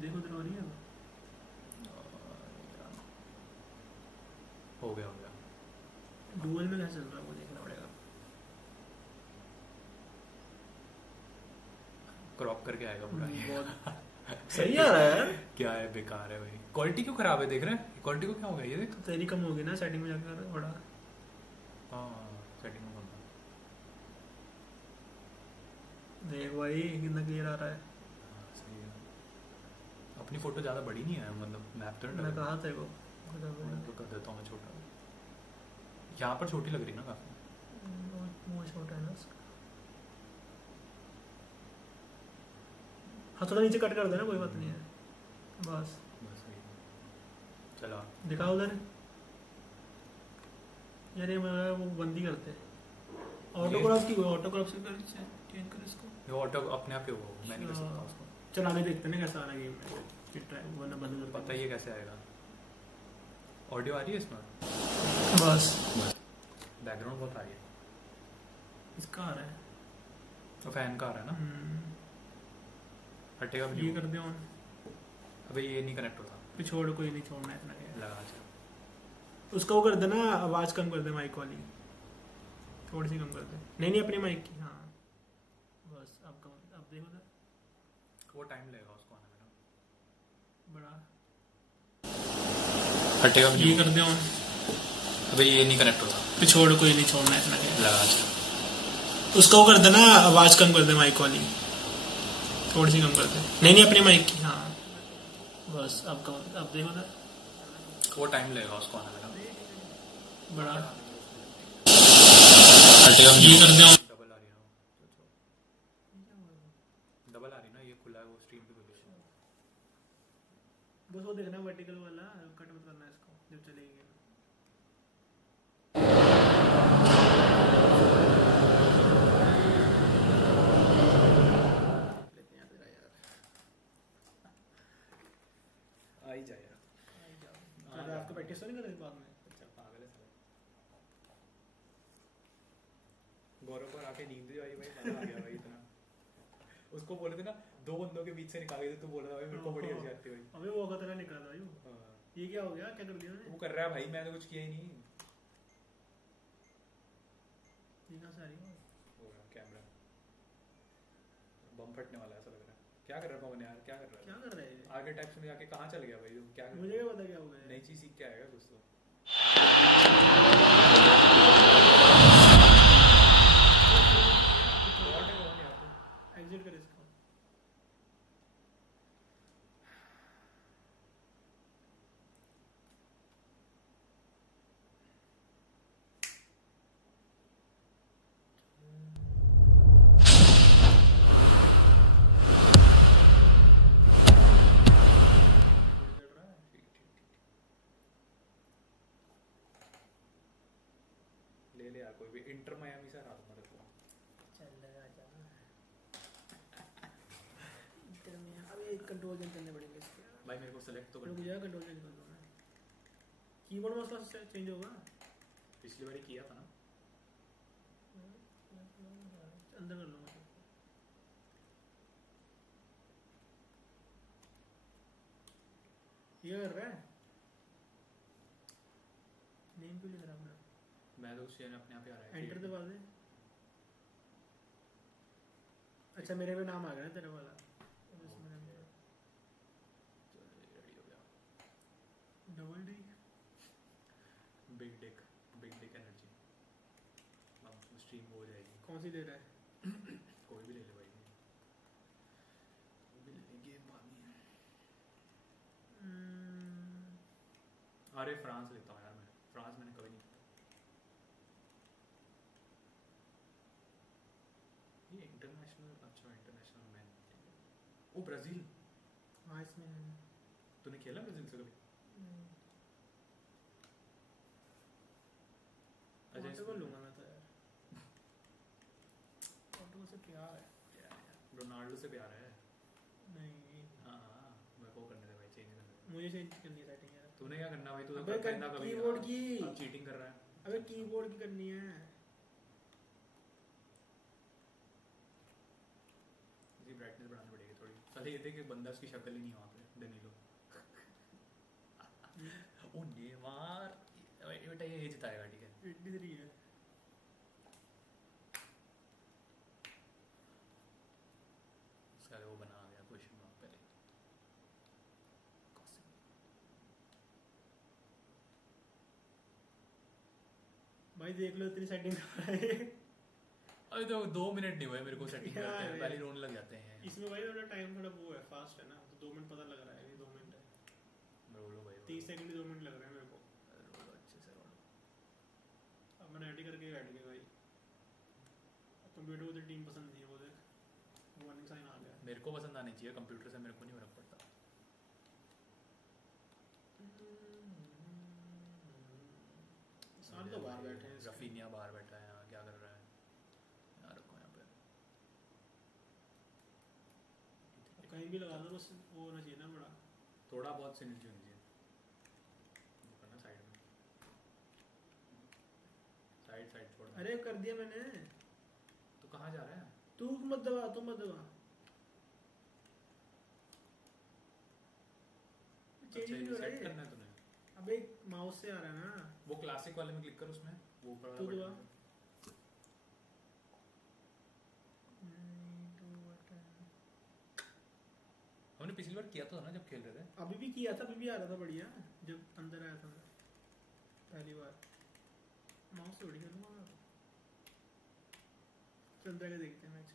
देखो उधर हो रही है। हो गया। डुअल में कैसे चल रहा है वो देखना पड़ेगा। क्रॉप करके आएगा पूरा ये। बहुत सही आ रहा है यार। क्या है, बेकार है भाई। क्वालिटी क्यों खराब है, देख रहे हैं क्वालिटी को क्या हो गया ये देख। तेरी कम होगी ना सेटिंग में जाकर बड़ा। हाँ सेटिंग में बंदा। देख भाई कितना क्लियर आ रहा है। हाँ, सही है। अपनी फोटो ज़्यादा बड़ी नहीं है, मतलब मैप तो नहीं मैं लगा। कहा था वो मैं तो कर देता हूँ मैं छोटा। यहाँ पर छोटी लग रही ना काफ़ी। वो छोटा है ना उसका। हाँ थोड़ा नीचे कट कर देना, कोई बात नहीं है। बस बस सही है। चला दिखाओ उधर। यार ये मेरा वो बंद ही करते हैं। ऑटोग्राफ की ऑटोग्राफ से कर चेंज कर इसको। ये ऑटो अपने आप ही होगा, मैं नहीं कर सकता उसको। चल आगे देखते हैं ना कैसा आ रहा है गेम में। फिर ट्राई वरना बंद कर पता ही है कैसे आएगा। ऑडियो आ रही है इसमें? बस बैकग्राउंड बहुत आ रही है। इसका आ रहा है। तो फैन का आ रहा है ना, हटेगा भी ये नहीं। कर दे ऑन। अबे ये नहीं कनेक्ट होता। फिर छोड़, कोई नहीं छोड़ना इतना क्या है। लगा अच्छा। उसका वो कर देना, आवाज कम कर दे माइक वाली, थोड़ी सी कम कर दे। नहीं नहीं अपने माइक की। हाँ बस अब कम, अब देखो ना वो टाइम लगेगा उसको आने में ना। बड़ा। हटेगा भी ये नहीं। कर दे ऑन। अबे ये नहीं कनेक्ट होता। फिर छोड़, कोई नहीं छोड़ना इतना क्या है। लगा अच्छा। उसका वो कर देना, आवाज कम कर दे माइक वाली, थोड़ी सी कम कर दे। नहीं नहीं अपने माइक की। हाँ बस अब कम, अब देखो ना वो टाइम लगेगा उसको आने में ना। बड़ा। हटेगा भी ये नहीं। कर दे ऑन। डबल आ रही है ना, डबल आ रही ना, ये खुला है वो स्ट्रीम की पोजीशन। बस वो देखना वर्टिकल वाला, कट मत करना इसको जब चलेगी गेम। लेते हैं तेरा यार। आ ही जाए यार। तो आपको प्रैक्टिस तो नहीं करेंगे बाद में। अच्छा पागल है साला। गौरव पर आके नींद भी आई भाई, मजा आ गया भाई इतना। उसको बोले थे ना 2 बंदों के बीच से निकाल के, तो बोल रहा भाई मेरे को बड़ी हंसी आती है भाई। अबे वो खतरा निकाला यूं। हाँ। ये क्या हो गया, क्या कर दिया मैंने। वो कर रहा है भाई, मैंने कुछ किया ही नहीं। ये कहाँ से आ रही है। हो गया कैमरा बम फटने वाला है ऐसा लग रहा है। क्या कर रहा है पवन यार, क्या कर रहा है? क्या कर रहा है ये? आगे टाइप्स में जाके कहाँ चल गया भाई तू? क्या मुझे क्या पता क्या हो गया। नई चीज सीख के आएगा कुछ तो। बहुत है पवन यार तू। एग्जिट कर इसको। ले ले यार कोई भी। इंटर मायामी से हरा दूंगा तेरे को। चल लगा जा। इधर में अब ये कंट्रोल चेंज करने पड़ेंगे इसके। भाई मेरे को सेलेक्ट तो रुक कर। जा, कंट्रोल चेंज कर दो मैं। कीबोर्ड में उसका चेंज होगा। पिछली बार किया था ना। अंदर कर लूँगा। ये कर रहा है। नेम क्यों लिख रहा है अपना। मैं तो उससे अपने आप ही आ रहा है। एंटर दबा दे। अच्छा मेरे पे नाम आ गया ना तेरे वाला। अब इसमें नाम क्या है? रेडी हो गया। Double D. Big Dick energy. अब स्ट्रीम हो जाएगी। कौन सी ले रहा है। कोई भी ले ले भाई, कोई भी ले ले, गेम भागनी है। अरे फ्रांस लेता हूँ यार मैं। फ्रांस मैंने कभी नहीं खेला। ये इंटरनेशनल, अच्छा इंटरनेशनल मैन। ओ ब्राजील। हाँ इसमें है। तूने खेला ब्राजील से कभी? अच्छा इसको इसको लूँगा मैं तो यार। ऑटो से प्यार है। रोनाल्डो से प्यार है। नहीं हाँ मेरे को करने दे भाई, चेंज करने दे। मुझे चेंज करनी है सेटिंग यार। तूने क्या करना भाई, तू तो अबे करता ही ना कभी। कीबोर्ड की। अब चीटिंग कर रहा है। अबे कीबोर्ड की करनी है। इसकी ब्राइटनेस बढ़ानी पड़ेगी थोड़ी। खाली ये थे कि बंदा उसकी शक्ल ही नहीं वहाँ पे डेनिलो ओ नेमार बेटा ये जिताएगा ठीक है 83 है उसका वो बना गया क्वेश्चन मार्क पहले भाई देख लो इतनी सेटिंग कर रहा है अभी तो 2 मिनट नहीं हुए मेरे को सेटिंग यार, करते हैं पहले ही रोने लग जाते हैं इसमें भाई थोड़ा टाइम थोड़ा वो है फास्ट है ना तो 2 मिनट पता लग रहा है ये 2 मिनट है रोलो भाई 30 सेकंड 2 मिनट लग रहे हैं मेरे को रोलो अच्छे से रोलो अब मैंने रेडी करके बैठ गया भाई कंप्यूटर को तो टीम पसंद नहीं है वो देख वार्निंग साइन आ गया मेरे को पसंद आनी चाहिए कंप्यूटर से मेरे को नहीं फर्क पड़ता सारे तो बाहर बैठे हैं इसके। रफीनिया बाहर बैठा है यहाँ क्या कर रहा है यहाँ रखो यहाँ पे अब कहीं भी लगा दो बस वो होना चाहिए ना बड़ा थोड़ा बहुत सिनर्जी होनी चाहिए करना साइड में साइड छोड़ अरे कर दिया मैंने तो कहाँ जा रहा है तू मत दबा तू मत दबा अच्छा चेंज नहीं हो रहा सेट है करना है तूने अबे माउस से आ रहा है ना वो क्लासिक वाले में क्लिक कर उसमें वो ऊपर तू वाला दबा बटन हमने पिछली बार किया तो था ना जब खेल रहे थे अभी भी किया था अभी भी आ रहा था बढ़िया जब अंदर आया था मैं पहली बार माउस से उड़ खेलूंगा मैं चल जाके देखते हैं मैच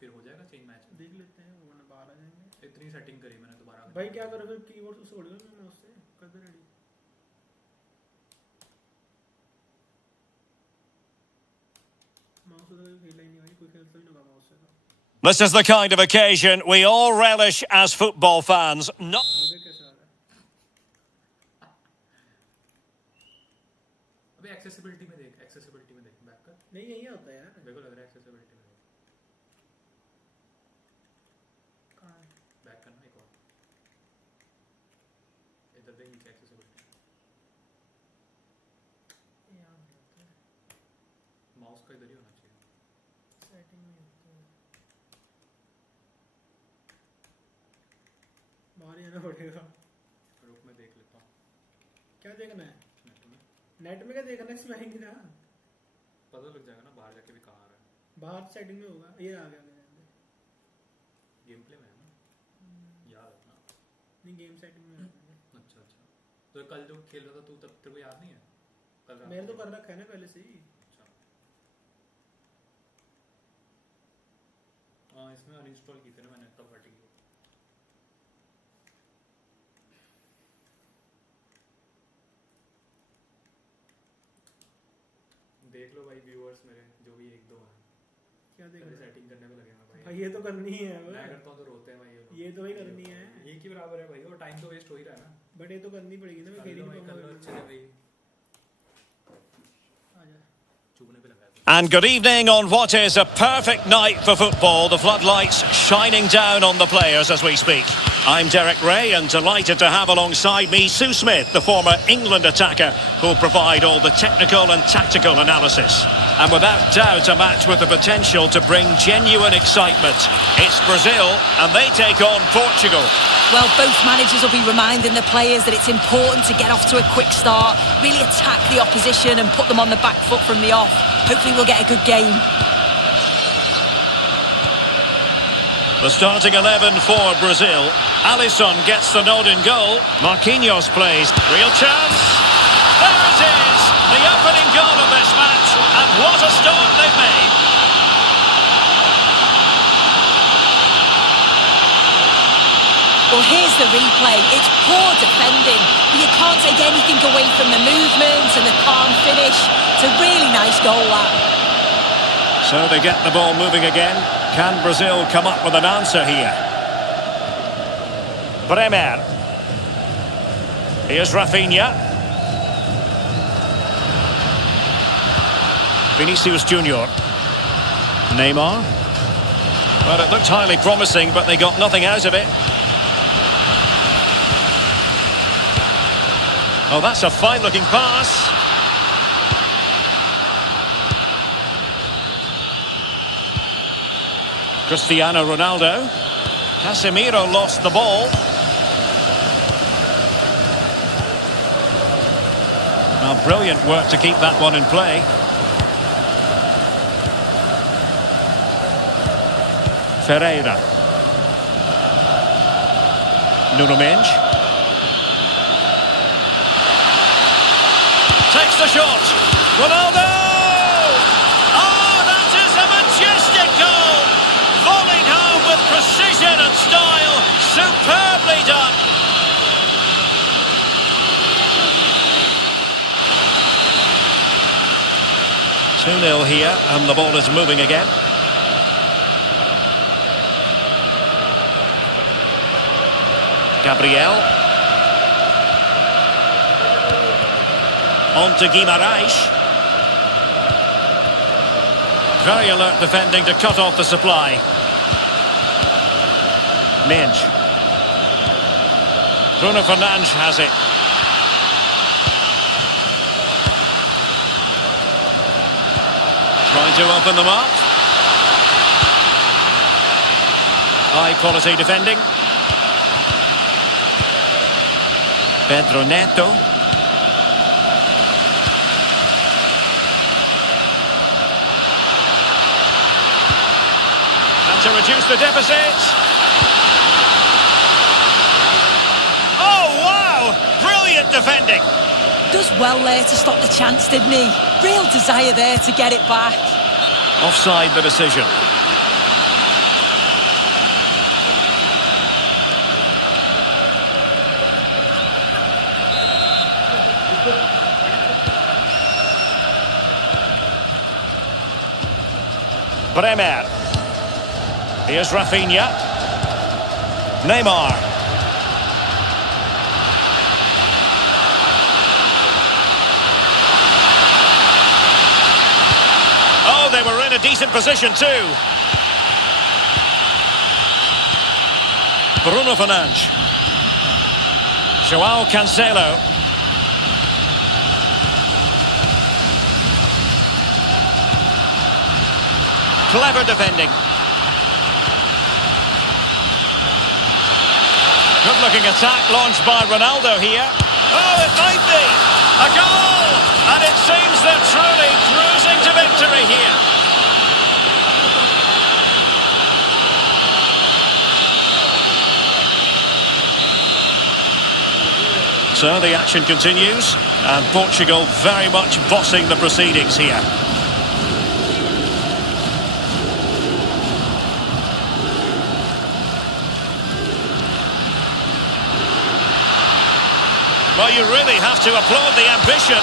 फिर हो जाएगा चेंज मैच देख लेते हैं वरना बाहर आ जाएंगे इतनी सेटिंग करी मैंने दोबारा भाई क्या करो फिर कीबोर्ड से उड़ गया माउस से कर दे रेडी माउस से तो खेला ही नहीं भाई कोई खेलता ही नहीं होगा माउस से तो This is the kind of occasion we all relish as football fans. Not वो देख कैसा आ रहा है अबे एक्सेसिबिलिटी में देख बैक कर नहीं यही होता है यार देखो लग रहा है एक्सेसिबिलिटी में कहाँ है? बैक करना एक और इधर देख नीचे एक्सेसिबिलिटी यहाँ पे होता है माउस का इधर ही होना चाहिए सेटिंग में होता है बाहर ही आना पड़ेगा रुक मैं देख लेता हूँ क्या देखना है नेट में नेट में क्या देखना है इसमें आएंगे ना पता लग जाएगा ना बाहर जाके भी कहाँ आ रहा है बाहर सेटिंग में होगा ये आ गया मेरे अंदर गेम प्ले में है ना याद रखना नहीं गेम सेटिंग में होगा अच्छा तो कल जो खेल रहा था तू तब तेरे को याद नहीं है कल रात मैंने तो को? कर रखा है ना पहले से ही अच्छा हाँ इसमें अनइंस्टॉल की थी ना मैंने तब हटी गई देख लो भाई व्यूअर्स मेरे जो भी 1-2 हैं क्या देख पहले रहे सेटिंग करने में लगे हैं भाई भाई ये तो करनी है मैं भाई करता हूँ तो रोते हैं भाई ये लोग। ये तो भाई करनी है एक ही बराबर है भाई और टाइम तो वेस्ट हो ही रहा है ना बट ये तो करनी पड़ेगी ना मैं खेल ही नहीं कर लो अच्छे पाऊंगा से भाई आजा चुभने पे लगा है And good evening on what is a perfect night for football. The floodlights shining down on the players as we speak. I'm Derek Ray and delighted to have alongside me Sue Smith, the former England attacker, who'll provide all the technical and tactical analysis. And without doubt, a match with the potential to bring genuine excitement. It's Brazil and they take on Portugal. Well, both managers will be reminding the players that it's important to get off to a quick start, really attack the opposition and put them on the back foot from the off. Hopefully we'll get a good game. The starting 11 for Brazil. Alisson gets the nod in goal. Marquinhos plays. Real chance. There it is. The opening goal of this match. And what a start they've made. Well, here's the replay. It's poor defending, but you can't take anything away from the movement and the calm finish. It's a really nice goal, that. So they get the ball moving again. Can Brazil come up with an answer here? Bremer. Here's Rafinha. Vinicius Junior. Neymar. Well, it looked highly promising, but they got nothing out of it. Oh, that's a fine-looking pass. Cristiano Ronaldo. Casemiro lost the ball. Well, brilliant work to keep that one in play. Ferreira. Nuno Mendes. Takes the shot. Ronaldo! Oh, that is a majestic goal! Volleyed home with precision and style. Superbly done. Two 0 here, and the ball is moving again. Gabriel. On to Guimarães. Very alert defending to cut off the supply. Mendes. Bruno Fernandes has it. Trying to open them up. High quality defending. Pedro Neto. And to reduce the deficit. Oh, wow! Brilliant defending. Does well there to stop the chance, didn't he? Real desire there to get it back. Offside the decision. Bremer. Here's Rafinha. Neymar. Oh, they were in a decent position too. Bruno Fernandes. João Cancelo. Clever defending. Good-looking attack launched by Ronaldo here. Oh, it might be a goal! And it seems they're truly cruising to victory here. So the action continues, and Portugal very much bossing the proceedings here. Well, you really have to applaud the ambition.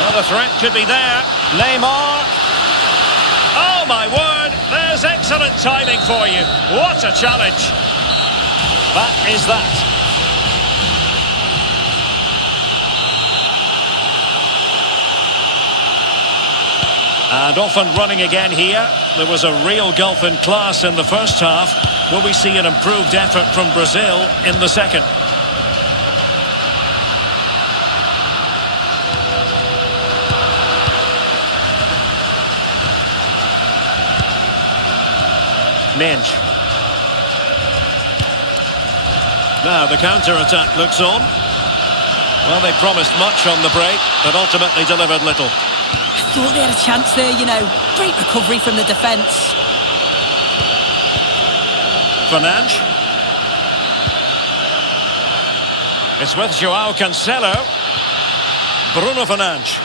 Well, the threat could be there. Neymar. Oh, my word. There's excellent timing for you. What a challenge. That is that. And off and running again here. There was a real gulf in class in the first half. Will we see an improved effort from Brazil in the second? Mendes. Now the counter-attack looks on. Well, they promised much on the break, but ultimately delivered little. I thought they had a chance there, you know. Great recovery from the defence. Fernandes. It's with João Cancelo. Bruno Fernandes.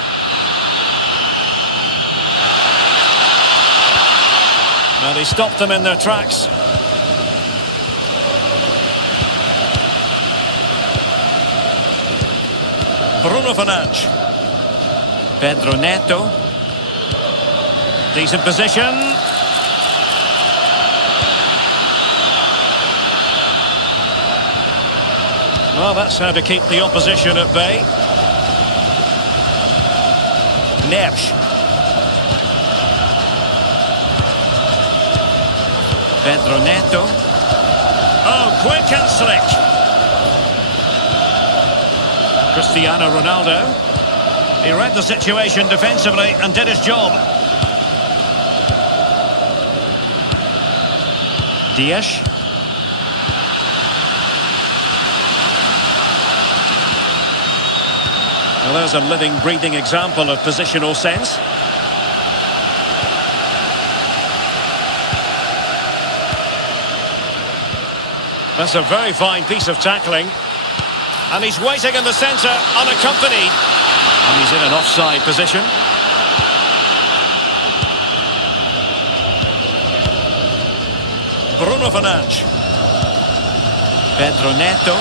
And he stopped them in their tracks. Bruno Fernandes. Pedro Neto. Decent position. Well, that's how to keep the opposition at bay. Neves. Pedro Neto. Oh, quick and slick. Cristiano Ronaldo. He read the situation defensively and did his job. Dias. Well, there's a living, breathing example of positional sense. That's a very fine piece of tackling. And he's waiting in the centre, unaccompanied. And he's in an offside position. Bruno Fernandes. Pedro Neto.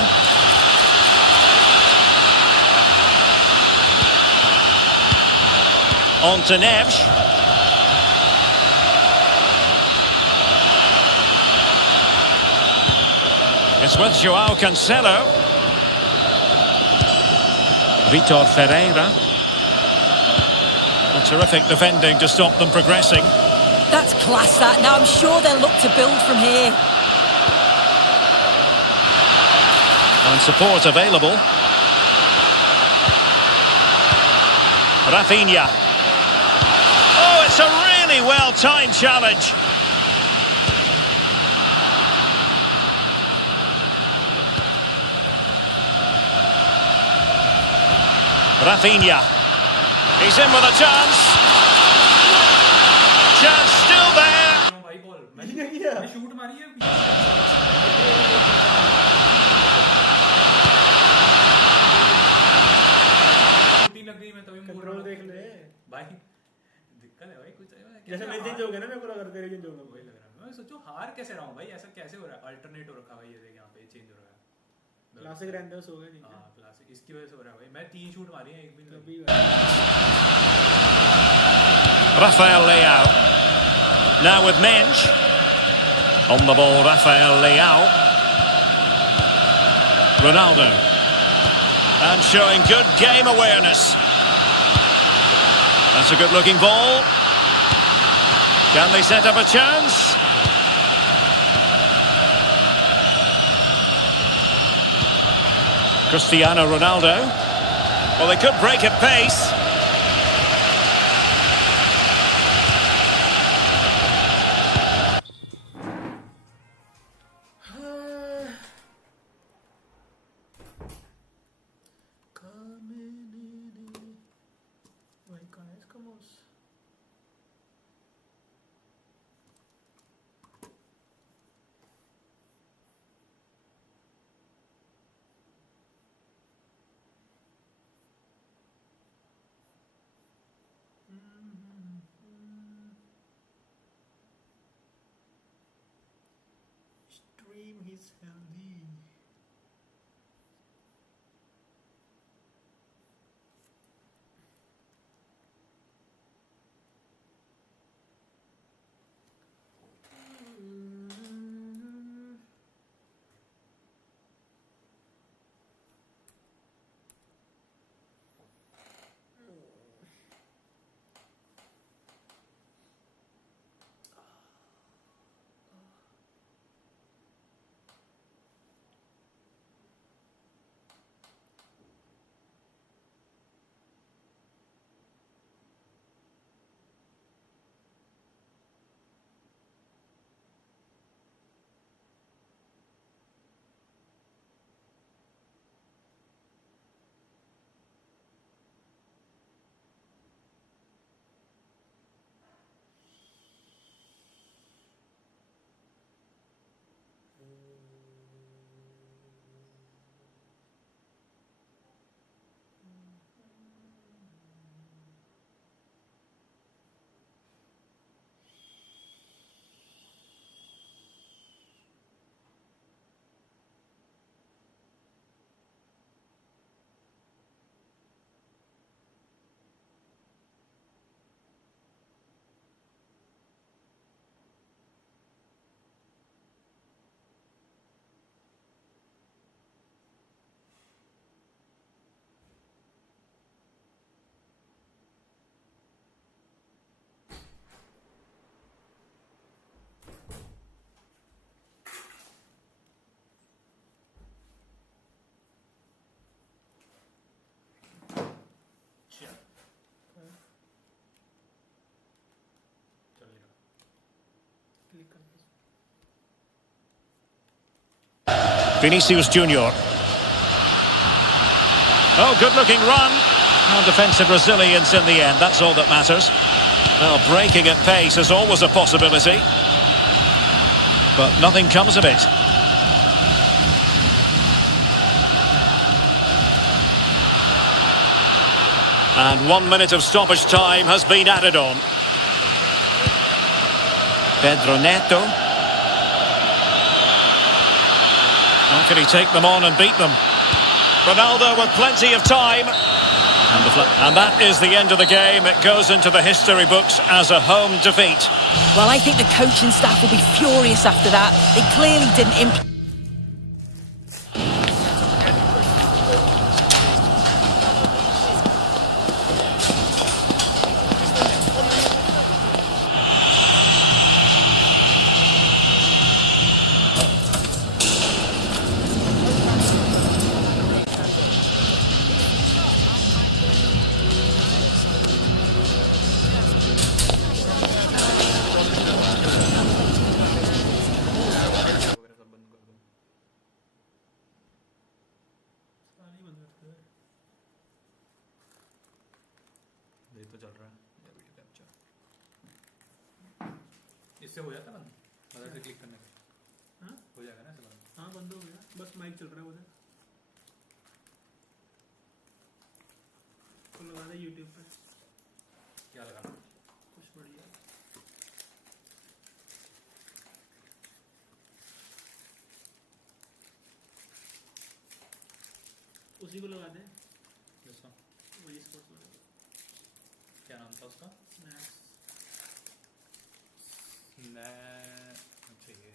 On to Neves. It's with João Cancelo. Vitor Ferreira. A terrific defending to stop them progressing. That's class, that. Now I'm sure they'll look to build from here. And support available. Rafinha. Oh, it's a really well-timed challenge. Rafinha. He's in with a chance. Chance still there. भाई ball नहीं किया। मैं shoot मारी है shooting लग गई मैं तभी कंट्रोल देख ले भाई दिक्कत है भाई कुछ जैसे मैं चेंज हो गया ना मेरे को लगा तेरे चेंज हो गया वही लग रहा है मैं सोचो हार कैसे रहा हूं भाई ऐसा कैसे हो रहा है अल्टरनेट हो रखा भाई ये देख यहां पे चेंज हो रहा है क्लासिक रैंडर्स हो गए नहीं हां क्लासिक इसकी वजह से हो रहा है भाई मैं 3 शूट मारी हैं एक भी नहीं कभी Rafael Leao. Now with Mensch. On the ball, Rafael Leao. Ronaldo. And showing good game awareness. That's a good-looking ball. Can they set up a chance? Cristiano Ronaldo. Well, they could break at pace. Stream is healthy. Vinicius Junior. Oh, good-looking run. And defensive resilience in the end. That's all that matters. Well, breaking at pace is always a possibility, but nothing comes of it. And 1 minute of stoppage time has been added on. Pedro Neto. How can he take them on and beat them? Ronaldo with plenty of time. And that is the end of the game. It goes into the history books as a home defeat. Well, I think the coaching staff will be furious after that. They clearly didn't ये तो चल रहा है ये video capture इससे हो जाता बंद मदर से क्लिक करने पे हाँ हो जाएगा ना ऐसे बंद हाँ बंद हो गया बस माइक चल रहा है उधर तो लगा दे YouTube पे क्या लगाना कुछ बढ़िया उसी को लगा दे जैसा वही स्पोर्ट्स वाला क्या नाम था उसका स्नैक्स अच्छा ये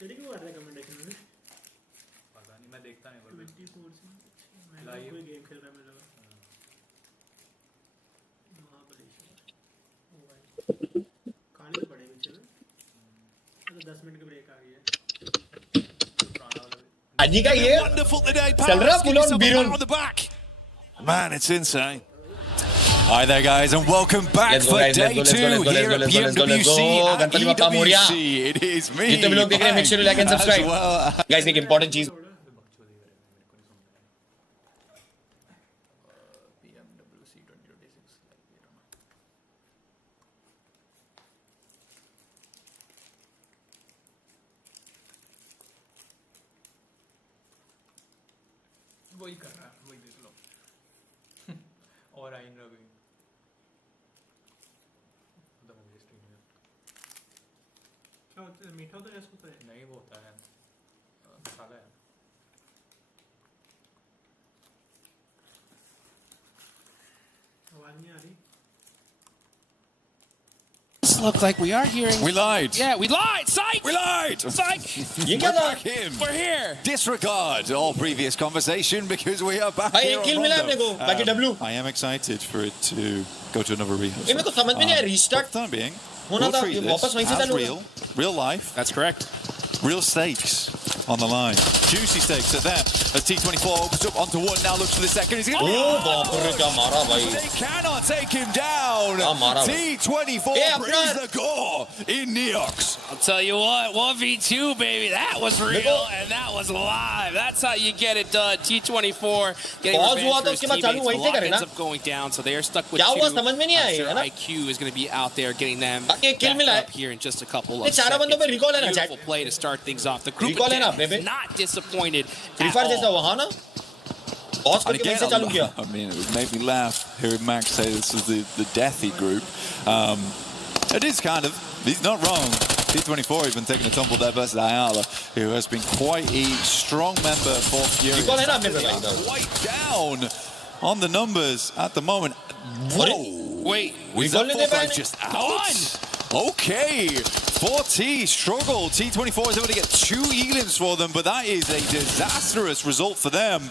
तेरे क्यों आ रहा है कमेंटेशन में पता नहीं मैं देखता नहीं बल्कि 24 से मैं Live. कोई गेम खेल रहा है मेरे लगा महाबलेश्वर ओ भाई खाने तो पड़ेगा चलो अगर 10 मिनट का ब्रेक आ गया पुराना वाला Aji का ये Wonderful today, चल रहा full on Birun. on the back. Man, it's insane. Hi there, guys, and welcome back Let's go, for guys. day Let's go, two let's go, here let's at go, let's go, let's go. PMWC and Ganpati Bappa Moria. EWC. It is me. जितने भी लोग देख रहे हैं make sure you like and Mike, subscribe. as well. Guys एक important चीज PMWC 2026 वही कर रहा है वही देख लो और आइन रवि खत्म हो गई स्ट्रीम में क्या होता है मीठा होता है इसको तो है नहीं वो होता है मसाला है आवाज नहीं आ रही Look like we are hearing. We lied. Yeah, we lied. Psych. We lied. Psych. ये We're क्या था back in. We're here. Disregard all previous conversation because we are back भाई here एक on kill मिला Rondo. अपने को बाकी W I am excited for it to go to another rehearsal. ये मेरे को समझ में नहीं आया For restart the time being, होना we'll था treat ये this वापस वहीं से as चालू real, real life, That's correct. real stakes on the line. Juicy stakes at that. As T24 opens up onto one, now looks for the second. He's O gonna... बाप रे क्या मारा भाई They cannot take him down. Ah, mara. T24 Yeah, brings bro. the gore in Neox. I'll tell you what, 1v2, baby, that was real and that was live. That's how you get it done. T24 getting Pause revenge हुआ for तो his उसके बाद चालू teammates. वहीं से Block करे ना? ends up going down, so they are stuck with क्या हुआ two. समझ में नहीं I'm आया sure है ना IQ is going to be out there getting them बाकी एक kill back मिला है up here in just a couple ये of चारों बंदों पे seconds. recall है ना Beautiful chat play to start things off. The group Recall है ना again अपने पे? is not disappointed free at fire जैसा all. वहाँ ना पॉज And करके वहीं again, से चालू किया I mean, it would make me laugh hearing Max say this is the deathy group. It is kind of. He's not wrong. T24 even taking a tumble there versus Ayala, who has been quite a strong member for Fury. Recall है ना अपने पे भाई Quite down on the numbers at the moment. Whoa! Wait, Was Recall that नहीं दे fourth पाए round just out? Okay, 4T struggle. T24 is able to get 2 elims for them, but that is a disastrous result for them.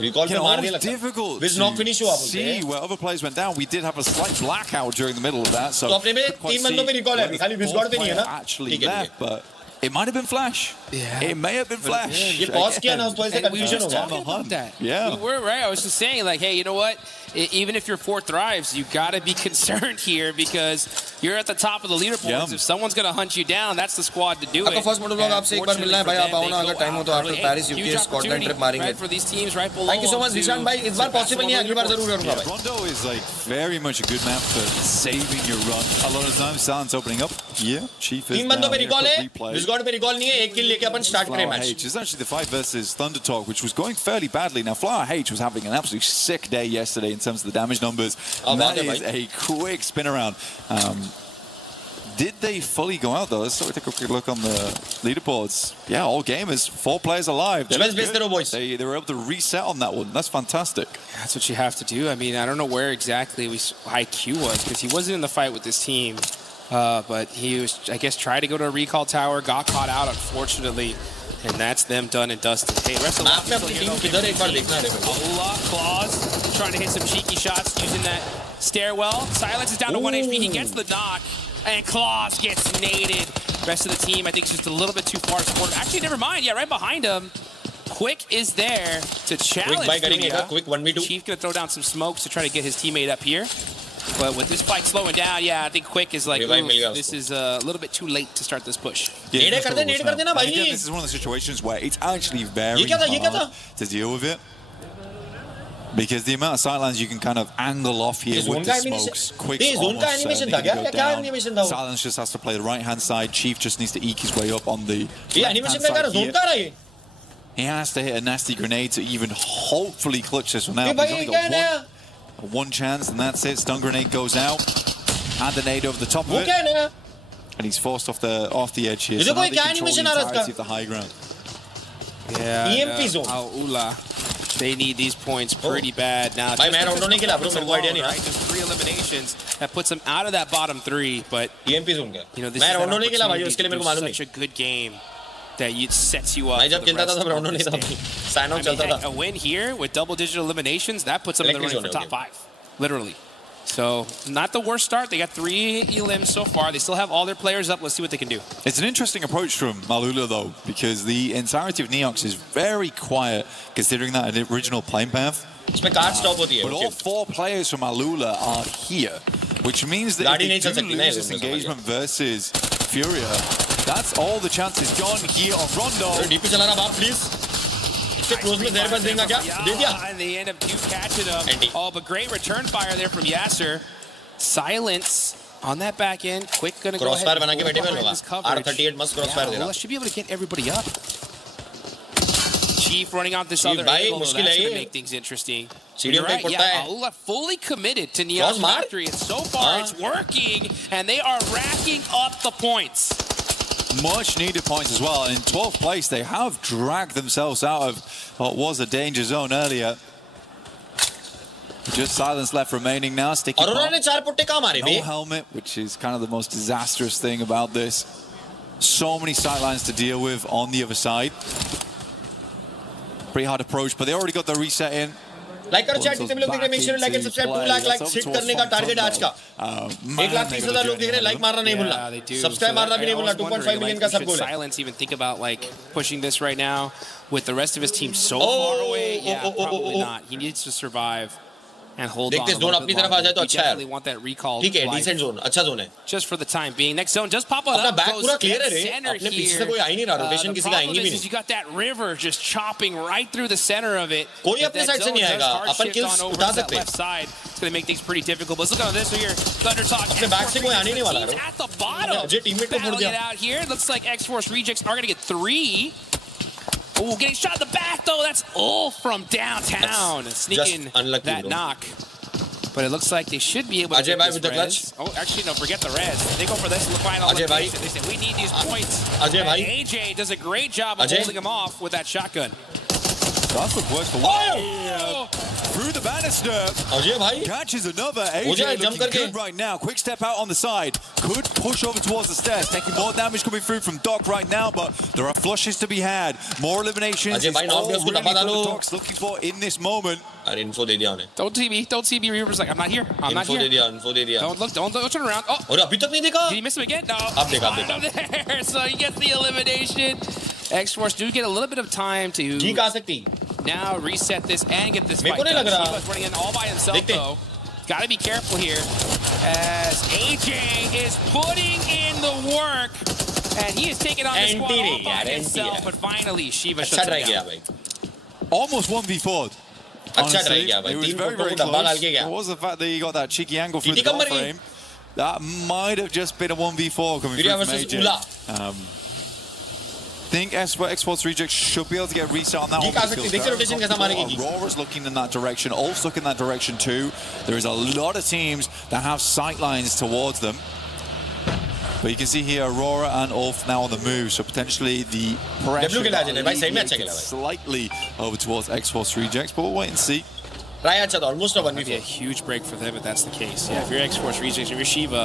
Recall पे You know, मार it दिया was लगता difficult Vij knock finish हुआ to बोलते see हैं where other players went down. We did have a slight blackout during the middle of that, so तो अपने में couldn't quite 3 बंदों see पे रिकॉल है where the खाली fourth विस्कॉट पे नहीं है player ना actually ठीक है left, but it might have been Flash. Yeah. It may have been Flash. ये pause किया ना उस वजह से And we were confusion just हो गया. talking about that. Yeah. We were, right? I was just saying, like, hey, you know what? Even if your 4 thrives, you got to be concerned here because you're at the top of the leaderboards. Yeah. If someone's going to hunt you down, that's the squad to do it. आपका first monologue And आपसे एक बार मिलना है भाई, आप आओ ना, अगर time हो तो after early. Paris, Huge UK, Scotland opportunity, trip मारेंगे. right, for these teams right below Thank you so much, them Zishan to भाई. इस बार surpass possible them नहीं है, on the अगली बार leaderboard. जरूर करूँगा भाई. Rondo is like very much a good map for saving your run. A lot of times, Silence opening up. Yeah, Chief is 3 बंदों down पे here recall for है, replay. Discord पे recall नहीं है, एक kill लेके अपन start करें Flower match. H is actually the fight versus Thunder Talk, which was going fairly badly. Now, Flower H was having an absolutely sick day yesterday in terms of the damage numbers. And that is a quick spin around. Did they fully go out though? Let's take a quick look on the leaderboards. Yeah, all gamers, 4 players alive. Jebez base karo, boys. They were able to reset on that one. That's fantastic. That's what you have to do. I mean, I don't know where exactly IQ was because he wasn't in the fight with this team. But he was, I guess, tried to go to a recall tower, got caught out, unfortunately. And that's them done and dusted. Hey, rest of the Map में अपनी team किधर एक बार देखना है. Aula, Claws, trying to hit some cheeky shots using that stairwell. Silence is down to 1 HP. He gets the knock, and Claws gets naded. Rest of the team, I think, is just a little bit too far to support. Actually, never mind. Yeah, right behind him. Quick is there to challenge. Quick buy करेंगे क्या? Furia. Quick 1v2. Chief gonna throw down some smokes to try to get his teammate up here. But with this fight slowing down, yeah, I think Quick is like, this is a little bit too late to start this push. Yeah, नेड़े कर दे, नेड़ कर देना भाई. Again, this is one of the situations where it's actually very ये क्या था? hard to deal with it. Because the amount of sidelines you can kind of angle off here ये with zone the का animation- smokes, Quick ये zone का animation था क्या? क्या animation था वो? Silence just has to play the right-hand side. Chief just needs to eke his way up on the ये animation का क्या? Zone का रहा ये? He has to hit a nasty grenade to even hopefully clutch this one out. ये He's भाई only क्या है got नया? one chance, and that's it. Stun grenade goes out. And the nade over the top of वो it. क्या है नया? And he's forced off the edge here. ये So देखो now ये they क्या control animation the आ रहा है entirety इसका? of the high ground. Yeah. EMP zone. Aula. They need these points pretty bad now. भाई Just मैं round नहीं खेला bro, मेरे को idea नहीं right? Just 3 eliminations that puts them out of that bottom 3. But EMP zone क्या? you know, this मैं is round that नहीं खेला भाई, opportunity उसके लिए to मेरे do को मालूम such नहीं. a good game that it sets you up. मैं जब for the खेलता था rest तब of round नहीं this था day. भाई. Sign out I mean, चलता hey, था. a win here with double-digit eliminations, that puts them in the Electric running for zone, top 5, literally. So, not the worst start. They got 3 elims so far. They still have all their players up. Let's see what they can do. It's an interesting approach from Malula, though, because the entirety of Neox is very quiet, considering that original playing path. इसमें car stop होती है. But all 4 players from Malula are here, which means that गाड़ी if नहीं they चल do सकती ना lose ये this zone में, engagement versus Furia, that's all the chances gone here on Rondo. DP चलाना बाप please. इससे close में जहर बस देगा क्या? दे दिया. And they end up catching him. Andy. Oh, but great return fire there from Yasser. Silence on that back end. Quick gonna go ahead Crossfire and बना के hold बैठे हुए behind लोग. this coverage. R38 मस्त crossfire दे Yeah, रहा. well, should be able to get everybody up. Chief running out this Chief other भाई, angle, though, मुश्किल that's है gonna ये. make things interesting. सीढ़ियों पे You're right, पड़ता yeah, है. Aula fully committed to Cross Neos मार. Factory, and so far it's working, and they are racking up the points. Much needed points as well. And in 12th place, they have dragged themselves out of what was a danger zone earlier. Just Silence left remaining now. Sticky और bomb. उन्होंने 4 पुट्टे कहाँ मारे No बे? helmet, which is kind of the most disastrous thing about this. So many sidelines to deal with on the other side. Pretty hard approach, but they already got the reset in. Like करो chat जितने भी लोग देख रहे हैं, make sure like and subscribe. 2 lakh like hit करने का target आज का. 1,30,000 लोग देख रहे हैं, लाइक मारना नहीं भूलना. Yeah, they do. सब्सक्राइब मारना भी नहीं भूलना. 2.5 million का सब गोल है. Silence even think about like pushing this right now with the rest of his team so far away? Yeah, probably not. He needs to survive and hold on. देखते हैं, zone अपनी तरफ आ जाए तो अच्छा है. Definitely want that recall. ठीक है, life decent zone, अच्छा zone है. just for the time being. Next zone just pop अपना up. back goes पूरा clear है dead रे. center अपने पीछे here. से कोई आ ही नहीं रहा. Rotation The किसी का आएंगे problem भी is नहीं. you got that river just chopping right through the center of it. कोई If अपने that side से zone नहीं does आएगा. hard upon shift kills on over उठा to that सकते हैं. left side, it's going to make things pretty difficult. But look at this here. Thunder Talk. अपने back से कोई आने नहीं वाला Teams है. at the bottom. Ajay teammate को फोड़ Battling दिया. it out here. Looks like X-Force Rejects are going to get 3. Oh, getting shot in the back though. That's all from downtown. Sneaking unlucky, that bro. knock. But it looks like they should be able to Ajay get bhai this with the res. clutch. Oh, actually, no, forget the res. They go for this in the final Ajay bhai. elimination. They say, we need these points. Ajay And bhai. AJ does a great job of Ajay. holding him off with that shotgun. That's the worst for Oh! through the banister. Ajay भाई. Catches another. हो जाए, AJ jump looking करके. good right now. Quick step out on the side. Could push over towards the stairs. Taking more damage coming through from Doc right now, but there are flushes to be had. More eliminations. Ajay भाई, is नाम पे उसको already दबा what डालो. the Doc's looking for in this moment. अरे info दे दिया उन्हें. Don't see me. Don't see me. Reaper's like, I'm not here. I'm not Info they here. दिया, info दे दिया. Don't look. Don't turn around. Oh, और अभी तक नहीं देखा. did he miss him again? No. अब देखा, अब There. So he gets the elimination. X-Force do get a little bit of time to जीक आ सकती now reset this and get this मेरे fight को नहीं done. लग रहा। Shiva's running in all by himself देखते हैं। though. Got to be careful here as AJ is putting in the work and he is taking on this squad all by himself. But finally, Shiva अच्छा shuts try him किया down. भाई Almost 1v4'd. अच्छा try किया भाई It was 3 very, very photo को डब्बा डाल close. के गया It was the fact that he got that cheeky angle through the TT come goal मर गई। frame. That might have just been a 1v4 coming Furia through from versus AJ. Ula. Think X-Force Rejects should be able to get a reset on that जीक one. आ सकती देखिए rotation कैसा मारेगी जीक Aurora's looking in that direction. Ulf's looking in that direction too. There is a lot of teams that have sight lines towards them. But you can see here Aurora and Ulf now on the move, so potentially the pressure खेला है भाई, सही में अच्छा alleviated खेला भाई। slightly over towards X-Force Rejects, but we'll wait and see. Try अच्छा था almost That'd be a 1v4 huge break for them if that's the case. Yeah, if you're X-Force Rejects, if you're Shiva,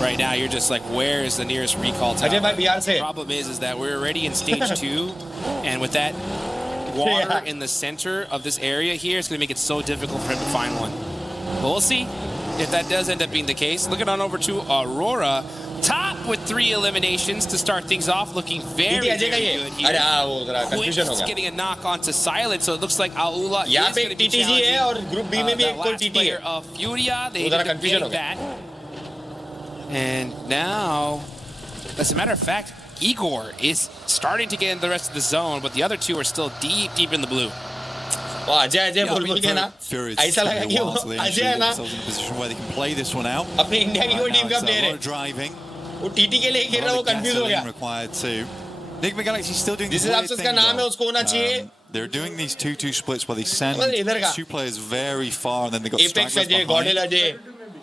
right now you're just like, where is the nearest recall tower? Ajay भाई बिहार से The problem is that we're already in stage 2, and with that water Yeah. in the center of this area here, it's going to make it so difficult for him to find one. But we'll see if that does end up being the case. Looking on over to Aurora, top with 3 eliminations to start things off, looking very, TT Ajay का very ये good here. अरे हाँ वो जरा confusion हो Quick's गया getting a knock onto Silent, so it looks like Aula is यहाँ पे going to be TTG है और ग्रुप बी में भी the एक कोई last TT player है of Furia. They उधर ended up confusion getting हो that. And now, as a matter of fact, Igor is starting to get in the rest of the zone, but the other two are still deep, deep in the blue. वो Ajay Ajay Yeah, बोल बोल के ना Furious ऐसा लगा कि वो they Ajay actually है get ना themselves in a position where they can play this one out. अपनी इंडिया की कोई Right now टीम का it's a प्लेयर lot है of driving. वो टीटी के लिए खेल रहा है वो Lot of कंफ्यूज हो gasoline गया required too. Nick Galaxy still doing जिस this हिसाब weird से उसका thing, नाम है though. उसको होना चाहिए They're doing these 2-2 splits where they send मतलब इधर का 2 players very far and then they got apex stragglers Ajay behind. गॉडेल अजय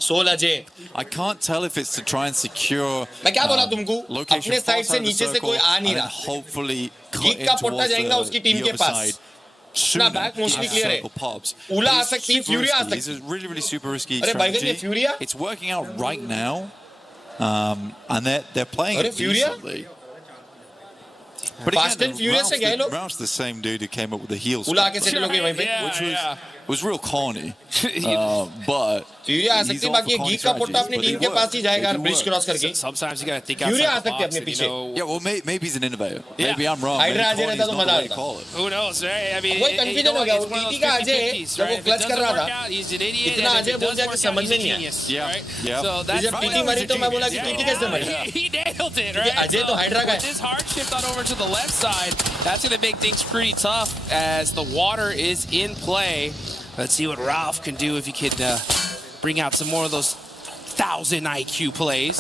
सोल Ajay I can't tell if it's to try and secure मैं क्या बोला तुमको location अपने far साइड से side of the नीचे से circle कोई आ and नहीं then रहा hopefully cut गीक in का towards पोट्टा जाएगा उसकी टीम the के other पास side. अपना बैक मोस्टली क्लियर है Circle pops. उला But आ it's सकती है super फ्यूरिया आ risky. सकती It's a really, really super risky अरे भाई ये strategy. फ्यूरिया It's working out right now, and they're playing अरे it फ्यूरिया decently. But Fast and Furious से गए लोग Ralph's the same dude who came up with the heel उला spin, के set लोगे वहीं पे Yeah, was real corny, but फ्यूरिया uh he's सकती है all बाकी for corny गीक का पोट्टा strategies, अपनी but टीम it के works. पास ही जाएगा It ब्रिज works. क्रॉस करके Sometimes you got to think Furia आ outside the सकती है box. अपने And, you पीछे know, Yeah, well, maybe he's an innovator. Yeah. Maybe I'm wrong. Hydra Maybe आ जाए corny is तो not the मजा way to आता। call it. who knows, right? I mean, वही you confusion know हो what, गया, it's वो one of TT those का Ajay 50-50s, जब वो right? If it clutch कर doesn't रहा work था, out, he's an idiot, इतना and if अजय it बोल does दिया कि work out, समझ he's में a नहीं आया। genius, Yeah. right? Yeah. So that's जब टीटी मरी तो मैं बोला कि टीटी कैसे मरी he nailed it, क्योंकि right? अजय तो हाइड्रा का With है this hard shift on over to the left side, that's going to make things pretty tough as the water is in play. Let's see what Ralph can do if he can bring out some more of those 1,000 IQ plays.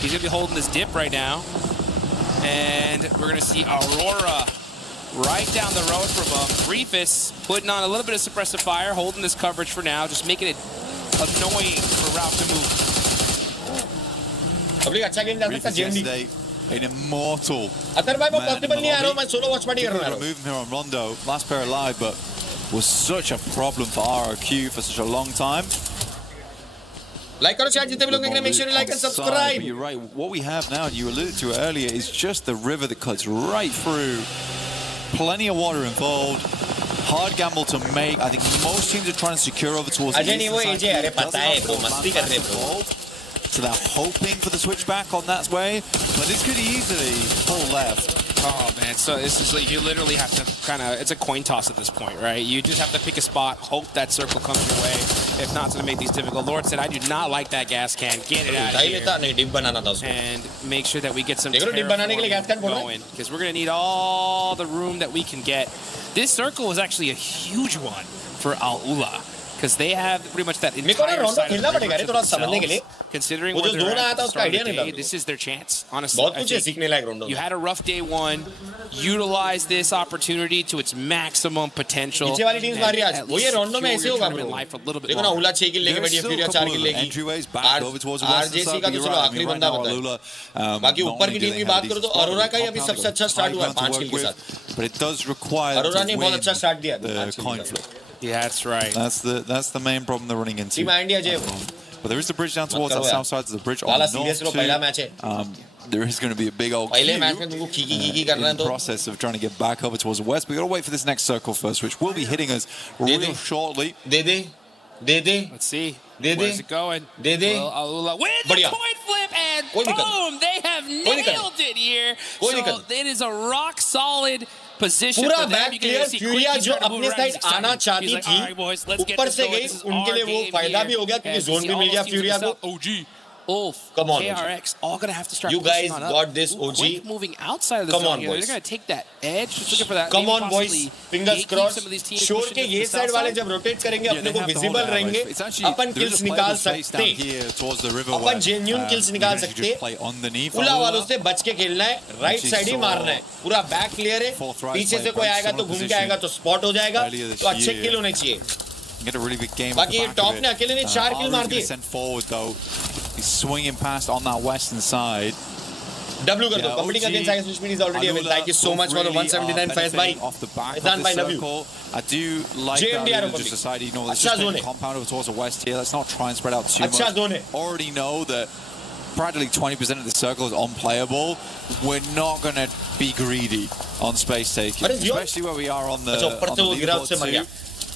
He's going to be holding this dip right now. And we're going to see Aurora right down the road from him. Reefus putting on a little bit of suppressive fire, holding this coverage for now, just making it annoying for Ralph to move. Public अच्छा game डाल सकता Reefus JMD yesterday, an immortal अतर भाई वो man in possible the नहीं आ रहा हूं lobby. मैं solo watch party कर People रहा are हूं moving here on Rondo, last pair alive, but was such a problem for ROQ for such a long time. Like करो चैट जितने भी लोग देख रहे हैं make sure you like and But subscribe you're right. What we have now, and you alluded to it earlier, is just the river that cuts right through. Plenty of water involved. Hard gamble to make. I think most teams are trying to secure over towards the Ajay नहीं वो eastern एजे side. अरे पता है Doesn't वो have मस्ती कर रहे हैं bro involved. So they're hoping for the switchback on that way, but this could easily pull left. Oh man, so this is like you literally have to kind of, it's a coin toss at this point, right? You just have to pick a spot, hope that circle comes your way. If not, it's going to make these difficult. Lord said, I do not like that gas can. Get it out of उठा ही here. लेता नहीं dip बनाना था उसको And make sure that we get some देख रहे हो, dip बनाने के लिए gas can बोल रहा है? going, because we're going to need all the room that we can get. This circle was actually a huge one for Al-Ula, because they have pretty much that मेरे को ना entire रोंडो side of the खेलना river पड़ेगा रे to थोड़ा समझने के लिए themselves. Considering वो where जो they're जोन at आया at था the उसका start of आइडिया the नहीं था day, मेरे this is their chance. Honestly, बहुत I कुछ है think सीखने लायक रोंडो you had a rough day one. Utilize this opportunity to its maximum potential. नीचे वाली टीम्स मार रही है and आज at वो ये least रोंडो में secure ऐसे your होगा tournament bro life a little bit देखो ना longer. उला 6 किल लेके There's बैठी है still फ्यूरिया a 4 couple kill of लेगी entryways back over towards the western RJC side, का but तो you're चलो right. I आखिरी mean, right बंदा now, बता है Alula, बाकी not ऊपर only की do टीम they की have बात these करो तो spot अरोरा का ही on अभी top सबसे now, अच्छा they've got स्टार्ट हुआ है high 5 ground किल to के work साथ with, but it does require them Arora ने to बहुत win अच्छा स्टार्ट दिया the coin flip. Yeah, that's right. That's the main problem they're running into. Team India J But there is the bridge down towards करो that यार। south side of the bridge on वाला the serious low north पहला too. Match है There is going to be a big old पहले queue match में तुमको खीकी कर in रहे हैं the तो process of trying to get back over towards the west. But we've got to wait for this next circle first, which will be hitting us they real they shortly. They they they they Let's see. They they Where's it going? They they Well, Alula with the बढ़िया coin flip, and कोई दिक्कत नहीं. Boom! They have nailed it here. कोई दिक्कत So it is a rock solid position पूरा for them. Back You can clear. see फ्यूरिया Quick, he's जो trying to move अपने around, side he's excited. आना He's चाहती like, all right, boys, let's थी, get ऊपर this से going. गई, This is उनके our लिए वो game फायदा here. भी हो गया क्योंकि As जोन we भी see मिल all गया those teams फ्यूरिया को. themselves. OG. Ulf, Come on, KRX, all gonna have to start You pushing guys on up. got this, Ooh, OG. Quick moving outside of the Come zone on, here. boys. They're gonna take that edge. Just looking for that. Come maybe on, boys. possibly Fingers gatekeep crossed. some of these teams शोर pushing के to ये the south side वाले side. जब rotate करेंगे Yeah, अपने they को have to visible hold that रहेंगे. way. It's actually upon there is kills a निकाल playable space down सकते. here towards the river upon where, genuine kills you निकाल can actually सकते. just play underneath. उला वालों से बच के खेलना है. राइट साइड ही मारना है. पूरा बैक क्लियर है. Fourth right पीछे play, से कोई breaks आएगा on तो a घूम के position आएगा तो स्पॉट हो जाएगा. earlier this तो अच्छे year. किल होने चाहिए. Get a really big game. बाकी ये टॉप ने अकेले ने 4 किल मार दिए. Sent forward though. He's swinging past on that western side. W कर दो. Yeah, Competing OG, against Alex Fishman is already a win. Thank you so much for the 179 fans by off the back of Idan the by Navi. circle. I do like JMD that. Arab Just decided, you know, let's अच्छा just zone make है. compound over towards the west here. Let's not try and spread out too अच्छा much. zone है. Already know that practically 20% of the circle is unplayable. We're not going to be greedy on space taking, What is yours? especially where we are on the, अच्छा ऊपर on से the वो गिरा leaderboard उससे मर too. गया.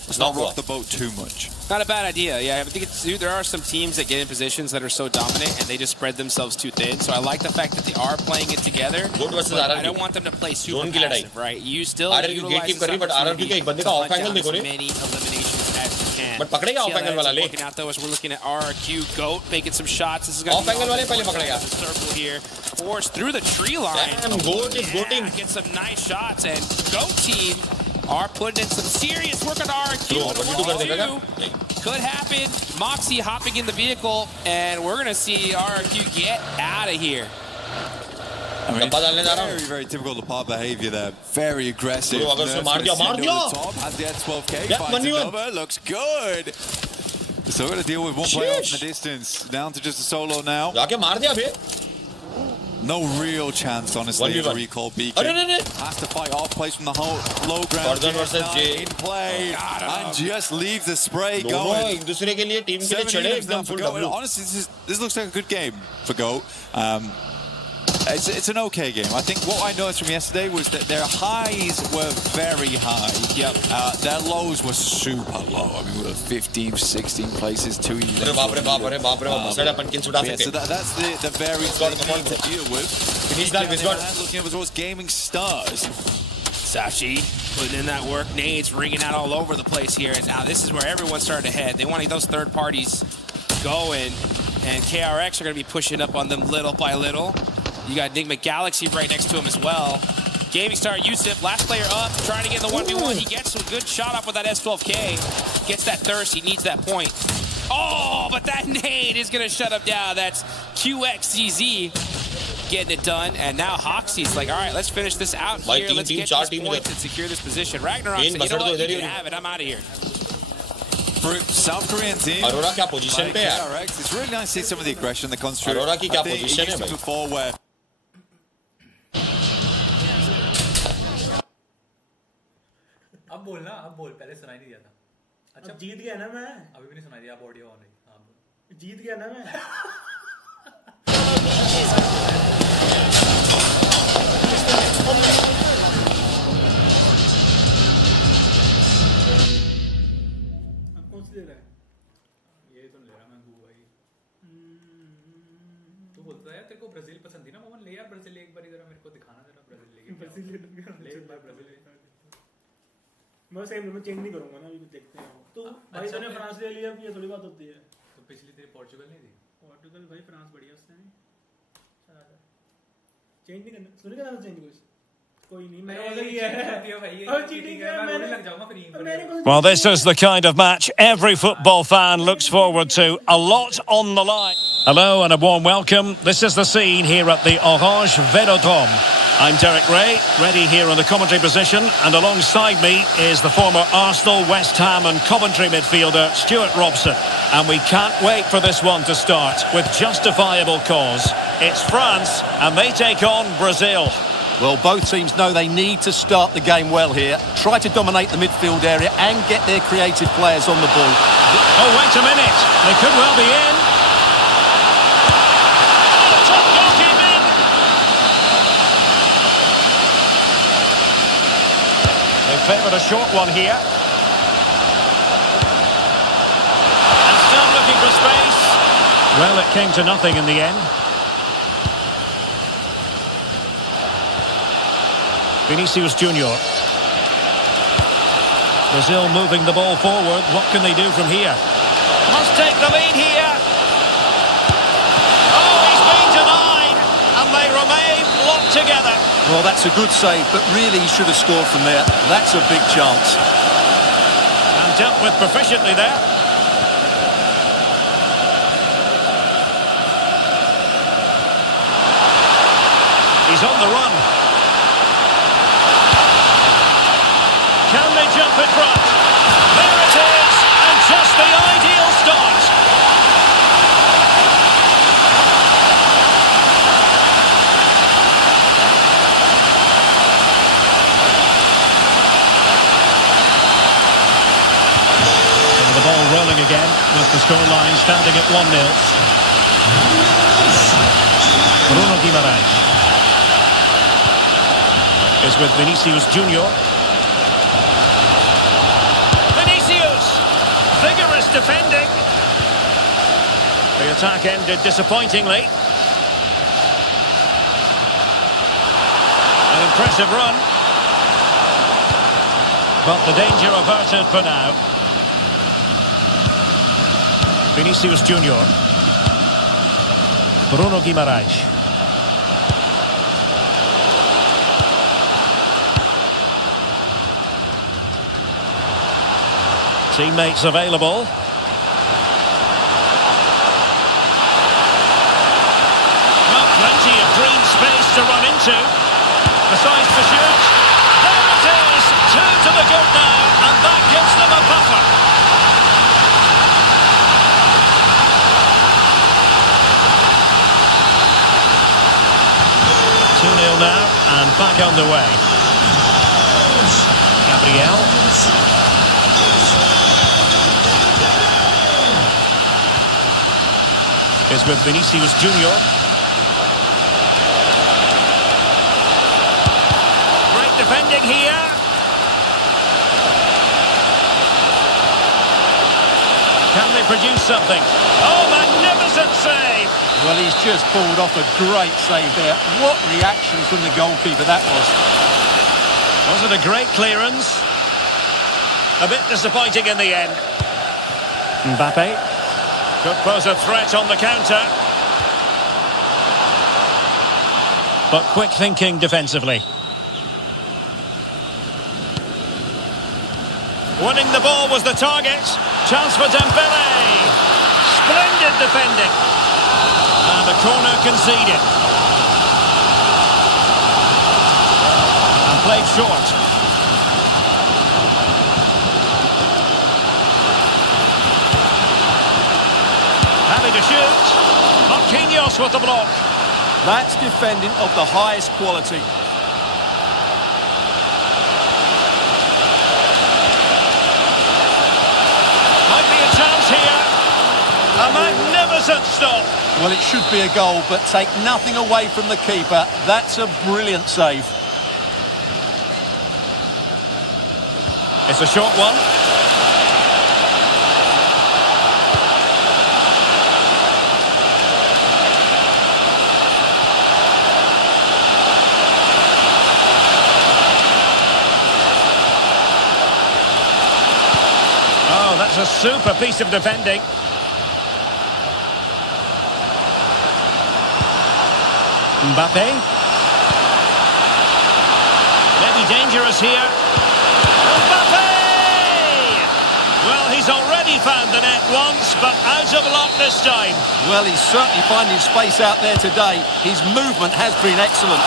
Let's not Knock rock off. the boat too much. Not a bad idea. Yeah, I think there are some teams that get in positions that are so dominant and they just spread themselves too thin. So I like the fact that they are playing it together. Goat versus But I RRQ. don't want them to play super Zone की लड़ाई. passive, right? You still RRQ utilize gatekeep this कर रही, but RRQ opportunity के एक बंदे का to off hunt angle down देखो as रे. many eliminations as you can. But पकड़ेगा See off how angle that वाला ends up ले. working out though as we're looking at RRQ Goat making some shots. This is going Off angle वाले पहले पकड़ेगा. circle here, forced through the tree line. Damn, Goat is goating. Get some nice shots and Goat team are putting in some serious work on RRQ. Bro, on a what you do कर देगा 1-2. क्या? नहीं. Could happen. Moxie hopping in the vehicle, and we're going to see RRQ get out of here. I mean, डब्बा डालने जा रहा हूँ. very, very typical Lepar behavior there. Very aggressive. Bro, अगर उसने Nerf's मार gonna दिया, send मार over दिया. the top, has the S12K, Yeah, finds money on. another, looks good. So we're going to deal with one player off in Sheesh. the distance. Down to just a solo now. जाके मार दिया बे. No real chance, honestly, of a 1v1. recall beacon. अरे नहीं नहीं. Has to fight off, plays from the low ground. Gordon versus GS9 Jay. in play, and just leaves the spray दोनों going. एक दूसरे के लिए टीम के लिए 7 चढ़े innings now एकदम for full Goat. W. Honestly, this looks like a good game for Goat. It's an okay game. I think what I noticed from yesterday was that their highs were very high. Yep. Their lows were super low. I mean, we were 15, 16 places, 2 innings. अरे बाप रे बाप रे बाप रे बाप रे अपन kills उठा Yeah, so सकते. that's the very Got thing the ball. to deal with. Finish that, Getting Got. their hand looking over towards Gaming Stars. Sashi putting in that work. Nades ringing out all over the place here. And now this is where everyone's starting to head. They want to get those third parties going. And KRX are going to be pushing up on them little by little. You got Enigma Galaxy right next to him as well. Gaming Star Yusuf, last player up, trying to get in the 1v1. He gets a good shot off with that S12K. Gets that thirst. He needs that point. Oh, but that nade is going to shut him down. That's QXZZ getting it done. And now Hoxie's like, all right, let's finish this out Bhai, here. team, Let's team, get चार this team point इधर. and secure this position. Ragnarok Main said, you know बसड़ तो what? इधर You he can होगी. have it. I'm out of here. For South Korean team. Arora क्या position पे है? KRX, it's really nice to see some of the aggression that comes through. Aurora की क्या I think position it used है to be भाई? before where अब बोलना, अब बोल, पहले सुनाई नहीं दिया था. अच्छा अब जीत गया ना मैं. अभी भी नहीं सुनाई दिया, अब ऑडियो ऑन है. हाँ बोल. जीत गया ना मैं. अब कौन सी दे रहा है? ये तो ले रहा मैं गू भाई. तू बोलता है तेरे को ब्राजील पसंद थी ना मोहन, ले यार ब्राजील एक बार जरा मेरे को दिखाना जरा ब्राजील लेके. ब्राजील ले लूंगा. ले एक बार ब्राजील. मैं सेम मैं चेंज नहीं करूंगा ना, अभी देखते हैं. तो भाई अच्छा, तूने फ्रांस ले लिया, अब ये थोड़ी बात होती है. तो पिछली तेरी पोर्चुगल नहीं थी. पोर्टुगल भाई फ्रांस बढ़िया उससे नहीं. चेंज नहीं करना. सुन के चेंज कुछ कोई नहीं. मैं अरे ही ये है. होती है भाई, ये और चीटिंग चीटिंग है, है. मैं मैंने रोने लग जाऊंगा फिर यहीं पर. मैंने कौन सी Well, this is the kind of match every football fan looks forward to. A lot on the line. Hello and a warm welcome. This is the scene here at the Orange Velodrome. I'm Derek Ray, ready here on the commentary position, and alongside me is the former Arsenal, West Ham and Coventry midfielder Stuart Robson. And we can't wait for this one to start with justifiable cause. It's France and they take on Brazil. Well, both teams know they need to start the game well here. Try to dominate the midfield area and get their creative players on the ball. Oh, wait a minute. They could well be in. Top goalkeeping. They favoured a short one here. And still looking for space. Well, it came to nothing in the end. Vinicius Junior. Brazil moving the ball forward. What can they do from here? Must take the lead here. Oh, he's been denied, and they remain locked together. Well, that's a good save, but really he should have scored from there. That's a big chance. And dealt with proficiently there. He's on the run. Can they jump in front? There it is, and just the ideal start. And the ball rolling again, with the scoreline standing at 1-0. Bruno Guimaraes is with Vinicius Junior. Vigorous defending. The attack ended disappointingly. An impressive run. But the danger averted for now. Vinicius Junior. Bruno Guimaraes. Teammates available. Well, plenty of green space to run into. Decides to shoot. There it is! 2 to the good now, and that gives them a buffer. Now and back underway. Gabriel. Is with Vinicius Junior. Great defending here. Can they produce something? Oh, magnificent save! Well, he's just pulled off a great save there. What reaction from the goalkeeper that was. Was it a great clearance? A bit disappointing in the end. Mbappe could pose a threat on the counter. But quick thinking defensively. Winning the ball was the target. Chance for Dembele. Splendid defending. And a corner conceded. And played short. Happy to shoot. Marquinhos with the block. That's defending of the highest quality. Might be a chance here. A magnificent stop. Well, it should be a goal, but take nothing away from the keeper. That's a brilliant save. It's a short one. Oh, that's a super piece of defending. Mbappe. Maybe dangerous here. Mbappe! Well, he's already found the net once, but out of luck this time. Well, he's certainly finding space out there today. His movement has been excellent.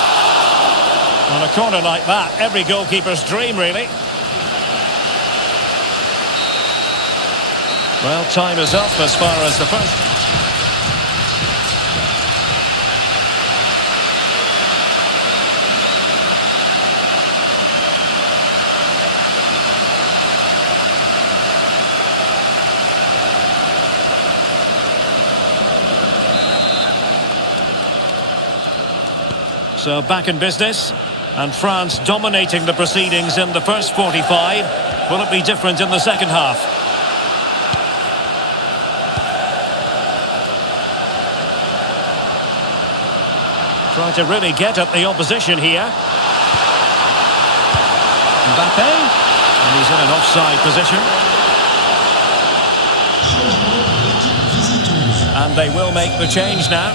On a corner like that, every goalkeeper's dream, really. Well, time is up as far as the first. So back in business, and France dominating the proceedings in the first 45. Will it be different in the second half? Trying to really get at the opposition here. Mbappe, and he's in an offside position. And they will make the change now.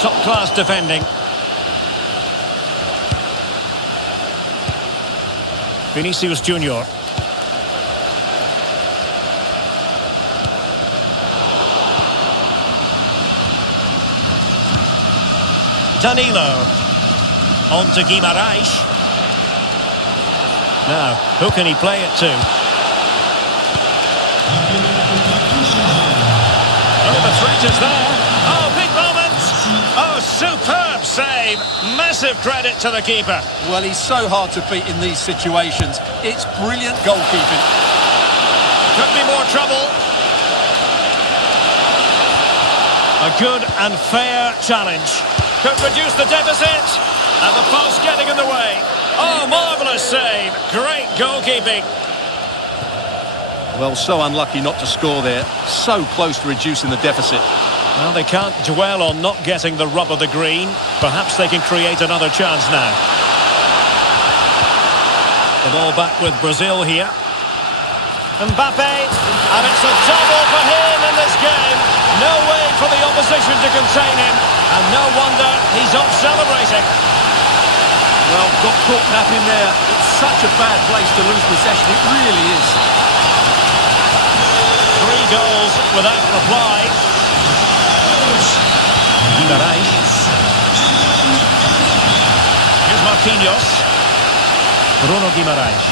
Top class defending. Vinicius Junior. Danilo. On to Guimaraes. Now, who can he play it to? Oh, the threat is there. Oh, big moment. Oh, superb save. Massive credit to the keeper. Well, he's so hard to beat in these situations. It's brilliant goalkeeping. Could be more trouble. A good and fair challenge. Could reduce the deficit. And the post getting in the way. Oh, marvellous save. Great goalkeeping. Well, so unlucky not to score there. So close to reducing the deficit. Well, they can't dwell on not getting the rub of the green. Perhaps they can create another chance now. The ball back with Brazil here. Mbappe. And it's a double for him in this game. No way for the opposition to contain him. And no wonder he's off celebrating. Well, got caught napping there. It's such a bad place to lose possession. It really is. 3 goals without reply. Guimaraes. Here's Marquinhos. Bruno Guimaraes.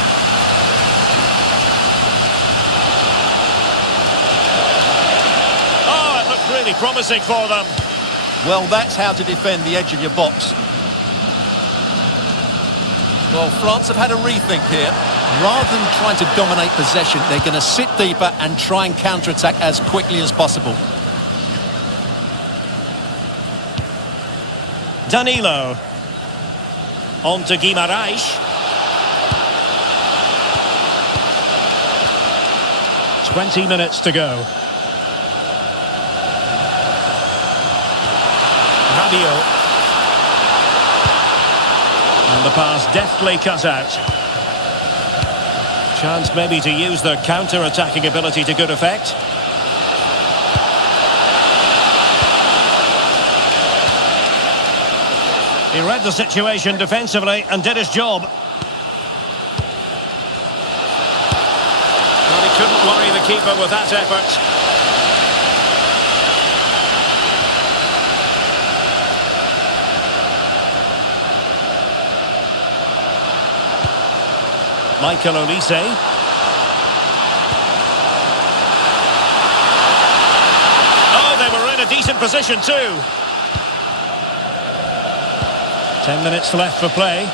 Oh, it looked really promising for them. Well, that's how to defend the edge of your box. Well, France have had a rethink here. Rather than trying to dominate possession, they're going to sit deeper and try and counter-attack as quickly as possible. Danilo. On to Guimaraes. 20 minutes to go. Rabiot. And the pass deftly cut out. Chance maybe to use their counter-attacking ability to good effect. He read the situation defensively and did his job. Well, he couldn't worry the keeper with that effort. Michael Olise. Oh, they were in a decent position too. 10 minutes left for play.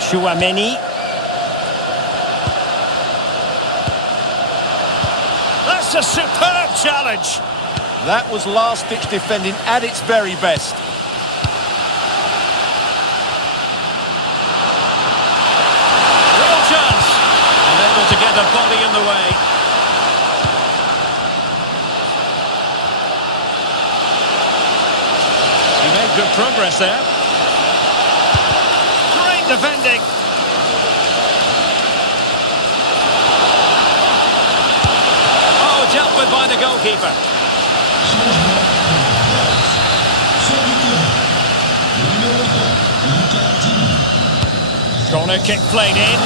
Chouameni. That's a superb challenge. That was last-ditch defending at its very best. To get the body in the way. He made good progress there. Great defending. Oh, dealt with by the goalkeeper. Corner kick played in.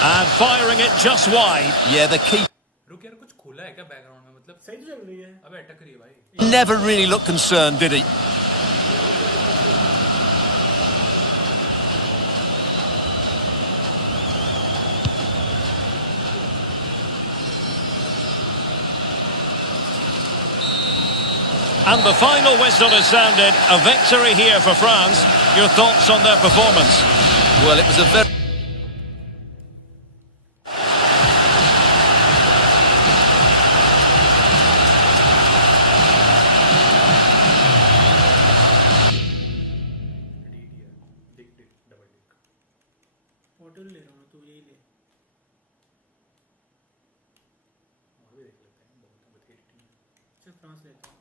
And firing it just wide. Yeah, the keeper रुक यार कुछ खुला है क्या background में मतलब सही तो चल रही है. अबे अटक रही है भाई. never really looked concerned, did he? And the final whistle has sounded. A victory here for France. Your thoughts on their performance? Well, it was a very... Portugal ले रहा हूँ, तू यही ले। और भी देख लेते हैं, बहुत बथेरी टीम है। चल फ्रांस लेता हूँ।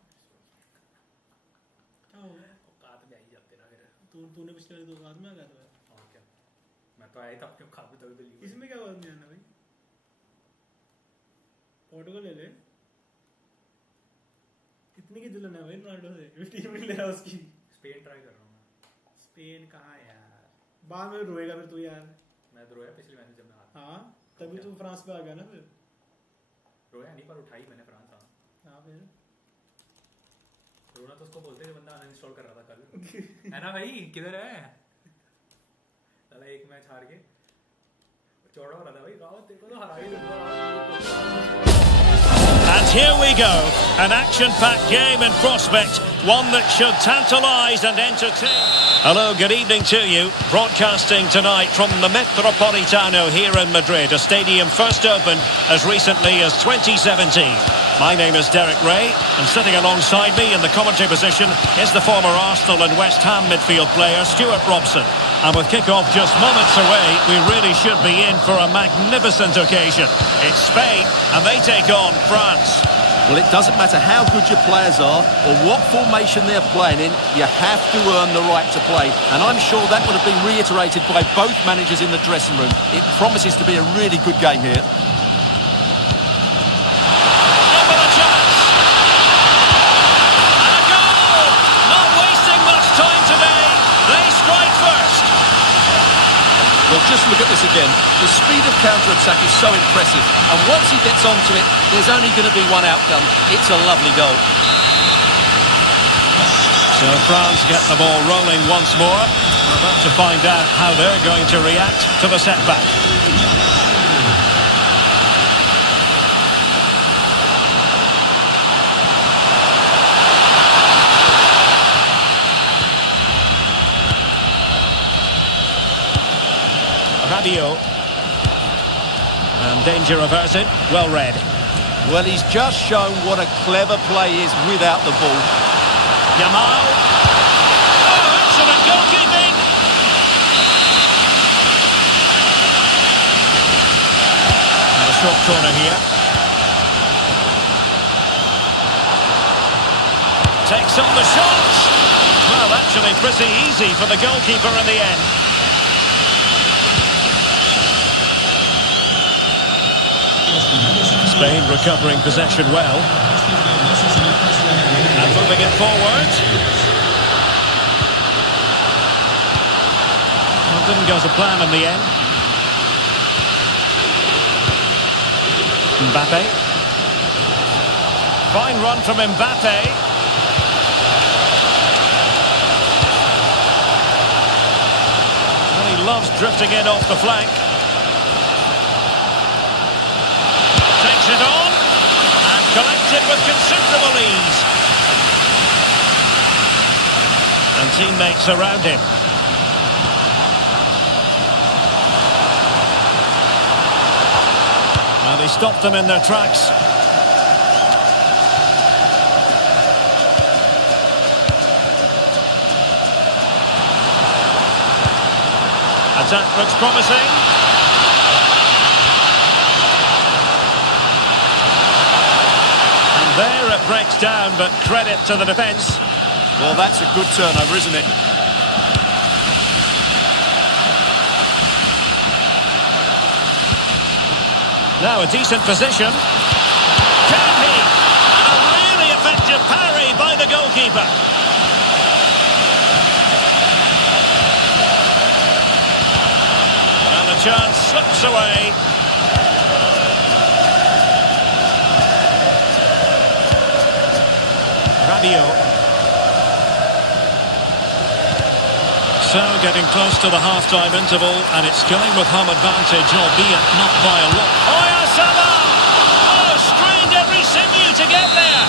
क्या हो गया? औकात में आई जाते ना फिर। तूने पिछले वाले 2 साल में आ गया था। और क्या, मैं तो आया था अपने औकात में, तभी तो ली। इसमें क्या बात नहीं आना भाई, पोर्टुगल ले ले। कितनी की दुल्हन है भाई रोनाल्डो से, 15 मिनट ले रहा उसकी। स्पेन ट्राई कर रहा हूँ मैं। स्पेन कहाँ यार, बाद में रोएगा फिर तू यार। मैं तो रोया पिछले मैच में जब मैं हारा। हाँ तभी तू फ्रांस पे आ गया ना फिर। रोया नहीं, पर उठाई मैंने फ्रांस। हाँ फिर रोना तो उसको बोलते हैं, बंदा अनइंस्टॉल कर रहा था कल। है ना भाई, किधर है साला? एक मैच हार के चौड़ा हो रहा था भाई। रावत देखो तो हरा ही दूंगा। And here we go, an action-packed game in prospect, one that should tantalise and entertain. Hello, good evening to you. Broadcasting tonight from the Metropolitano here in Madrid, a stadium first opened as recently as 2017. My name is Derek Ray, and sitting alongside me in the commentary position is the former Arsenal and West Ham midfield player Stuart Robson. And with kick-off just moments away, we really should be in for a magnificent occasion. It's Spain, and they take on France. Well, it doesn't matter how good your players are or what formation they're playing in, you have to earn the right to play. And I'm sure that would have been reiterated by both managers in the dressing room. It promises to be a really good game here. Given a chance. And a goal! Not wasting much time today. They strike first. Well, just look at this again. The speed of counter-attack is so impressive. And once he gets onto it, there's only going to be one outcome. It's a lovely goal. So France get the ball rolling once more. We're about to find out how they're going to react to the setback. Rabiot. And danger averted. Well read. Well, he's just shown what a clever play is without the ball. Yamal. Oh, excellent goalkeeping. And a short corner here. Takes on the shot. Well, actually pretty easy for the goalkeeper in the end. Spain recovering possession well. And moving it forward. Well, didn't go to plan in the end. Mbappe. Fine run from Mbappe. Well, he loves drifting in off the flank. Takes it on and collects it with considerable ease. And teammates around him. Well, he stopped them in their tracks. Attack looks promising. There it breaks down, but credit to the defence. Well, that's a good turnover, isn't it? Now a decent position. Can he? And a really effective parry by the goalkeeper. And the chance slips away. Rabiot. So getting close to the half-time interval, and it's going with home advantage, albeit not by a lot. Oyarzabal! Oh, strained every sinew to get there.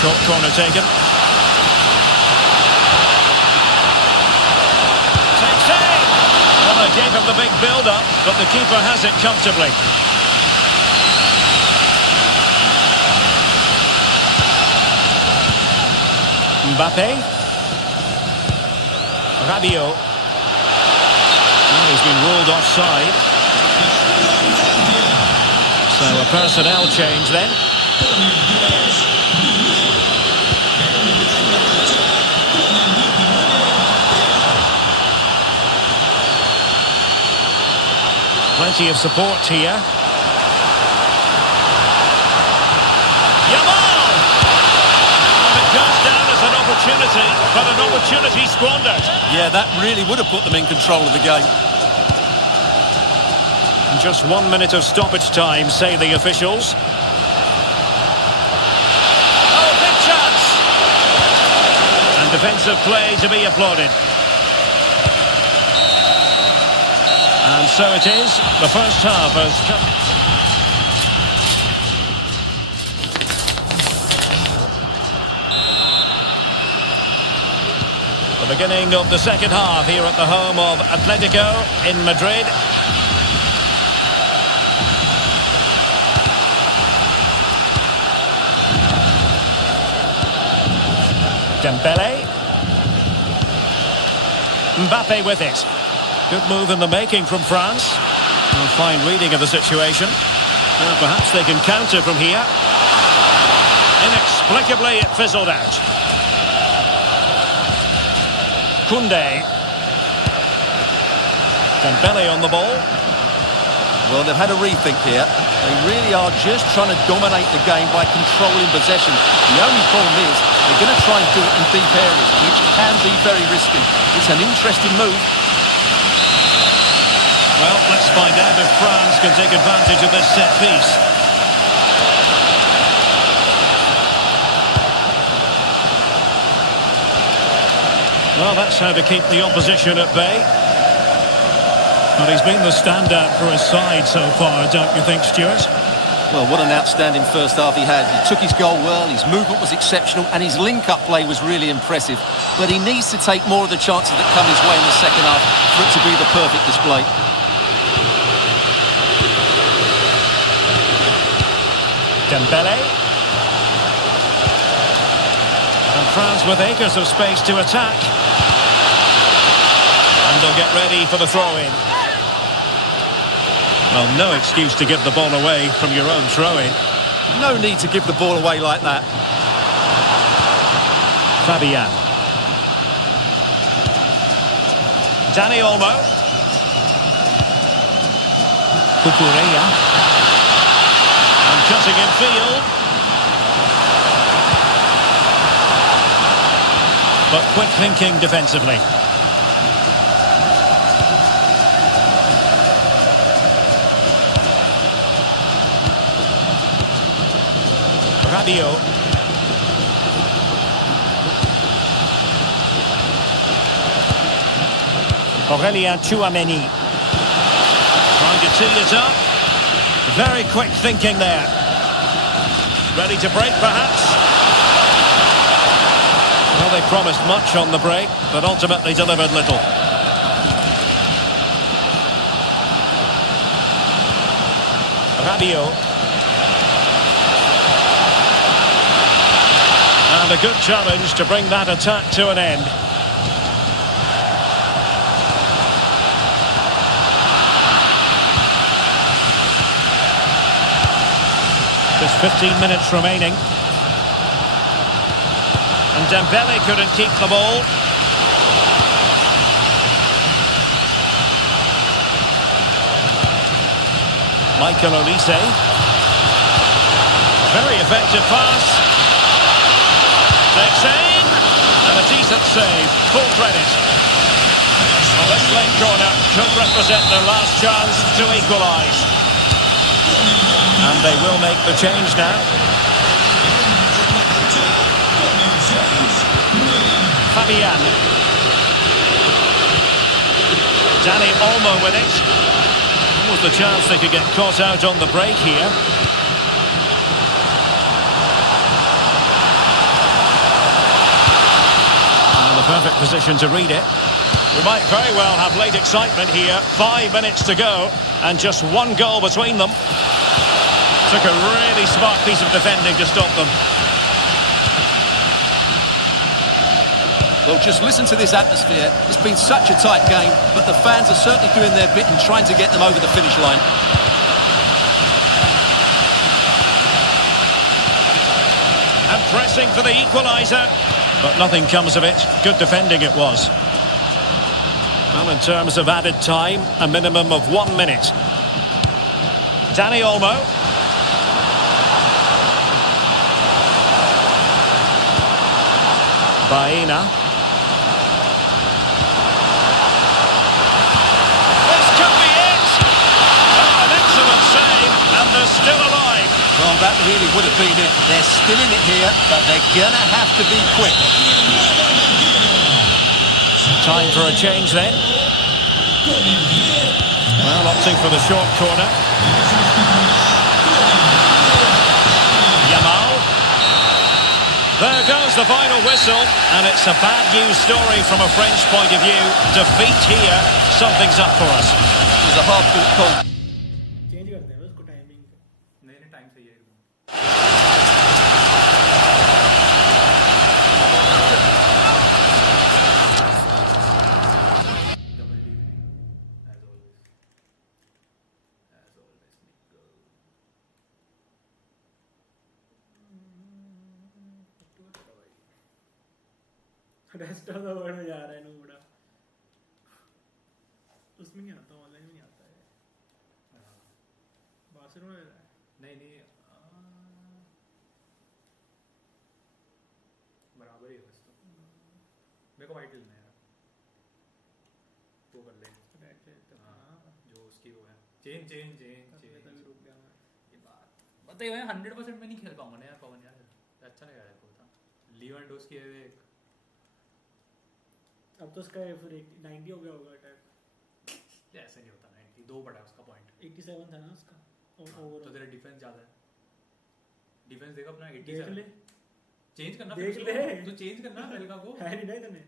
Short corner taken. Takes aim. Well, they gave him the big build-up, but the keeper has it comfortably. Mbappe. Rabiot. He's been ruled offside. So a personnel change then. Plenty of support here. Yamal! And it goes down as an opportunity, but an opportunity squandered. Yeah, that really would have put them in control of the game. Just 1 minute of stoppage time, say the officials. Oh, big chance! And defensive play to be applauded. And so it is. The first half has come. The beginning of the second half here at the home of Atletico in Madrid. Dembele. Mbappe with it. Good move in the making from France. A fine reading of the situation. Well, perhaps they can counter from here. Inexplicably, it fizzled out. Koundé. Dembele on the ball. Well, they've had a rethink here. They really are just trying to dominate the game by controlling possession. The only problem is they're going to try and do it in deep areas, which can be very risky. It's an interesting move. Well, let's find out if France can take advantage of this set piece. Well, that's how to keep the opposition at bay. But he's been the standout for his side so far, don't you think, Stuart? Well, what an outstanding first half he had. He took his goal well, his movement was exceptional, and his link-up play was really impressive. But he needs to take more of the chances that come his way in the second half for it to be the perfect display. Dembele. And France with acres of space to attack. And they'll get ready for the throw-in. Well, no excuse to give the ball away from your own throw-in. No need to give the ball away like that. Fabian. Dani Olmo. Cucurella. And cutting in field. But quick thinking defensively. Rabiot. Aurélien Tchouameni. Trying to tee it up. Very quick thinking there. Ready to break, perhaps? Well, they promised much on the break, but ultimately delivered little. Rabiot. And a good challenge to bring that attack to an end. Just 15 minutes remaining. And Dembele couldn't keep the ball. Michael Olise. Very effective pass. Takes aim. And a decent save. Full credit. Well, this late corner could represent their last chance to equalise. And they will make the change now. Fabian. Dani Olmo with it. What was the chance they could get caught out on the break here? And the perfect position to read it. We might very well have late excitement here. 5 minutes to go and just one goal between them. Took a really smart piece of defending to stop them. Well, just listen to this atmosphere. It's been such a tight game, but the fans are certainly doing their bit in trying to get them over the finish line. And pressing for the equaliser. But nothing comes of it. Good defending it was. Well, in terms of added time, a minimum of 1 minute. Dani Olmo. Baena. This could be it! Oh, an excellent save, and they're still alive. Well, that really would have been it. They're still in it here, but they're going to have to be quick. Time for a change then. Well, opting for the short corner. Yamal. There goes the final whistle, and it's a bad news story from a French point of view. Defeat here, something's up for us. It was a hard-fought call. Change करते हैं उसको timing नहीं time सही है एकदम rest of the world में जा रहा है नूबड़ा उसमें नहीं आता ऑनलाइन में नहीं आता है बार्सिलोना ले रहा है नहीं बराबर ही है बस तो मेरे को वाइट लेना है यार तो कर ले जो उसकी वो है चेंज तभी रुक गया मैं ये बात बताइए मैं 100% में नहीं खेल पाऊंगा ना यार पवन यार अच्छा नहीं लग रहा है लीवेंडोस्की है एक अब तो उसका फिर 90 हो गया होगा अटैक ऐसे नहीं होता 90 दो बड़ा उसका पॉइंट 87 था ना उसका तो तेरा डिफेंस ज्यादा है डिफेंस देख अपना 87 देख ले चेंज करना देख ले तो चेंज करना मेलका को है नहीं ना तूने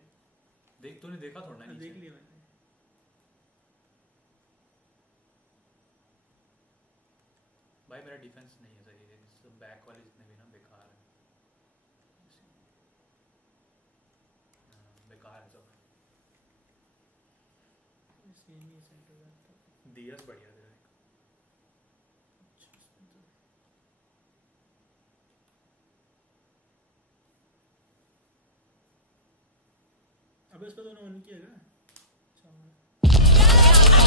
देख तूने देखा थोड़ा ना देख लिया मैंने भाई मेरा डिफेंस नहीं है सही सब बैक वाले जितने भी ना बेकार है बेकार है सब दियस बढ़िया दे रहा है अब इस पे तो ऑन किया क्या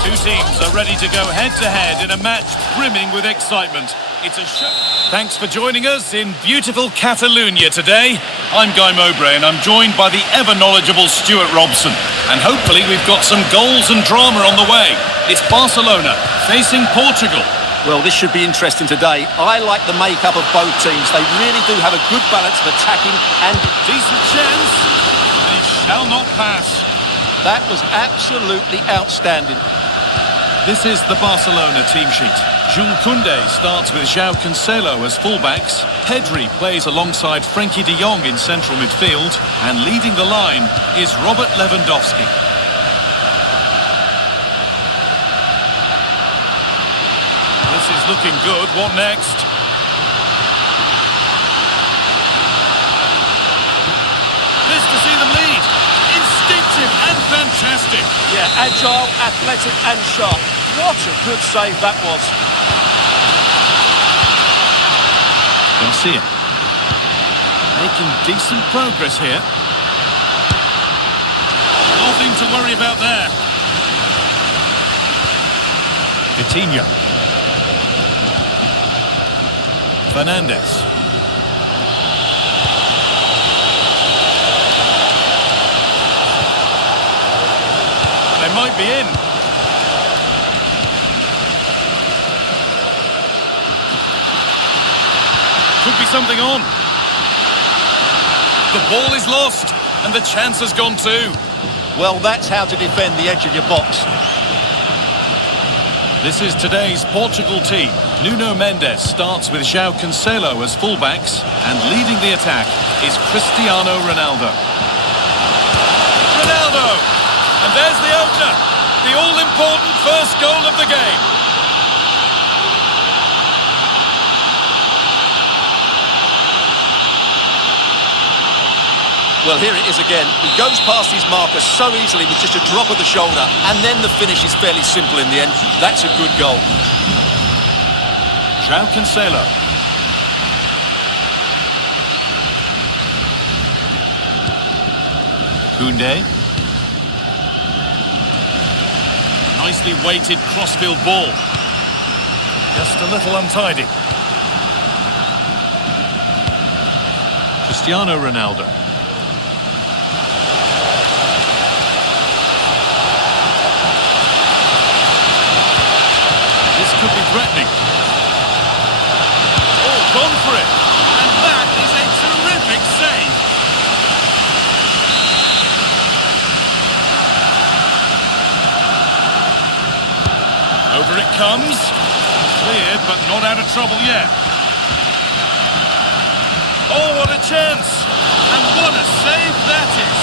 Two teams are ready to go head-to-head in a match brimming with excitement. It's a show. Thanks for joining us in beautiful Catalonia today. I'm Guy Mowbray and I'm joined by the ever-knowledgeable Stuart Robson. And hopefully we've got some goals and drama on the way. It's Barcelona facing Portugal. Well, this should be interesting today. I like the makeup of both teams. They really do have a good balance of attacking and... Decent chance. They shall not pass. That was absolutely outstanding. This is the Barcelona team sheet. Jules Koundé starts with João Cancelo as fullbacks. Pedri plays alongside Frenkie de Jong in central midfield. And leading the line is Robert Lewandowski. This is looking good. What next? This to see them lead. Instinctive and fantastic. Yeah, agile, athletic and sharp. What a good save that was. Garcia. Making decent progress here. Nothing to worry about there. Coutinho. Fernandes. They might be in. Could be something on. The ball is lost and the chance has gone too. Well, that's how to defend the edge of your box. This is today's Portugal team. Nuno Mendes starts with João Cancelo as fullbacks, and leading the attack is Cristiano Ronaldo. Ronaldo! And there's the opener, the all-important first goal of the game. Well, here it is again. He goes past his marker so easily with just a drop of the shoulder, and then the finish is fairly simple in the end. That's a good goal. João Cancelo. Koundé. Nicely weighted crossfield ball. Just a little untidy. Cristiano Ronaldo. This could be threatening. Oh, gone for it. And that is a terrific save. Over it comes. Cleared, but not out of trouble yet. Oh, what a chance! And what a save that is!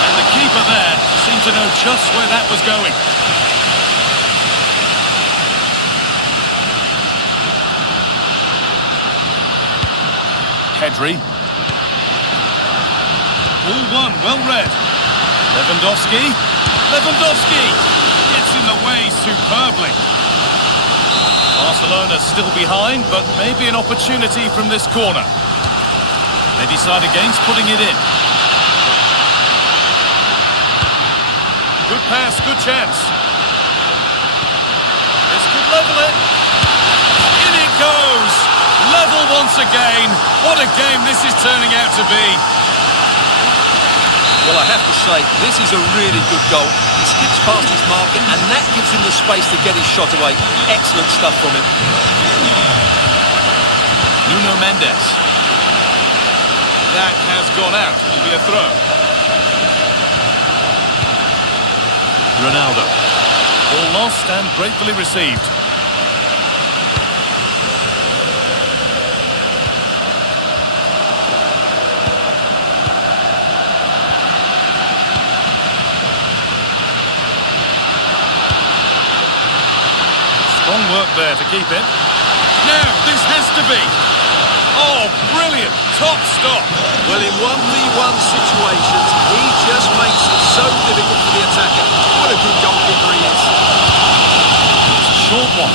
And the keeper there seemed to know just where that was going. Pedri. Ball one, well read. Lewandowski. Lewandowski gets in the way superbly. Barcelona still behind, but maybe an opportunity from this corner. They decide against putting it in. Good pass, good chance. This could level it. In it goes. Level once again. What a game this is turning out to be. Well, I have to say, this is a really good goal. He skips past his marker, and that gives him the space to get his shot away. Excellent stuff from him. Nuno Mendes. That has gone out. It'll be a throw. Ronaldo. Ball lost and gratefully received. Strong work there to keep it. Now, this has to be. Oh, brilliant. Top stop. Well, in 1v1 situations, he just makes it so difficult for the attacker. What a good goalkeeper he is. It's a short one.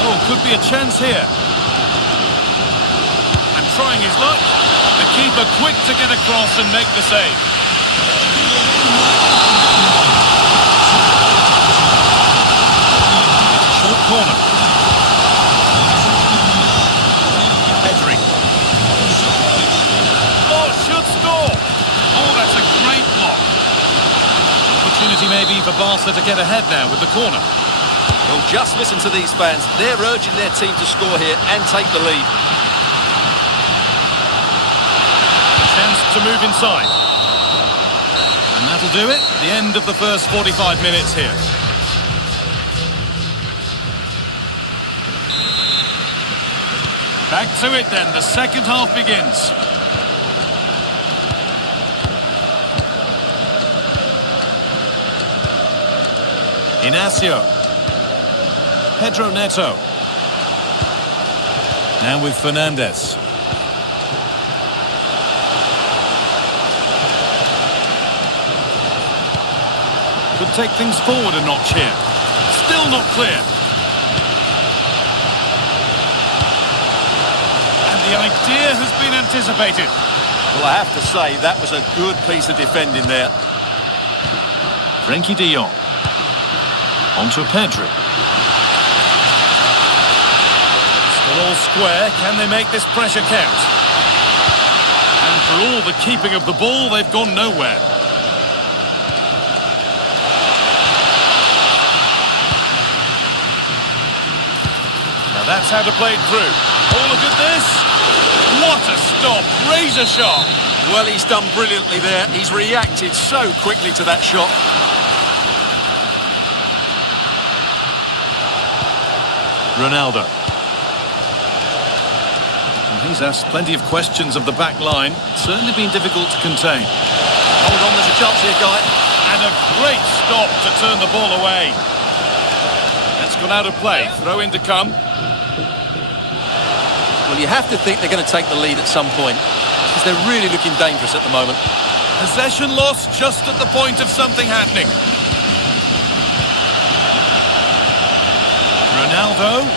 Oh, could be a chance here. And trying his luck. The keeper quick to get across and make the save. Short corner. Pedri. Oh, should score. Oh, that's a great block. Opportunity maybe for Barca to get ahead now with the corner. Well, just listen to these fans. They're urging their team to score here and take the lead. Chance to move inside. And that'll do it. The end of the first 45 minutes here. Back to it then. The second half begins. Inacio. Pedro Neto. Now with Fernandes. Could take things forward a notch here. Still not clear. And the idea has been anticipated. Well, I have to say, that was a good piece of defending there. Frenkie de Jong. Onto Pedri. Still all square. Can they make this pressure count? And for all the keeping of the ball, they've gone nowhere. Now that's how to play it through. Oh, look at this. What a stop. Razor sharp. Well, he's done brilliantly there. He's reacted so quickly to that shot. Ronaldo. And he's asked plenty of questions of the back line. Certainly been difficult to contain. Hold on, there's a chance here, Guy. And a great stop to turn the ball away. That's gone out of play. Throw in to come. Well, you have to think they're going to take the lead at some point, because they're really looking dangerous at the moment. Possession lost just at the point of something happening. Ronaldo.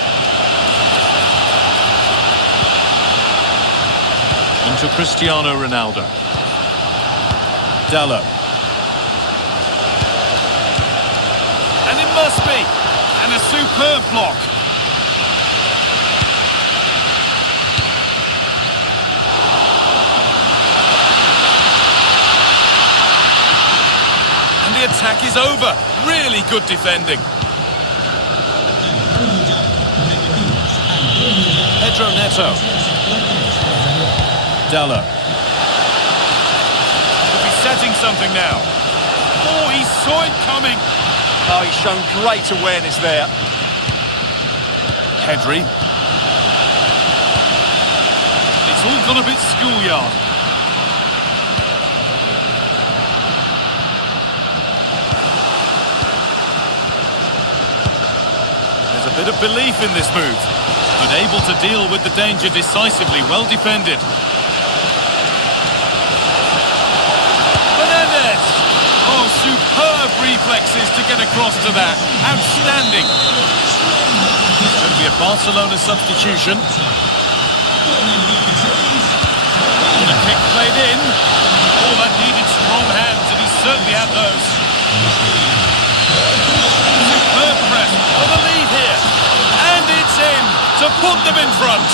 Into Cristiano Ronaldo. Dello. And it must be. And a superb block. And the attack is over. Really good defending. Pedro Neto. Dello. Could be setting something now. Oh, he saw it coming. Oh, he's shown great awareness there. Pedri. It's all gone a bit schoolyard. There's a bit of belief in this move, but able to deal with the danger decisively. Well defended. Oh, superb reflexes to get across to that. Outstanding. It's going to be a Barcelona substitution. And a kick played in. Oh, that needed strong hands, and he certainly had those. Superb press for the lead here. And it's in to put them in front.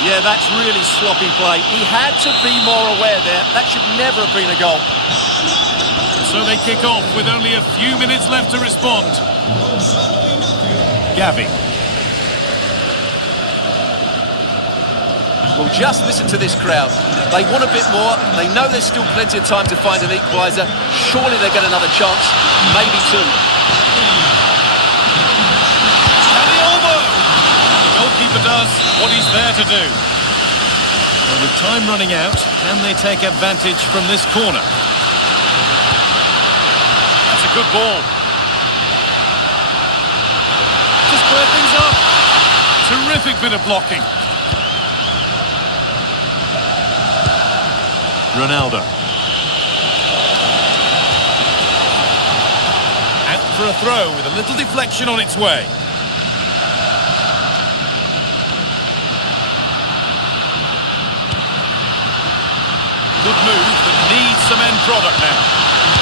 Yeah, that's really sloppy play. He had to be more aware there. That should never have been a goal. So they kick off with only a few minutes left to respond. Gavi. Well, just listen to this crowd. They want a bit more. They know there's still plenty of time to find an equaliser. Surely they'll get another chance. Maybe two. Goalkeeper does what he's there to do. And with time running out, can they take advantage from this corner? That's a good ball. Just square things up. Terrific bit of blocking. Ronaldo. Out for a throw with a little deflection on its way. Good move, but needs some end product now.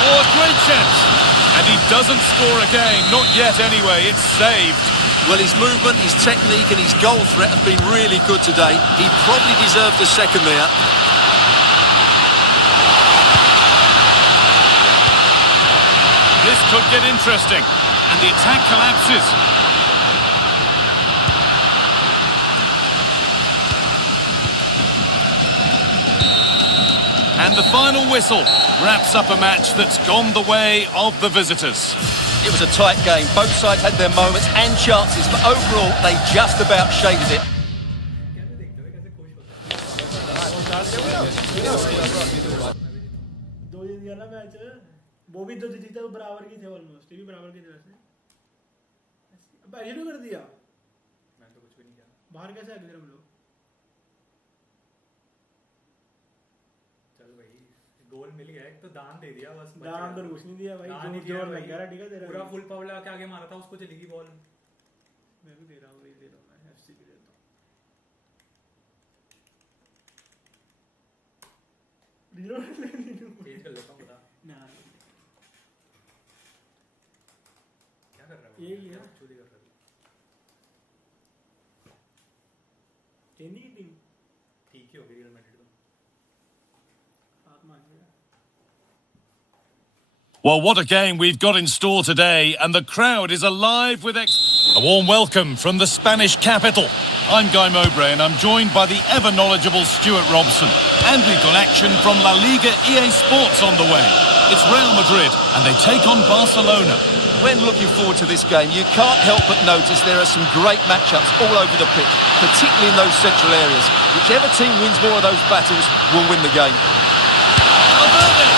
Oh, a great chance. And he doesn't score again. Not yet anyway. It's saved. Well, his movement, his technique and his goal threat have been really good today. He probably deserved a second there. This could get interesting. And the attack collapses. And the final whistle wraps up a match that's gone the way of the visitors. It was a tight game. Both sides had their moments and chances, but overall, they just about shaded it. दो जीत गया ना match, वो भी दो जीते, वो बराबर की थे ऑलमोस्ट, ये भी बराबर की थे वैसे। अब एडिट कर दिया। मैंने तो कुछ भी नहीं किया। बाहर कैसे आ गए हम लोग? चल भाई, गोल मिल गया, एक तो दान दे दिया बस। दान तो कुछ नहीं दिया भाई, जोर लग गया ठीक है तेरा। पूरा फुल पावर लगा के आगे मारा था, उसको चली गई बॉल। मैं भी दे रहा हूँ, वही दे रहा हूँ, मैं एफसी भी देता हूँ। चेंज कर लेता हूँ, बता। ना क्या कर रहा है? यही है, चोरी कर रहा है। चेंज की टीम ठीक ही हो गई रियल मैड्रिड तो। हाथ मार दिया। Well, what a game we've got in store today, and the crowd is alive with a warm welcome from the Spanish capital. I'm Guy Mowbray, and I'm joined by the ever-knowledgeable Stuart Robson. And we've got action from La Liga EA Sports on the way. It's Real Madrid, and they take on Barcelona. when looking forward to this game, you can't help but notice there are some great matchups all over the pitch, particularly in those central areas. Whichever team wins more of those battles will win the game. Valverde.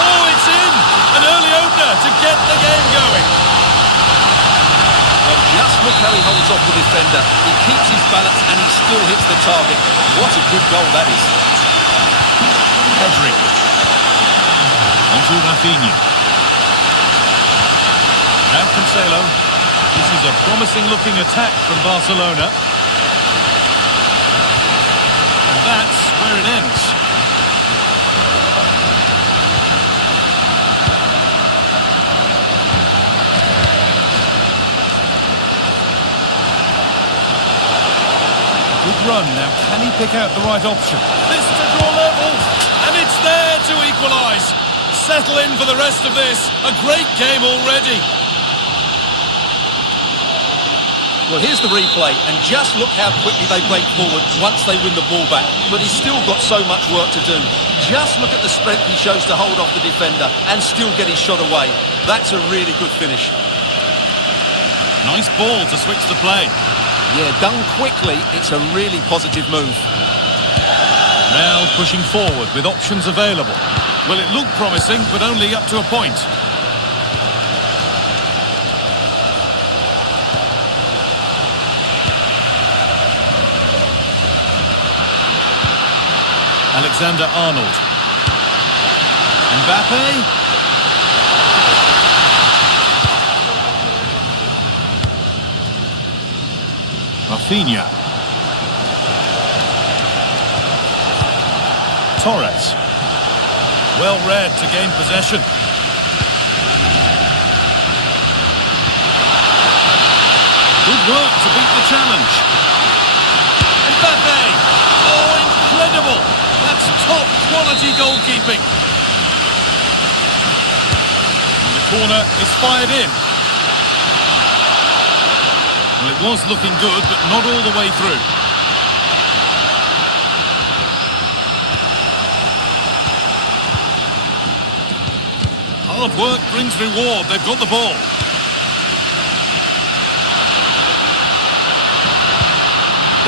Oh, it's in! An early opener to get the game going. And just look how he holds off the defender. He keeps his balance and he still hits the target. What a good goal that is. Pedri. Onto Rafinha. Now Cancelo. This is a promising-looking attack from Barcelona. And that's where it ends. Good run. Now, can he pick out the right option? This to draw level. And it's there to equalise. Settle in for the rest of this. A great game already. Well, here's the replay, and just look how quickly they break forward once they win the ball back. But he's still got so much work to do. Just look at the strength he shows to hold off the defender and still get his shot away. That's a really good finish. Nice ball to switch the play. Yeah, done quickly, it's a really positive move. Now pushing forward with options available. Well, it looked promising, but only up to a point. Alexander-Arnold. Mbappe. Rafinha. Torres. Well read to gain possession. Good work to beat the challenge. Mbappe. Oh, incredible. That's top quality goalkeeping. And the corner is fired in. Well, it was looking good, but not all the way through. Hard work brings reward. They've got the ball.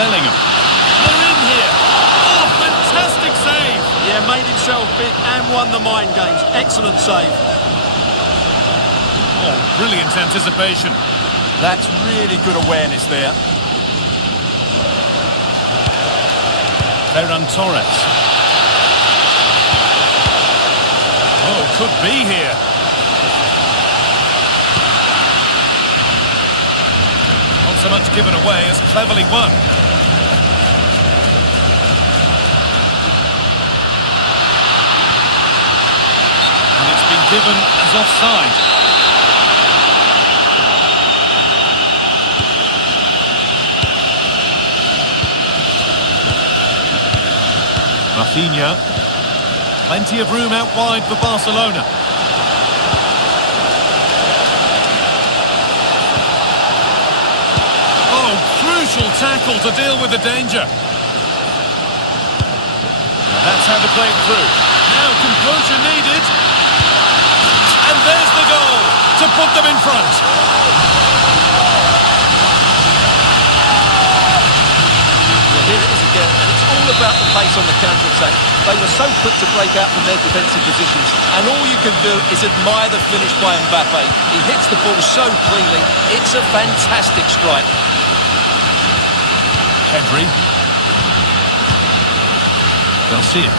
Bellingham. They're in here. Oh, fantastic save. Yeah, made himself big and won the mind games. Excellent save. Oh, brilliant anticipation. That's really good awareness there. Ferran Torres. Oh, could be here. Not so much given away as cleverly won. And it's been given as offside. Rafinha. Plenty of room out wide for Barcelona. Oh, crucial tackle to deal with the danger. That's how to play it through. Now composure needed. And there's the goal to put them in front. Well, here it is again, and it's all about the pace on the counter-attack. They were so quick to break out from their defensive positions, and all you can do is admire the finish by Mbappe. He hits the ball so cleanly. It's a fantastic strike. Pedri. Garcia.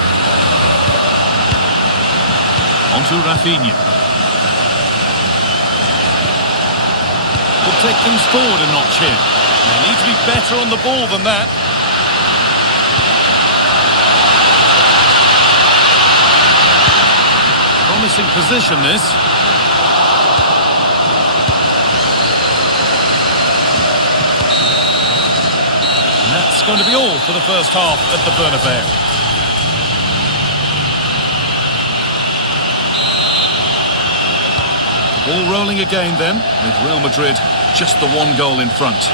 Onto Rafinha. Will take things forward a notch here. They need to be better on the ball than that. Promising position, this. And that's going to be all for the first half at the Bernabeu. Ball rolling again then, with Real Madrid just the one goal in front.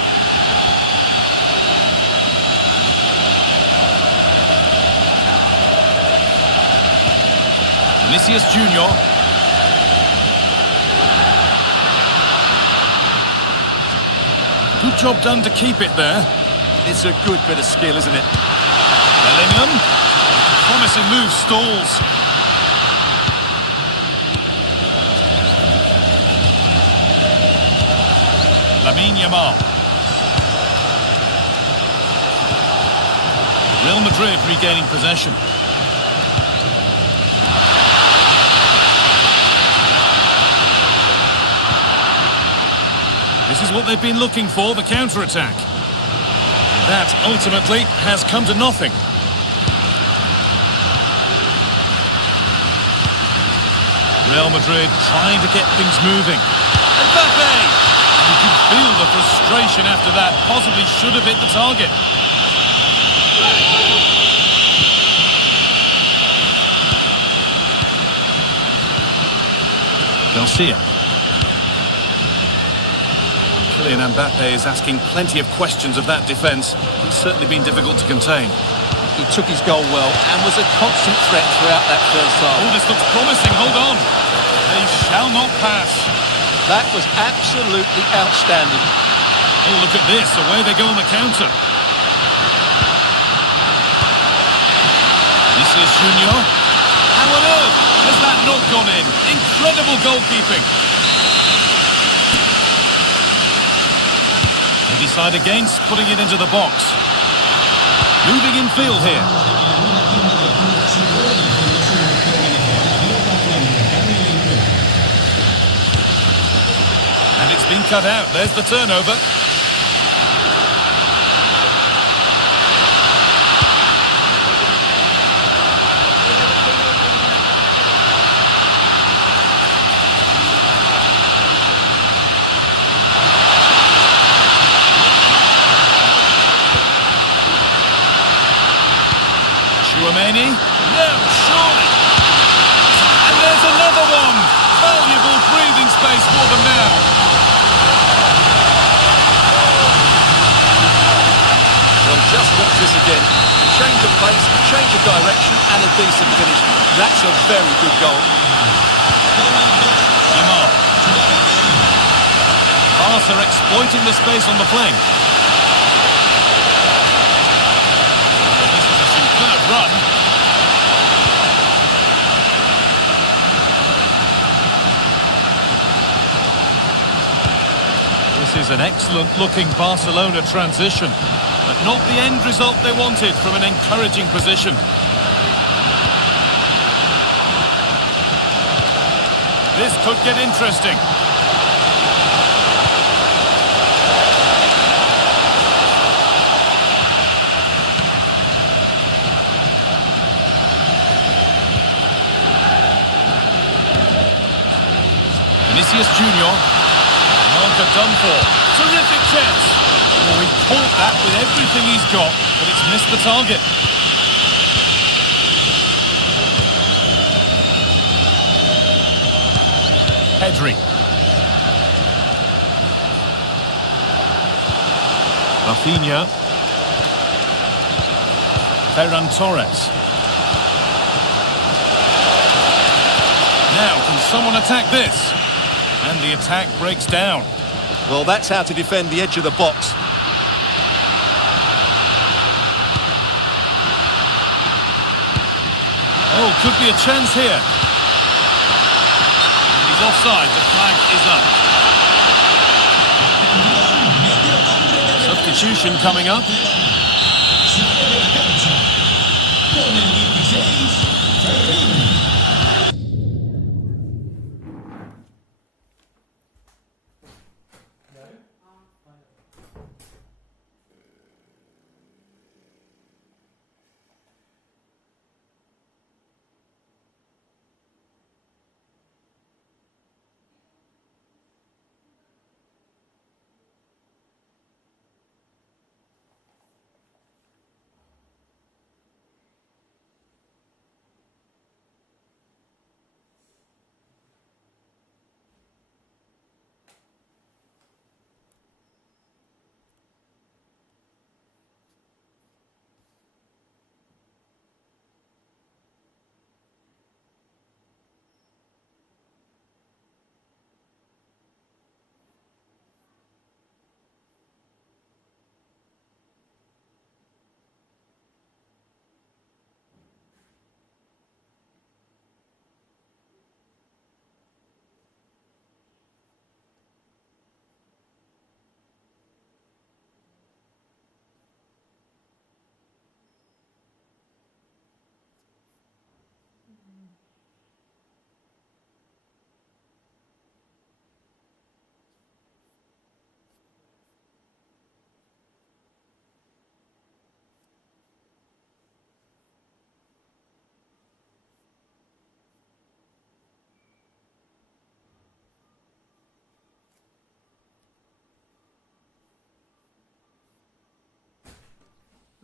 Vinicius Junior. Good job done to keep it there. It's a good bit of skill, isn't it? Bellingham. Promising move stalls. Lamine Yamal. Real Madrid regaining possession. This is what they've been looking for, the counter-attack. That ultimately has come to nothing. Real Madrid trying to get things moving. Mbappe! You can feel the frustration after that. Possibly should have hit the target. Garcia. Kylian Mbappe is asking plenty of questions of that defence. It's certainly been difficult to contain. He took his goal well and was a constant threat throughout that first half. Oh, this looks promising. Hold on. They shall not pass. That was absolutely outstanding. Oh, look at this. Away they go on the counter. Vinicius Junior. How on earth has that not gone in? Incredible goalkeeping. They decide against putting it into the box. Moving in field here. And it's been cut out. There's the turnover. Chouameni? No, surely. And there's another one. Valuable breathing space for them now. Well, just watch this again. A change of pace, a change of direction, and a decent finish. That's a very good goal. Yamal. Barca exploiting the space on the flank. This is a superb run. This is an excellent-looking Barcelona transition, but not the end result they wanted from an encouraging position. This could get interesting. Vinicius Junior. Marca done for. Terrific chance. Well, he caught that with everything he's got, but it's missed the target. Pedri. Rafinha. Ferran Torres. Now, can someone attack this? And the attack breaks down. Well, that's how to defend the edge of the box. Oh, could be a chance here. And he's offside, the flag is up. Substitution coming up.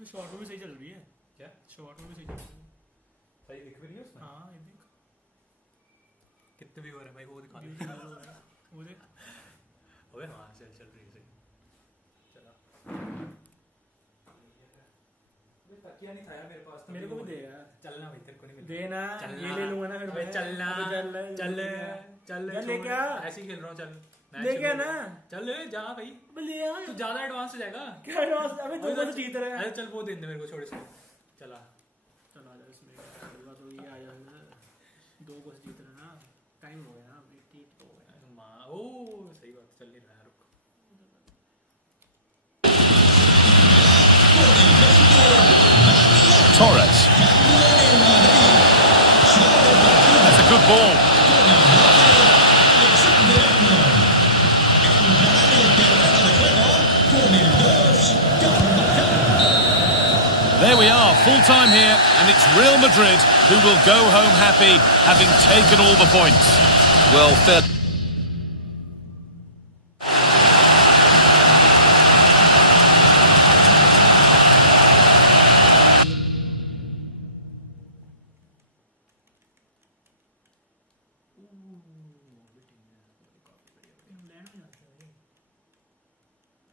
अभी short में भी सही चल रही है। क्या short में भी सही चल रही है। सही दिख भी रही है उसमें? हाँ ये देख कितने व्यूअर है भाई वो दिखा दे। वो देख अबे हाँ चल रही है सही। चला तकिया नहीं था यार मेरे पास। मेरे को भी दे यार। चलना भाई तेरे को नहीं मिलता। देना ये ले लूंगा ना फिर मैं। चलना चल लेके आ। ऐसे ही खेल रहा हूँ चल लेके आ ना। चल जा भाई ले आ। तू ज्यादा एडवांस हो जाएगा। क्या एडवांस? अबे 2 तो जीत रहा है। अरे चल वो दे दे मेरे को छोड़ इसको। चला चलो आ जा इसमें तो ये आ जाएगा 2 को जीत रहा ना। टाइम हो गया ना अभी ठीक हो गया। माँ ओ सही बात चल नहीं रहा है रुक। Torres. That's a good ball. There we are, full time here, and it's Real Madrid who will go home happy, having taken all the points. Well, fair.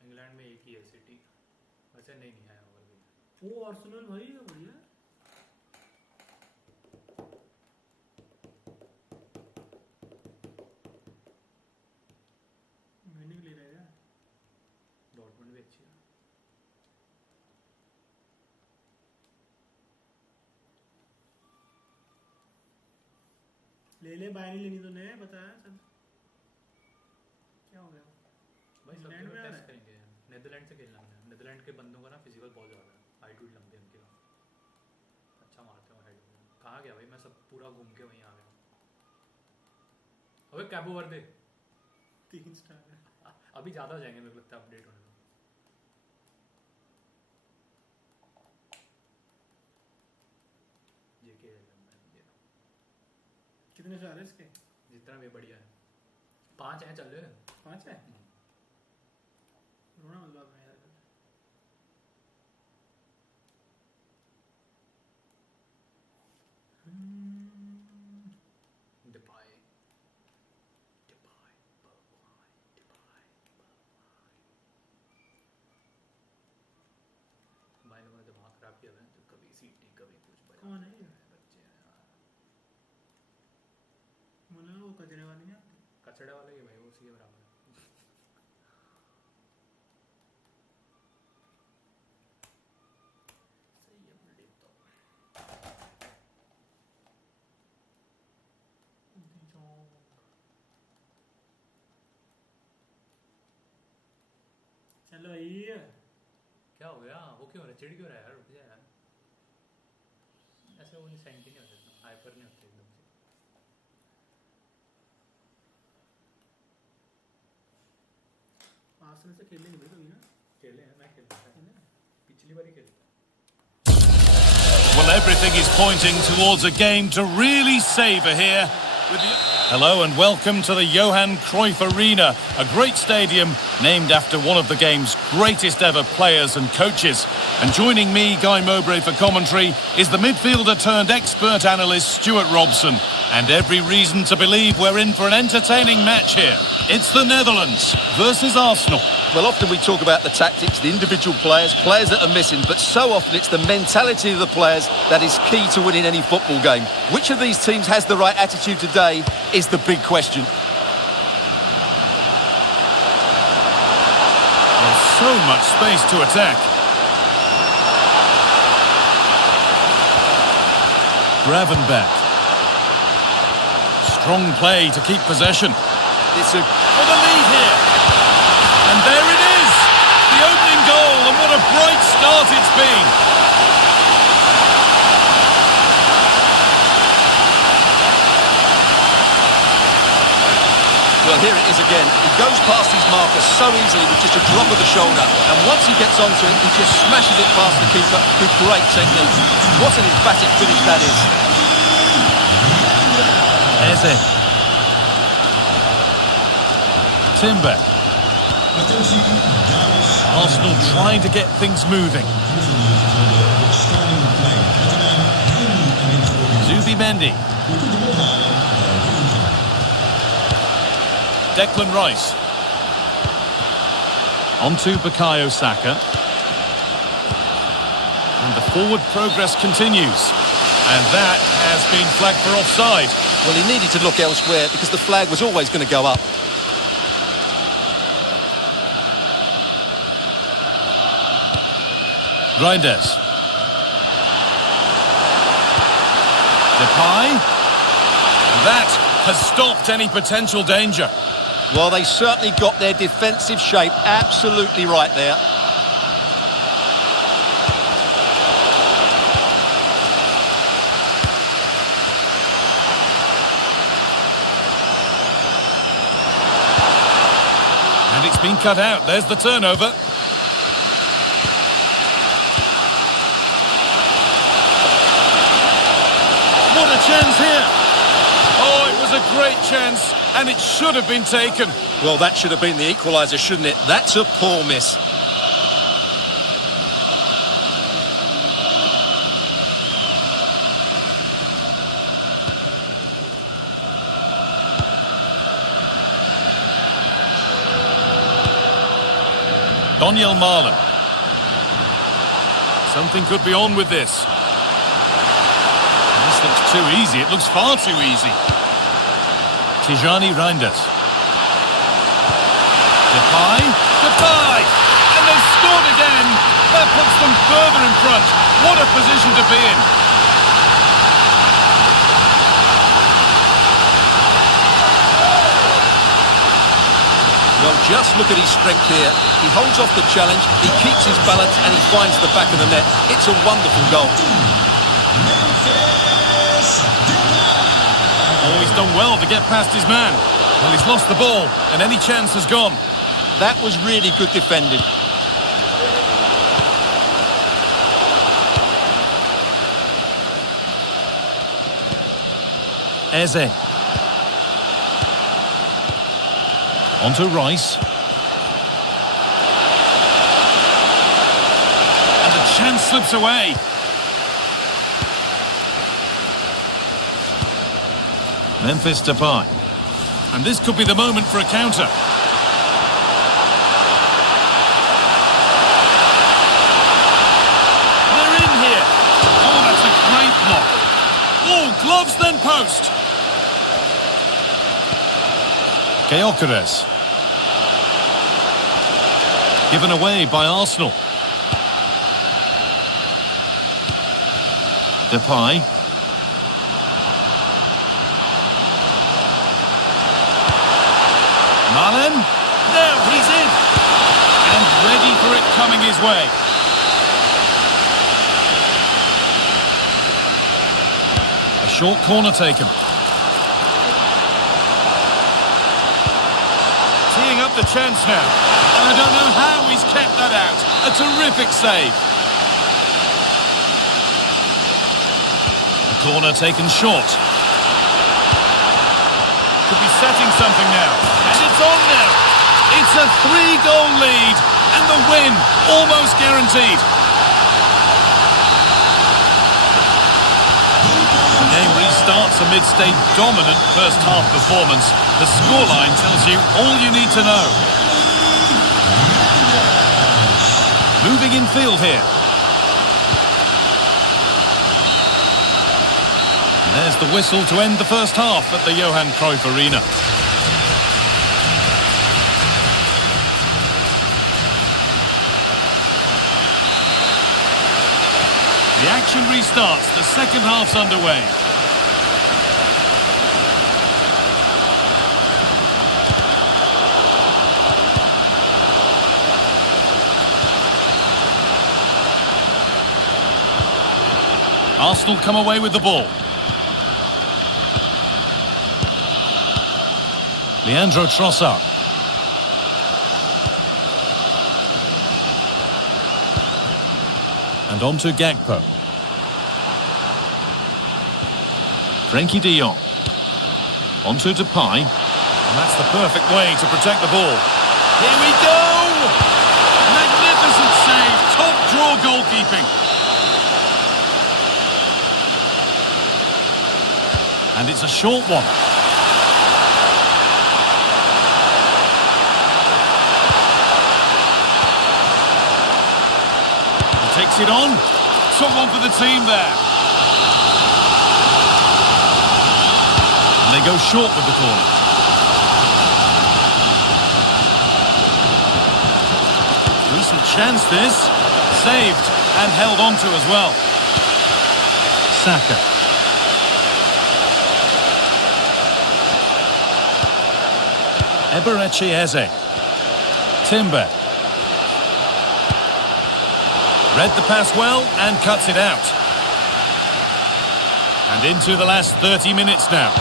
England में एक ही है सिटी। वैसे नहीं है और भी। वो आर्सेनल भाई है बढ़िया। मैंने ले रहा है। डॉर्टमुंड भी अच्छी है। ले बाय नहीं लेनी तो नहीं पता है सब। क्या हो गया भाई सब इंग्लैंड जगह में आ रहा टेस्ट है। करेंगे। नेदरलैंड से खेलना है। नेदरलैंड के बंदों का ना फिजिकल बहुत ज़्यादा है। हाइट भी लंबी है उनकी। अच्छा मारते हो हाइट। कहाँ गया भाई मैं सब पूरा घूम के वहीं आ गया। अबे कैबो वर्दे 3 स्टार है। अभी ज़्यादा हो जाएंगे मेरे को लगता है अपडेट होने में। जेके कितने स्टार है इसके? जितना भी बढ़िया है। 5 हैं चल रहे। 5 है। रोना मत बात में यार। डिपाई भाई लोगों ने दिमाग खराब किया है। तो कभी सीटी कभी कुछ कौन है ये? बच्चे हैं यार। मुझे वो कचरे वाली है। कचड़े वाले ही भाई वो उसी के बराबर है। सही है अपने टीम तो। चलो भाई। क्या हो गया? वो क्यों हो रहा है? चिढ़ क्यों रहा है यार? रुक जा यार। ऐसे वो नहीं सेंटी नहीं होता, हाइपर नहीं होता एकदम से। आर्सेनल से खेलने नहीं कभी ना। खेले हैं, मैं खेलता था पिछली बार ही खेलता। Well, everything is pointing towards a game to really savour here. Hello and welcome to the Johan Cruyff Arena, a great stadium named after one of the game's greatest ever players and coaches. And joining me, Guy Mowbray, for commentary is the midfielder turned expert analyst Stuart Robson. And every reason to believe we're in for an entertaining match here. It's the Netherlands versus Arsenal. Well, often we talk about the tactics, the individual players that are missing, but so often it's the mentality of the players that is key to winning any football game. Which of these teams has the right attitude today is the big question. There's so much space to attack. Gravenberch. Strong play to keep possession. It's a For the lead here. And there it is. The opening goal, and what a bright start it's been. Well, here it is again. He goes past his marker so easily with just a drop of the shoulder. And once he gets onto it, he just smashes it past the keeper with great technique. What an emphatic finish that is. Eze. Timber. Arsenal trying to get things moving. Zubimendi. Declan Rice. Onto Bukayo Saka. And the forward progress continues. And that has been flagged for offside. Well, he needed to look elsewhere because the flag was always going to go up. Reinders. Depay. That has stopped any potential danger. Well, they certainly got their defensive shape absolutely right there. And it's been cut out. There's the turnover. What a chance here. Oh, it was a great chance, and it should have been taken. Well, that should have been the equaliser, shouldn't it? That's a poor miss. Donyell Malen. Something could be on with this. This looks too easy. It looks far too easy. Tijani Reinders. Depay. And they've scored again. That puts them further in front. What a position to be in. Well, just look at his strength here. He holds off the challenge, he keeps his balance, and he finds the back of the net. It's a wonderful goal. Oh, he's done well to get past his man. Well, he's lost the ball, and any chance has gone. That was really good defending. Eze. Onto Rice. And the chance slips away. Memphis Depay. And this could be the moment for a counter. They're in here. Oh, that's a great block. Oh, gloves then post. Gyökeres. Given away by Arsenal. Depay. Malen. Now he's in. And ready for it coming his way. A short corner taken. Teeing up the chance now. And I don't know how he's kept that out. A terrific save. A corner taken short. Could be setting something now. And it's on now. It's a 3-goal lead. And the win almost guaranteed. The game restarts amidst a dominant first-half performance. The scoreline tells you all you need to know. Moving in field here. And there's the whistle to end the first half at the Johan Cruyff Arena. The action restarts. The second half's underway. Arsenal come away with the ball. Leandro Trossard. And on to Gakpo. Frenkie de Jong. On to Depay. And that's the perfect way to protect the ball. Here we go! Magnificent save. Top draw goalkeeping. And it's a short one. He takes it on. Took one for the team there. And they go short with the corner. Decent chance this. Saved and held on to as well. Saka. Eberechi Eze. Timber. Read the pass well and cuts it out. And into the last 30 minutes now.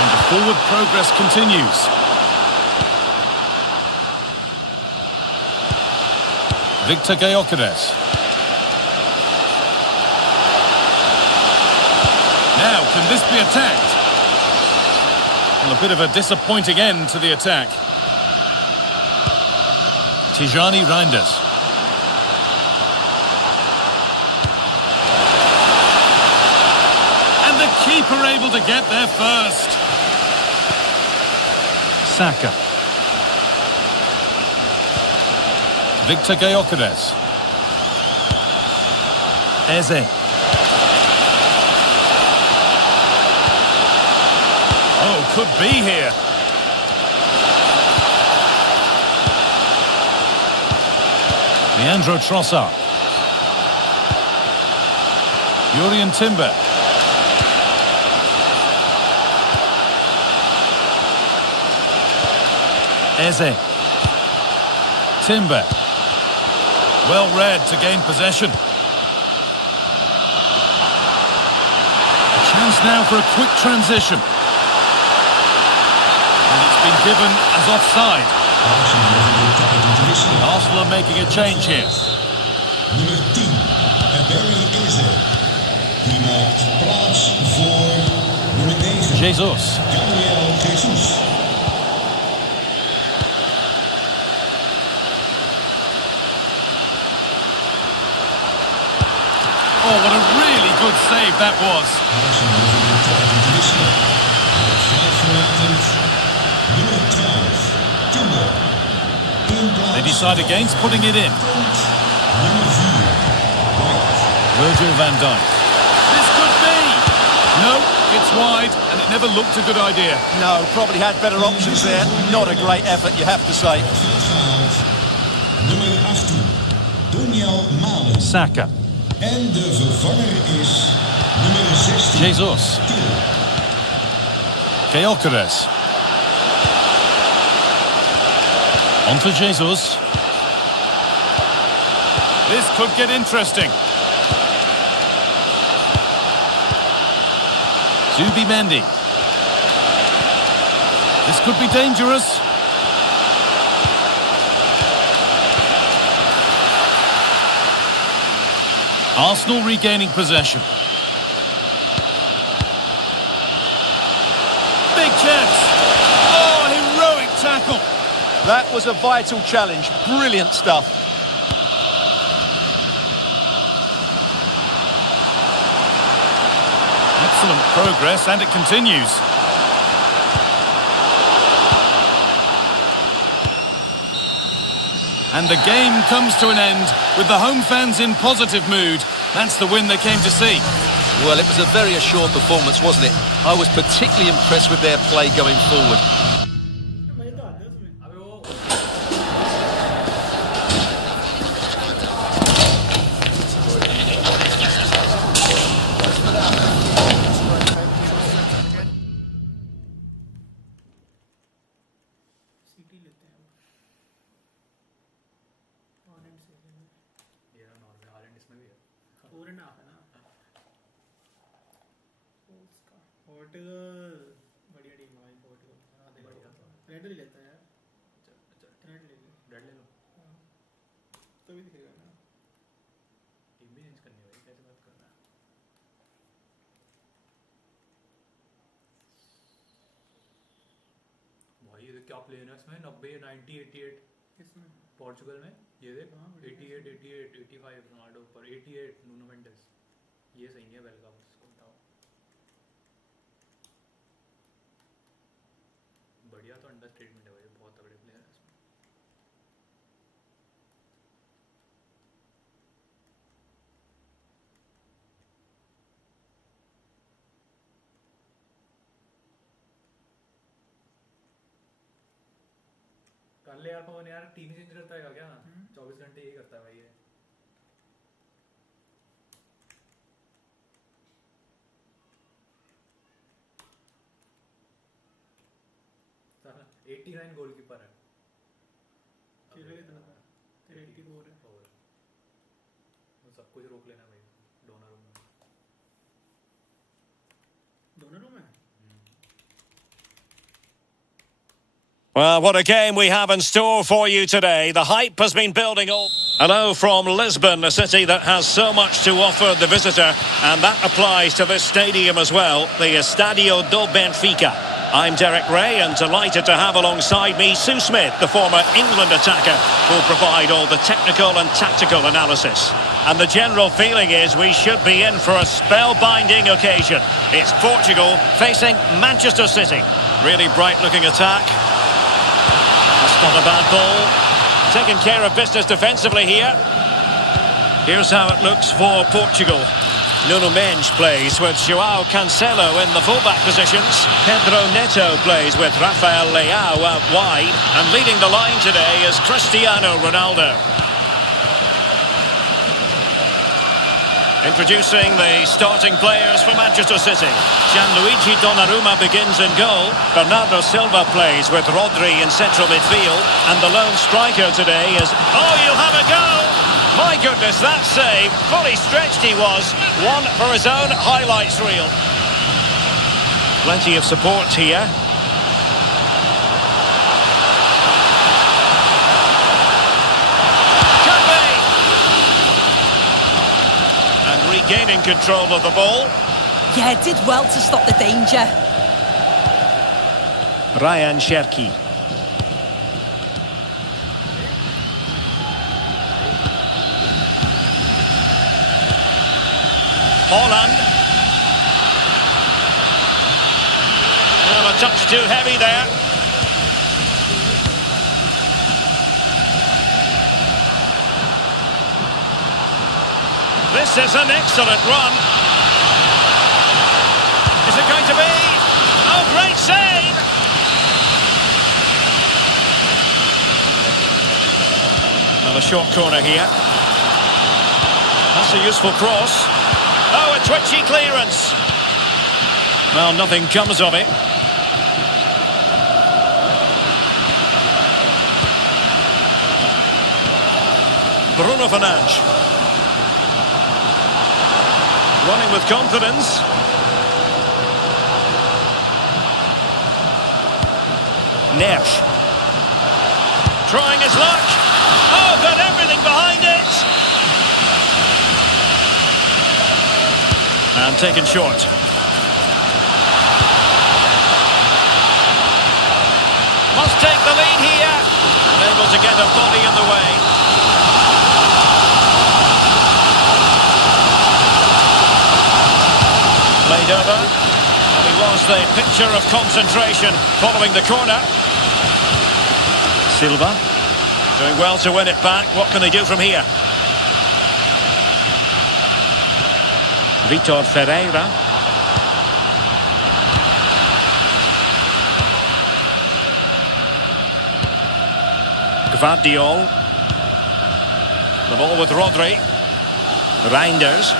And the forward progress continues. Victor Gyökeres. Now, can this be attacked? Well, a bit of a disappointing end to the attack. Tijani Reinders. And the keeper able to get there first. Saka. Victor Gyökeres. Eze. Oh, could be here. Leandro Trossard. Jurrien Timber. Eze. Timber. Well read to gain possession. A chance now for a quick transition. And it's been given as offside. Arsenal are making a change here. Nummer 10, Barry Eze. Die maakt plaats voor nummer 9. Jesus. Gabriel Jesus. Oh, what a really good save that was. They decide against putting it in. Virgil van Dijk. This could be. No, it's wide, and it never looked a good idea. No, probably had better options there. Not a great effort, you have to say. Nummer 18, Doniel Malen. Saka. En de vervanger is nummer 16. Jesus. Gyökeres. On to Jesus. This could get interesting. Zubimendi. This could be dangerous. Arsenal regaining possession. Big chance. Oh, heroic tackle. That was a vital challenge. Brilliant stuff. Excellent progress, and it continues. And the game comes to an end with the home fans in positive mood. That's the win they came to see. Well, it was a very assured performance, wasn't it? I was particularly impressed with their play going forward. बढ़िया team है भाई Portugal. Red ले लेता है यार। Red ले लो। तो भी दिखेगा ना। टीम भी चेंज करनी होगी, कैसे बात कर रहा है? भाई ये क्या प्लेयर है इसमें? 90, 90, 88 किसमें? पोर्चुगल में ये देख। 88, 88, 85 रोनाल्डो पर 88 नूनो मेंडेस। ये सही है वेलकम इसको बताओ बढ़िया तो अंडर स्टेटमेंट है भाई बहुत तगड़े प्लेयर है इसमें कर ले यार पवन यार टीम चेंज करता है क्या 24 घंटे यही करता है भाई ये साला 89 गोलकीपर है तेरे कितना था तेरे 84 है और वो सब कुछ रोक लेना भाई दोनों रूम है Well, what a game we have in store for you today. The hype has been building all. Hello from Lisbon, a city that has so much to offer the visitor, and that applies to this stadium as well, the Estadio do Benfica. I'm Derek Ray, and delighted to have alongside me Sue Smith, the former England attacker, who will provide all the technical and tactical analysis. And the general feeling is we should be in for a spellbinding occasion. It's Portugal facing Manchester City. Really bright-looking attack. That's not a bad ball. Taking care of business defensively here. Here's how it looks for Portugal. Nuno Mendes plays with João Cancelo in the fullback positions. Pedro Neto plays with Rafael Leao out wide. And leading the line today is Cristiano Ronaldo. Introducing the starting players for Manchester City. Gianluigi Donnarumma begins in goal. Bernardo Silva plays with Rodri in central midfield. And the lone striker today is... Oh, you'll have a go! My goodness, that save. Fully stretched he was. One for his own highlights reel. Plenty of support here. Regaining control of the ball. Yeah, did well to stop the danger. Ryan Cherki. Holland. Well, a touch too heavy there. This is an excellent run. Is it going to be? Oh, great save! Another short corner here. That's a useful cross. Oh, a twitchy clearance. Well, nothing comes of it. Bruno Fernandes. Running with confidence. Nesh. Trying his luck. Oh, got everything behind it. And taken short. Must take the lead here. Unable to get a body in the way. Played over, and he lost a picture of concentration following the corner. Silva doing well to win it back. What can they do from here? Vitor Ferreira. Gvardiol. The ball with Rodri. Reinders.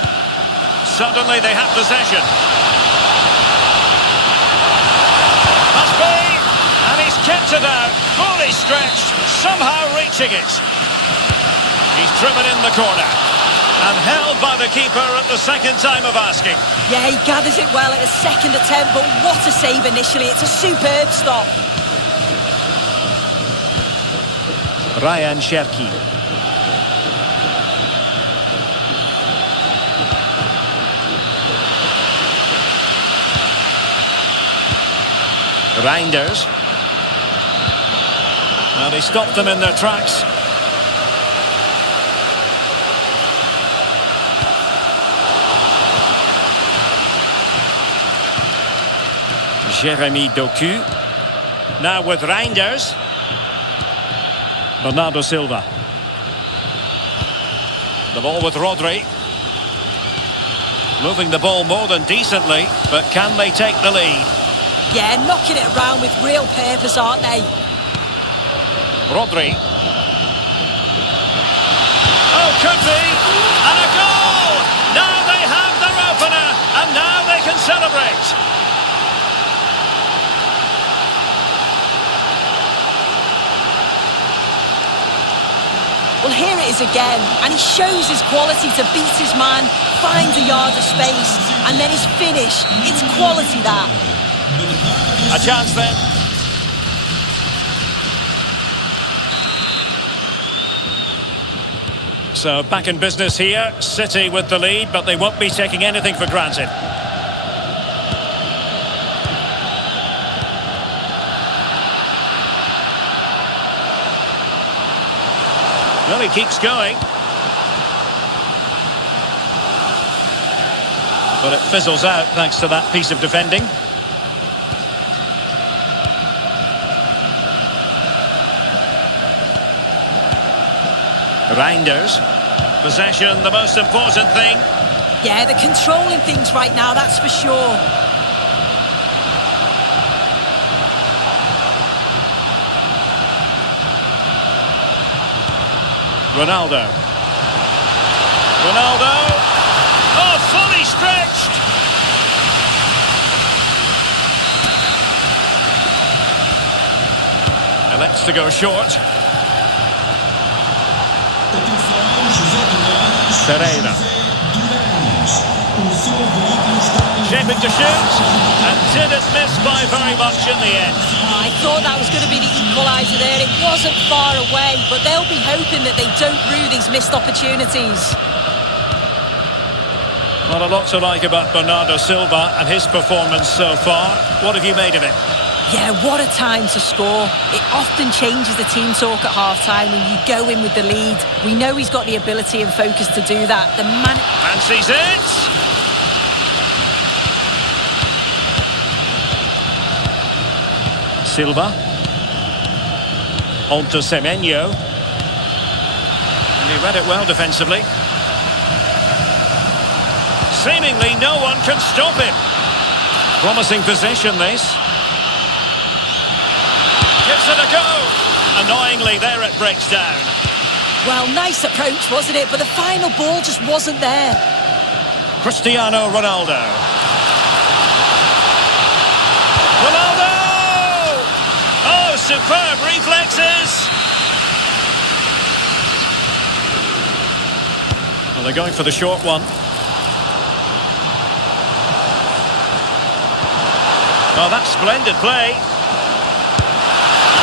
Suddenly they have possession. Must be! And he's kept it out, fully stretched, somehow reaching it. He's driven in the corner. And held by the keeper at the second time of asking. Yeah, he gathers it well at his second attempt, but what a save initially. It's a superb stop. Ryan Cherki. Reinders. Well, they stopped them in their tracks. Jeremy Doku. Now with Reinders. Bernardo Silva. The ball with Rodri. Moving the ball more than decently, but can they take the lead? Yeah, knocking it around with real purpose, aren't they? Rodri. Oh, could be. And a goal! Now they have their opener, and now they can celebrate. Well, here it is again, and he shows his quality to beat his man, finds a yard of space, and then his finish. It's quality, that. A chance then. So back in business here, City with the lead, but they won't be taking anything for granted. Well, he keeps going. But it fizzles out thanks to that piece of defending. Reinders. Possession, the most important thing. Yeah, they're controlling things right now, that's for sure. Ronaldo. Oh, fully stretched. Elects to go short. Pereira. Shaping to shoot, and didn't miss by very much in the end. I thought that was going to be the equaliser there. It wasn't far away, but they'll be hoping that they don't rue these missed opportunities. Not a lot to like about Bernardo Silva and his performance so far. What have you made of it? Yeah, what a time to score. It often changes the team talk at half-time when you go in with the lead. We know he's got the ability and focus to do that. The man... Fancies it! Silva. On to Semenyo. And he read it well defensively. Seemingly no one can stop him. Promising possession, this. Gives it a go. Annoyingly, there it breaks down. Well, nice approach, wasn't it? But the final ball just wasn't there. Cristiano Ronaldo. Ronaldo! Oh, superb reflexes! Well, they're going for the short one. Oh, that's splendid play.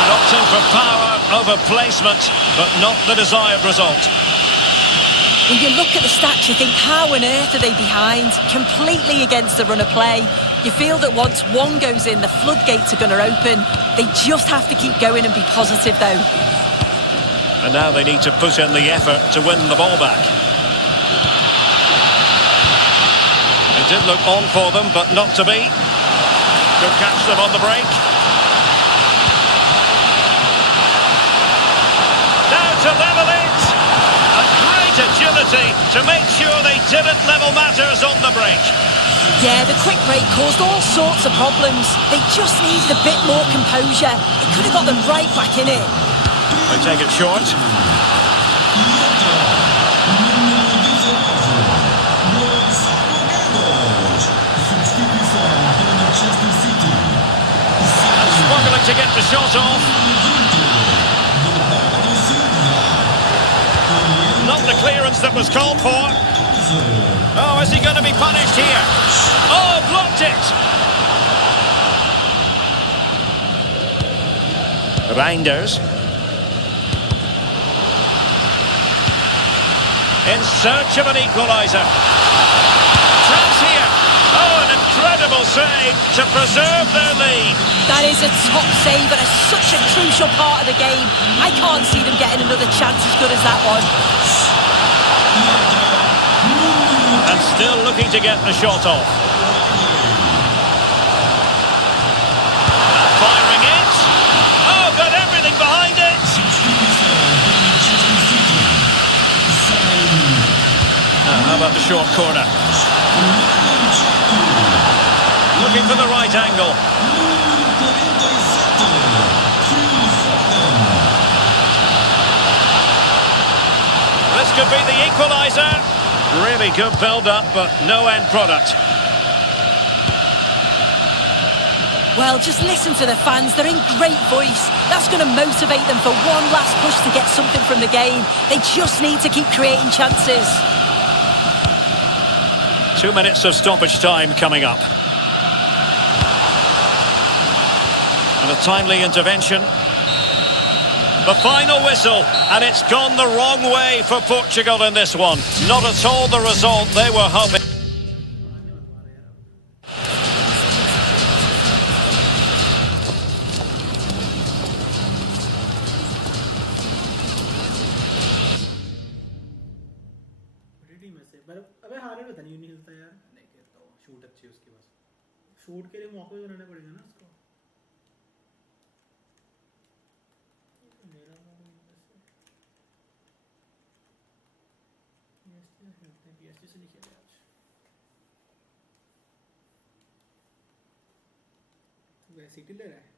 And opting for power over placement, but not the desired result. When you look at the stats, you think, how on earth are they behind? Completely against the run of play. You feel that once one goes in, the floodgates are going to open. They just have to keep going and be positive, though. And now they need to put in the effort to win the ball back. It did look on for them, but not to be. Could catch them on the break. Now to level it. A great agility to make sure they didn't level matters on the break. Yeah, the quick break caused all sorts of problems. They just needed a bit more composure. It could have got them right back in it. They take it short. Struggling to get the shot off. Not the clearance that was called for. Oh, is he going to be punished here? Oh, blocked it. Reinders. In search of an equaliser. Chance here. Oh, an incredible save to preserve their lead. That is a top save and such a crucial part of the game. I can't see them getting another chance as good as that one. And still looking to get the shot off. at the short corner. Looking for the right angle. This could be the equaliser. Really good build-up, but no end product. Well, just listen to the fans. They're in great voice. That's going to motivate them for one last push to get something from the game. They just need to keep creating chances. 2 minutes of stoppage time coming up. And a timely intervention. The final whistle, and it's gone the wrong way for Portugal in this one. Not at all the result they were hoping. अबे हारने में नहीं हिलता यार नहीं कहता हूँ shoot अच्छी उसकी बस शूट के लिए मौके भी बनाने पड़ेगा ना उसको मेरा पीएसजी से नहीं खेले आज वह सिटी ले रहा है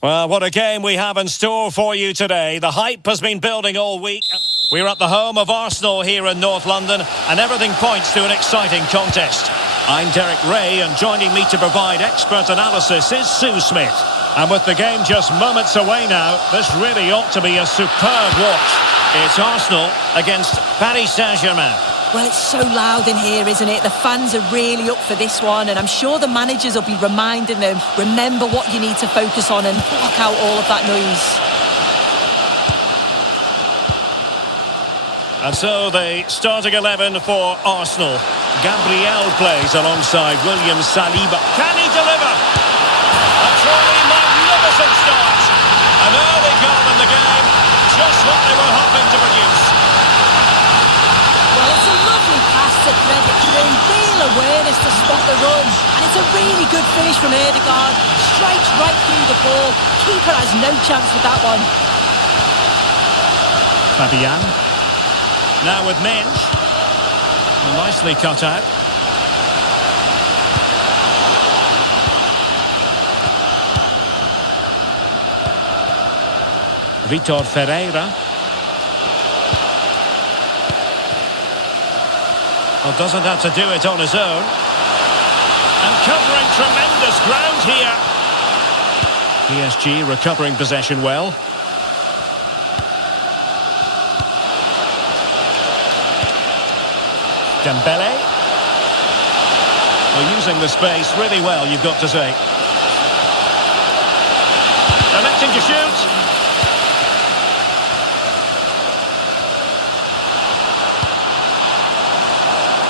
Well, what a game we have in store for you today. The hype has been building all week. We're at the home of Arsenal here in North London, and everything points to an exciting contest. I'm Derek Ray, and joining me to provide expert analysis is Sue Smith. And with the game just moments away now, this really ought to be a superb watch. It's Arsenal against Paris Saint-Germain. Well, it's so loud in here, isn't it? The fans are really up for this one, and I'm sure the managers will be reminding them, remember what you need to focus on and block out all of that noise. And so the starting 11 for Arsenal. Gabriel plays alongside William Saliba. Can he deliver? A truly magnificent start. An early goal in the game, just what they were hoping to produce. Well, it's a lovely pass to thread it through, real awareness to spot the run, and it's a really good finish from Ødegaard. Strikes right through the ball. Keeper has no chance with that one. Fabian. Now with Mensch. Nicely cut out. Vitor Ferreira. Well, doesn't have to do it on his own. And covering tremendous ground here. PSG recovering possession well. Dembele. Well, using the space really well, you've got to say. Electing to shoot.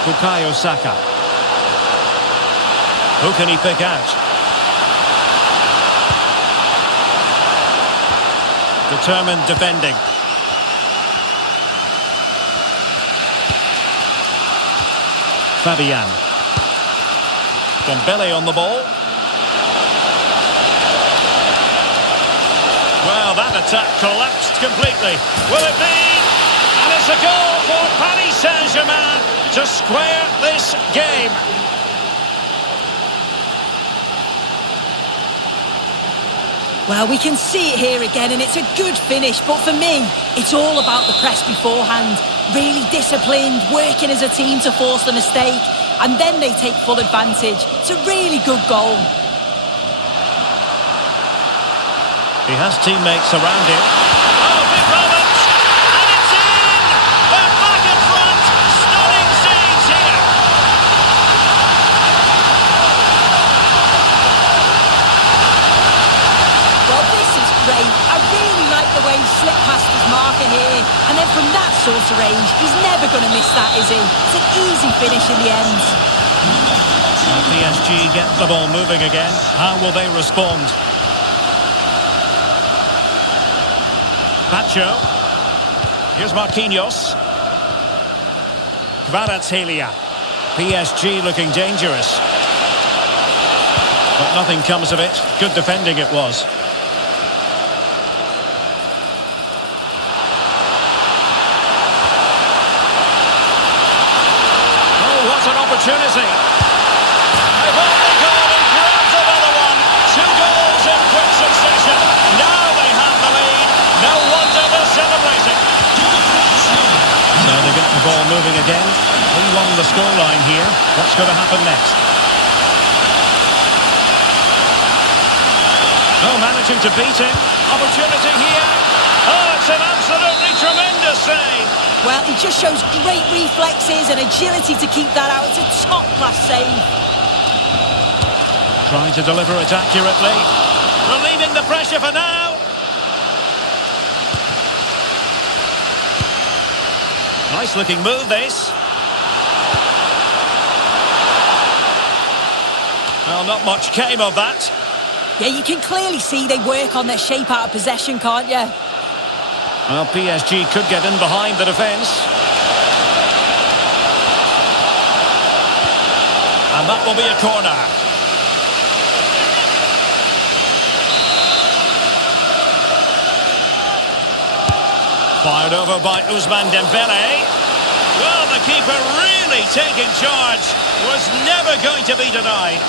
Bukayo Saka. Who can he pick out? Determined defending. Fabian. Dembele on the ball. Well, that attack collapsed completely. Will it be? And it's a goal for Paris Saint-Germain to square this game. Well, we can see it here again, and it's a good finish, but for me, it's all about the press beforehand. Really disciplined, working as a team to force the mistake, and then they take full advantage. It's a really good goal. He has teammates around him. Oh, big moment! And it's in! They're back in front! Stunning scenes here! Well, this is great. I really like the way he slipped past his marker here. And then from that sort of range, he's never going to miss that, is he? It's an easy finish in the end. PSG get the ball moving again. How will they respond? Pacho. Here's Marquinhos. Kvaratskhelia. PSG looking dangerous. But nothing comes of it. Good defending it was. Oh, what an opportunity. They've only gone and grabbed another one. 2 goals in quick succession. Now they have the lead. No wonder they're celebrating. So they get the ball moving again. 3-1 the scoreline here. What's going to happen next? Oh, managing to beat him. Opportunity here. Oh, it's an absolutely tremendous save. Well, he just shows great reflexes and agility to keep that out. It's a top-class save. Trying to deliver it accurately. Relieving the pressure for now. Nice looking move, this. Well, not much came of that. Yeah, you can clearly see they work on their shape out of possession, can't you? Well, PSG could get in behind the defence. And that will be a corner. Fired over by Ousmane Dembélé. Well, the keeper really taking charge. Was never going to be denied.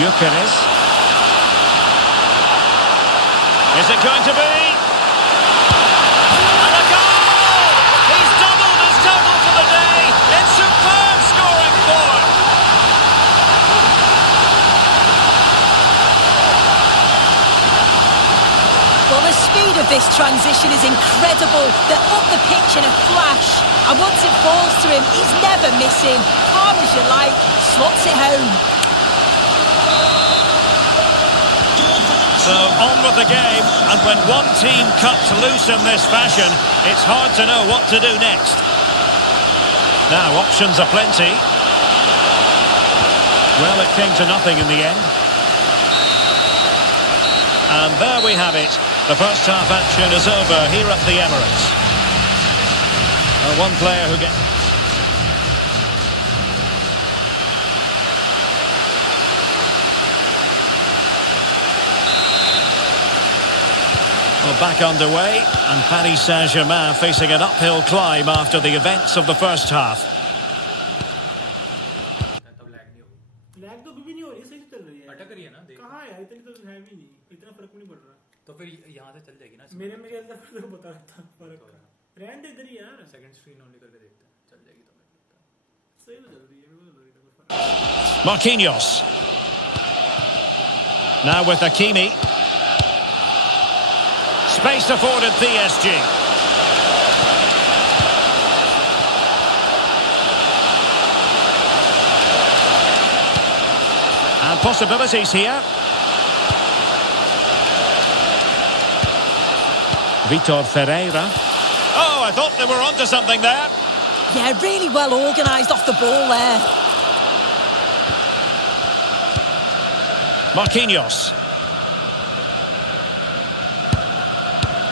Gyökeres. Is it going to be? And a goal! He's doubled his total for the day in superb scoring form. Well, the speed of this transition is incredible. They're up the pitch in a flash. And once it falls to him, he's never missing. Calm as you like, slots it home. So on with the game, and when one team cuts loose in this fashion, it's hard to know what to do next. Now, options are plenty. Well, it came to nothing in the end. And there we have it. The first half action is over here at the Emirates. One player who gets... Well, back underway, and Paris Saint-Germain facing an uphill climb after the events of the first half. Lag तो भी नहीं हो रही, सही से चल रही है. अटक रही है ना, देख. कहाँ है? इतनी तो है भी नहीं. इतना फर्क नहीं पड़ रहा. तो फिर यहाँ से चल जाएगी ना. मेरे में क्या फर्क बता रहा था फर्क. रैंड इधर ही यार. सेकंड स्क्रीन ऑन करके देखते हैं. चल जाएगी तो मेरे को. सही तो चल रही है. मेरे को लग रहा है. Marquinhos. Now with Hakimi. Space afforded PSG. And possibilities here. Vitor Ferreira. Oh, I thought they were onto something there. Yeah, really well organised off the ball there. Marquinhos.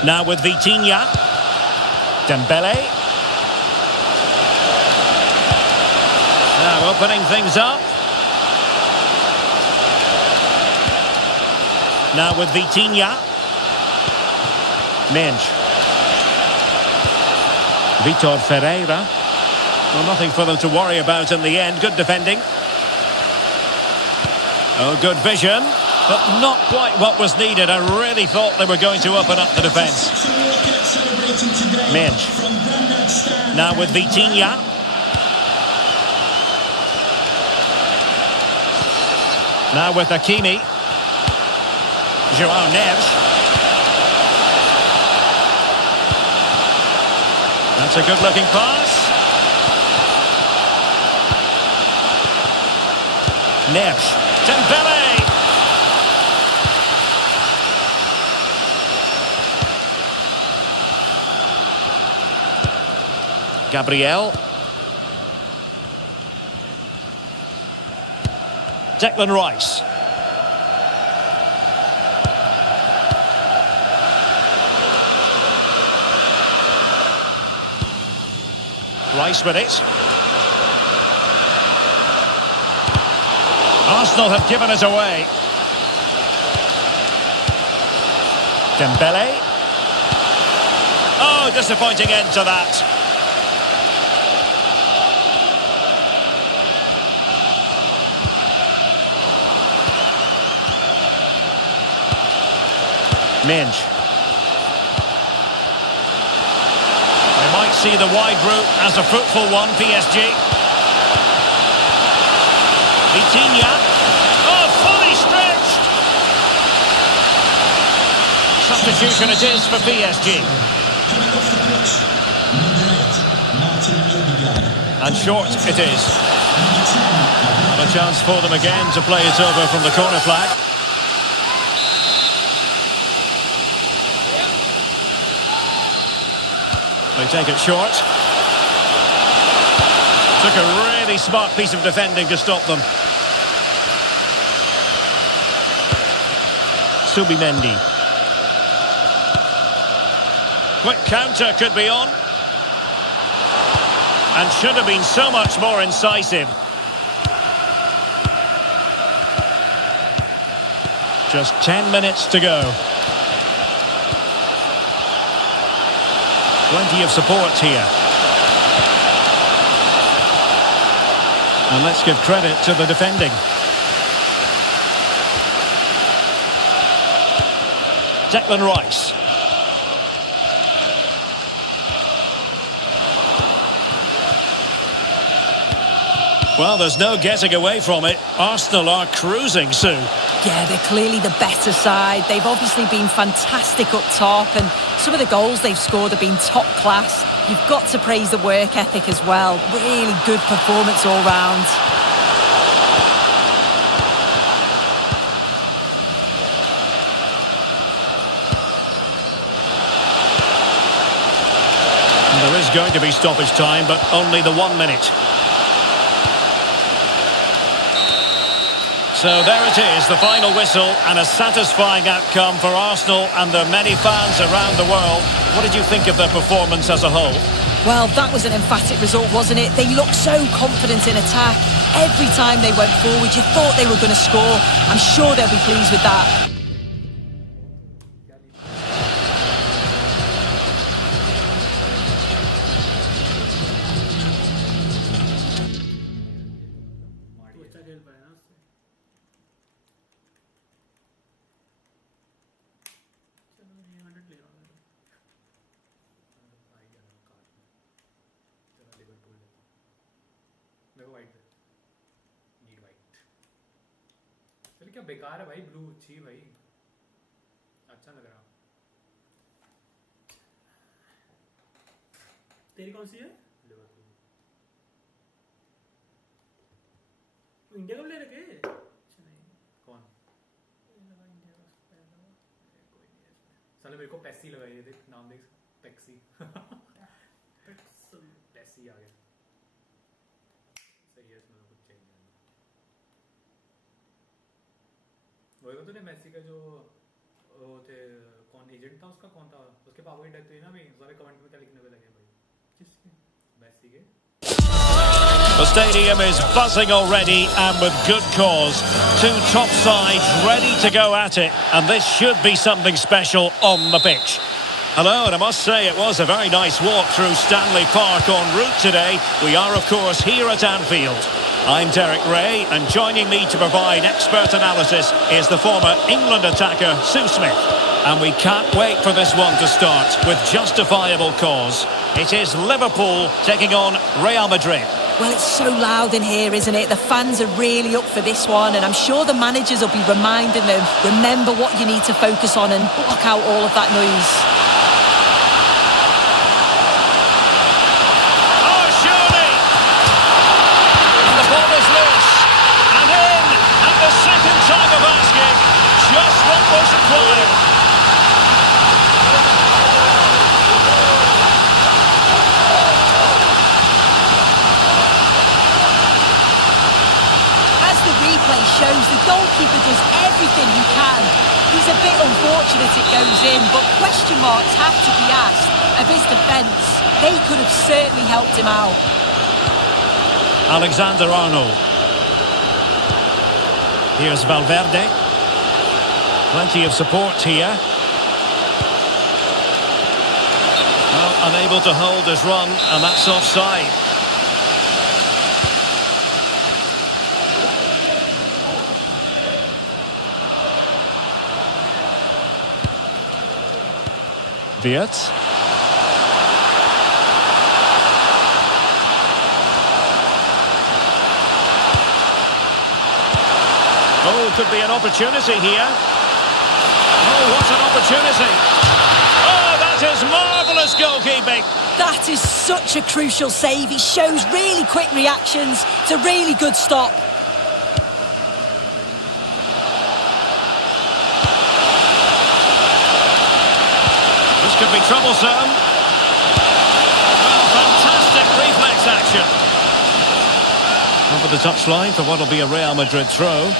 Now with Vitinha. Dembélé. Now opening things up. Now with Vitinha. Menj. Vitor Ferreira. Well, nothing for them to worry about in the end. Good defending. Oh, good vision. But not quite what was needed. I really thought they were going to open up the defence. Menj. Now with Vitinha. Now with Hakimi. João Neves. That's a good-looking pass. Neves. Dembélé. Gabriel. Declan Rice. Rice with it. Arsenal have given it away. Dembele. Oh, disappointing end to that. Minge. They might see the wide route as a fruitful one, PSG. Vitinha. Oh, fully stretched. Substitution it is for PSG. And short it is. A chance for them again to play it over from the corner flag. They take it short. Took a really smart piece of defending to stop them. Subimendi. Quick counter could be on. And should have been so much more incisive. Just 10 minutes to go. Plenty of support here. And let's give credit to the defending. Declan Rice. Well, there's no getting away from it. Arsenal are cruising, Sue. Yeah, they're clearly the better side. They've obviously been fantastic up top, and some of the goals they've scored have been top class. You've got to praise the work ethic as well. Really good performance all round. And there is going to be stoppage time, but only the 1 minute. So there it is, the final whistle, and a satisfying outcome for Arsenal and their many fans around the world. What did you think of their performance as a whole? Well, that was an emphatic result, wasn't it? They looked so confident in attack. Every time they went forward, you thought they were going to score. I'm sure they'll be pleased with that. मेरे को white they need white चल क्या बेकार है भाई blue अच्छी भाई अच्छा लग रहा तेरी कौन सी है लिवरपूल इंडिया कब ले रखे कौन साले मेरे को पैसी लगाई है देख नाम देख पैक्सी पैसी आ गया सही है इसमें कुछ चेंज नहीं वही तो ने मेसी का जो वो थे कौन एजेंट था उसका कौन था उसके पापा की डेथ हुई ना अभी सारे कमेंट में क्या लिखने पे लगे भाई किसके मेसी के The stadium is buzzing already, and with good cause. Two top sides ready to go at it, and this should be something special on the pitch. Hello, and I must say it was a very nice walk through Stanley Park en route today. We are, of course, here at Anfield. I'm Derek Ray, and joining me to provide expert analysis is the former England attacker, Sue Smith. And we can't wait for this one to start, with justifiable cause. It is Liverpool taking on Real Madrid. Well, it's so loud in here, isn't it? The fans are really up for this one, and I'm sure the managers will be reminding them, remember what you need to focus on and block out all of that noise. Oh, surely! And the ball is loose. And in at the second time of asking, just what was required. As the replay shows, It's a bit unfortunate it goes in, but question marks have to be asked of his defence. They could have certainly helped him out. Alexander-Arnold. Here's Valverde. Plenty of support here. Well, unable to hold his run, and that's offside. Wirtz. Oh, could be an opportunity here. Oh, what an opportunity. Oh, that is marvellous goalkeeping. That is such a crucial save. He shows really quick reactions. It's a really good stop. This could be troublesome. Well, fantastic reflex action. Over the touchline for what will be a Real Madrid throw.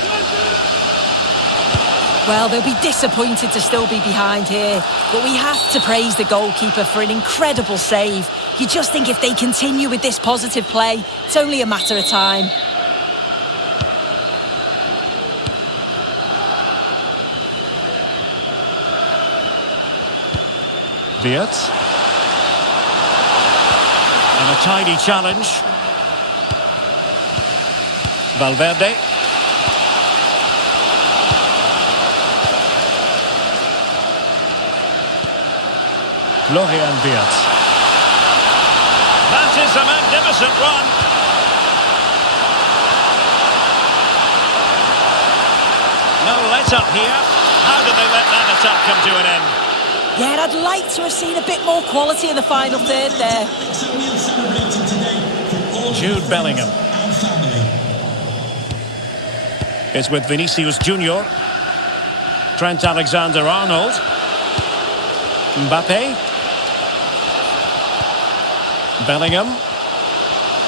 Well, they'll be disappointed to still be behind here, but we have to praise the goalkeeper for an incredible save. You just think if they continue with this positive play, it's only a matter of time. Wirtz. And a tidy challenge. Valverde. Florian Wirtz. That is a magnificent run. No let-up here. How did they let that attack come to an end? Yeah, I'd like to have seen a bit more quality in the final third there. Jude Bellingham. It's with Vinicius Junior. Trent Alexander-Arnold. Mbappe. Bellingham.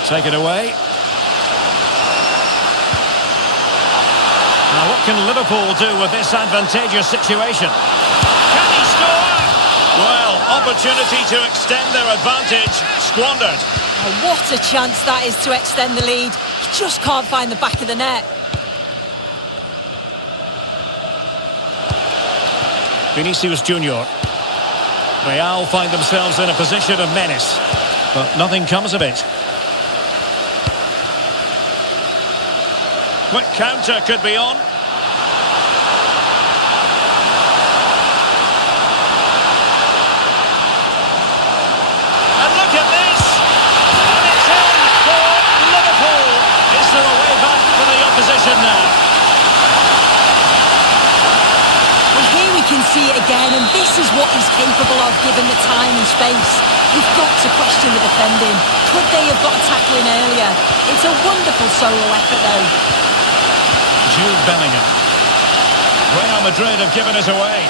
Take it away. Now what can Liverpool do with this advantageous situation? Can he score? Well, opportunity to extend their advantage squandered. Oh, what a chance that is to extend the lead. You just can't find the back of the net. Vinicius Junior. Real find themselves in a position of menace, but nothing comes of it. Quick counter could be on. And look at this! And it's in for Liverpool. Is there a way back for the opposition now? Well, here we can see it again, and this is what he's capable of given the time and space. You've got to question the defending. Could they have got a tackle in earlier? It's a wonderful solo effort, though. Jude Bellingham. Real Madrid have given it away.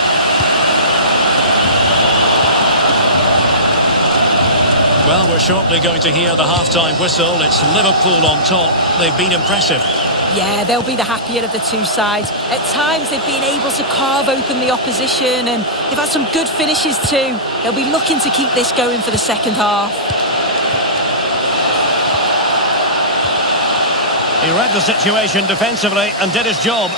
Well, we're shortly going to hear the half-time whistle. It's Liverpool on top. They've been impressive. Yeah, they'll be the happier of the two sides. At times they've been able to carve open the opposition, and they've had some good finishes too. They'll be looking to keep this going for the second half. He read the situation defensively and did his job.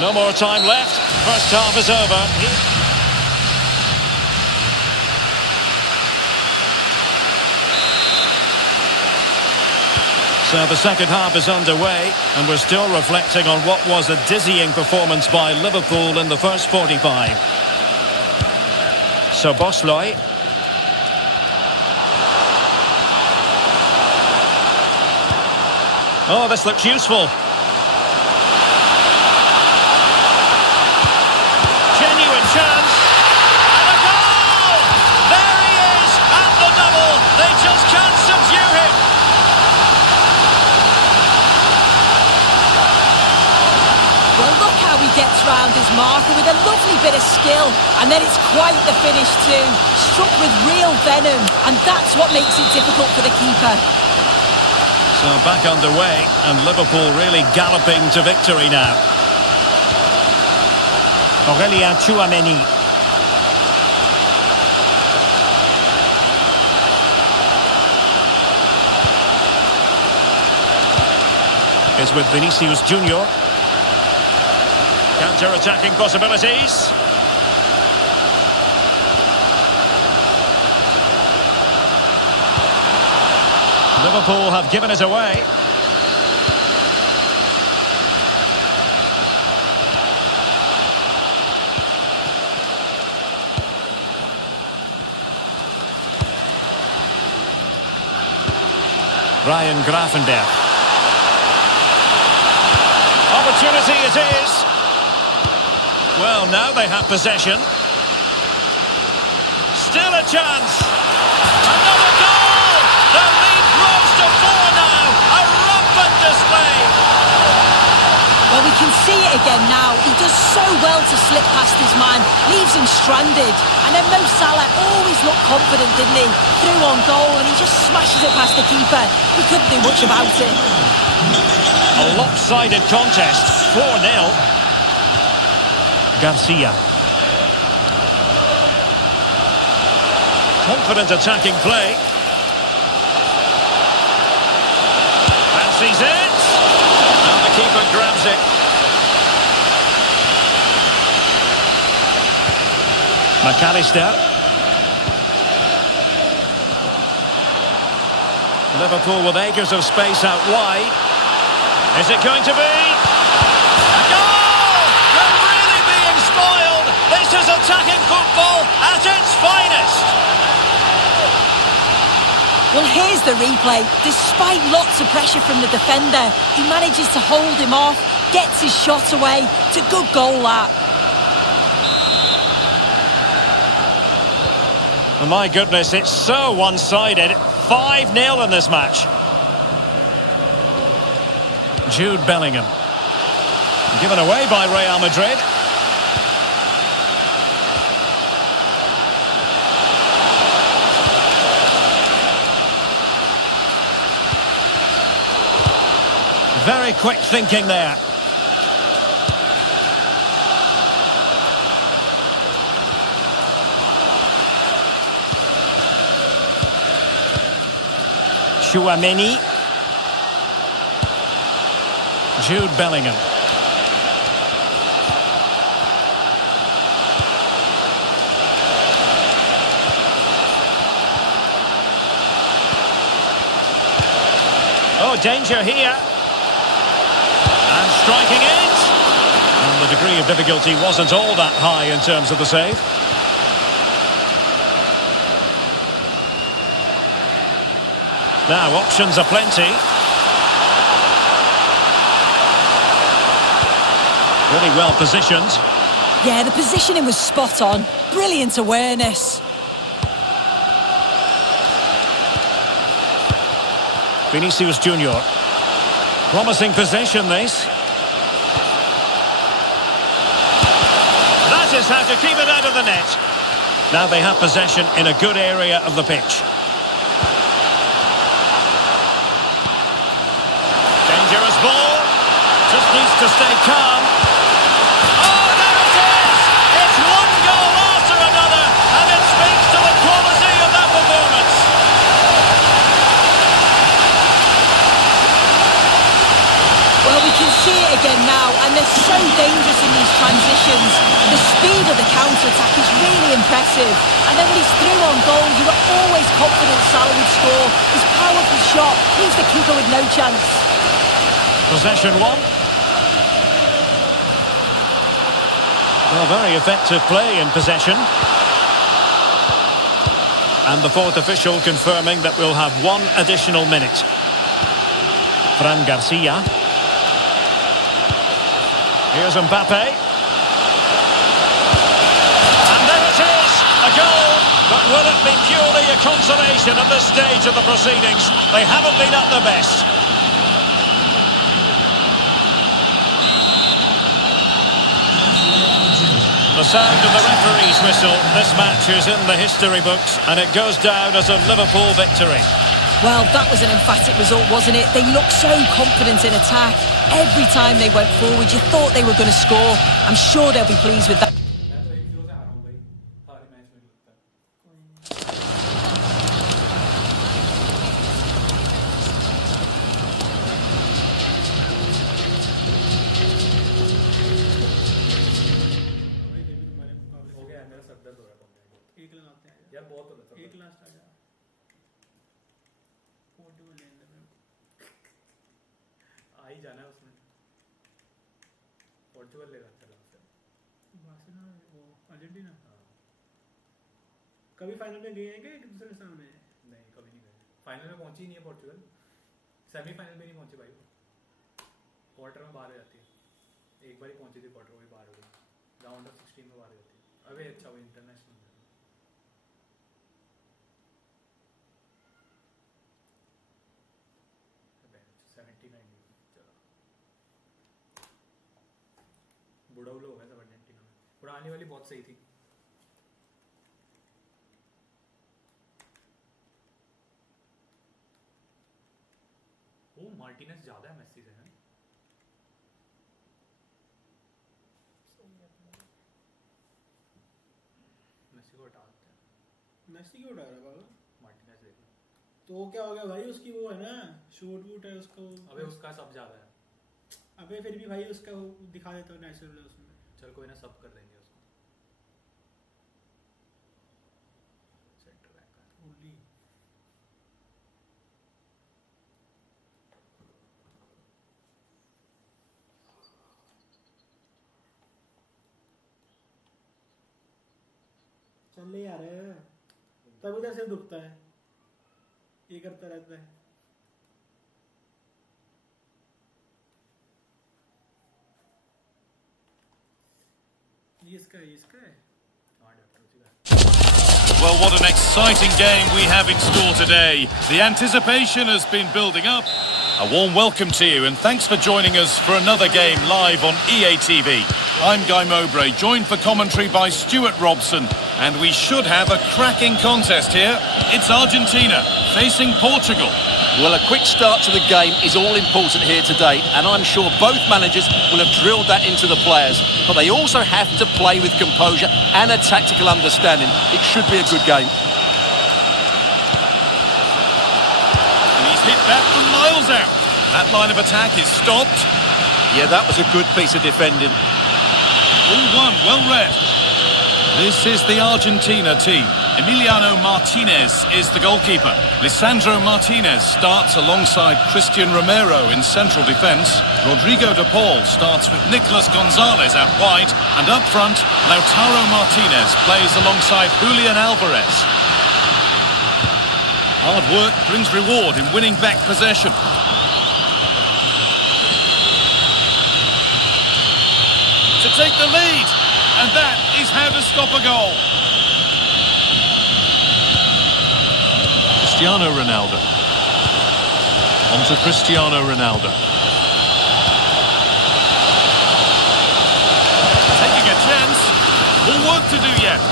No more time left. First half is over. So the second half is underway, and we're still reflecting on what was a dizzying performance by Liverpool in the first 45. So Bosley. Oh, this looks useful. Genuine chance. And a goal! There he is at the double. They just can't subdue him. Well, look how he gets round his marker with a lovely bit of skill, and then it's quite the finish too. Struck with real venom, and that's what makes it difficult for the keeper. So back underway, and Liverpool really galloping to victory now. Aurélien Tchouaméni. Is with Vinicius Junior. Counter-attacking possibilities. Liverpool have given it away. Ryan Gravenberch. Opportunity it is. Well, now they have possession. Still a chance. Another goal! The lead grows to 4 now. A rampant display. Well, we can see it again now. He does so well to slip past his man, leaves him stranded. And then Mo Salah always looked confident, didn't he? Through on goal, and he just smashes it past the keeper. He couldn't do much about it. A lopsided contest, 4-0. Garcia. Confident attacking play. Fancies it. And the keeper grabs it. McAllister. Liverpool with acres of space out wide. Is it going to be? A goal! They're really being spoiled. This is attacking football at its finest. Well, here's the replay. Despite lots of pressure from the defender, he manages to hold him off, gets his shot away. It's a good goal, that. Oh, my goodness, it's so one-sided. 5-0 in this match. Jude Bellingham. Given away by Real Madrid. Very quick thinking there. Tchouaméni. Jude Bellingham. Oh, danger here. And striking it. And the degree of difficulty wasn't all that high in terms of the save. Now, options are plenty. Really well positioned. Yeah, the positioning was spot on. Brilliant awareness. Vinicius Junior. Promising possession, this. That is how to keep it out of the net. Now they have possession in a good area of the pitch. Dangerous ball. Just needs to stay calm. Oh, there it is! It's one goal after another, and it speaks to the quality of that performance. Well, we can see it again now, and they're so dangerous in these transitions. The speed of the counter-attack is really impressive. And then when he's through on goal, you were always confident Salah would score. His powerful shot leaves the keeper with no chance. Possession one. Well, very effective play in possession. And the fourth official confirming that we'll have one additional minute. Fran Garcia. Here's Mbappe. And there it is, a goal. But will it be purely a consolation at this stage of the proceedings? They haven't been at their best. The sound of the referee's whistle. This match is in the history books and it goes down as a Liverpool victory. Well, that was an emphatic result, wasn't it? They looked so confident in attack. Every time they went forward, you thought they were going to score. I'm sure they'll be pleased with that. Portugal लेगा चला फिर Barcelona वो Argentina कभी final में गए हैं क्या एक दूसरे के सामने? नहीं कभी नहीं गए फाइनल में पहुंची नहीं है पोर्चुगल सेमीफाइनल में नहीं पहुंची भाई क्वार्टर में बाहर हो जाती है एक बार ही पहुंची थी क्वार्टर में बाहर हो गई राउंड ऑफ 16 में बाहर हो जाती है अबे अच्छा वो इंटरनेशनल 79 चलो बुढ़ाऊ लोग है सब अर्जेंटीना में पुरानी वाली बहुत सही थी वो मार्टिनेज ज्यादा है मेसी से है मेसी को हटा देते हैं मेसी क्यों हटा रहा है बाबा मार्टिनेज देख लो तो क्या हो गया भाई उसकी वो है ना शूट वूट है उसको अबे उसका सब ज्यादा है अबे फिर भी भाई उसका वो दिखा देता है नेचुरल उसमें चल कोई ना सब कर देंगे उसको सेंटर बैक का ओनली चल ले यार तब उधर से दुखता है ये करता रहता है इसका है Well, what an exciting game we have in store today. The anticipation has been building up. A warm welcome to you and thanks for joining us for another game live on EA TV. I'm Guy Mowbray, joined for commentary by Stuart Robson, and we should have a cracking contest here. It's Argentina facing Portugal. Well, a quick start to the game is all important here today, and I'm sure both managers will have drilled that into the players. But they also have to play with composure and a tactical understanding. It should be a good game. He's hit that from miles out. That line of attack is stopped. Yeah, that was a good piece of defending. All one, well read. This is the Argentina team. Emiliano Martinez is the goalkeeper. Lisandro Martinez starts alongside Christian Romero in central defence. Rodrigo de Paul starts with Nicolas Gonzalez out wide. And up front, Lautaro Martinez plays alongside Julian Alvarez. Hard work brings reward in winning back possession. To take the lead. And that is how to stop a goal. Cristiano Ronaldo. On to Cristiano Ronaldo. Taking a chance. More work to do yet.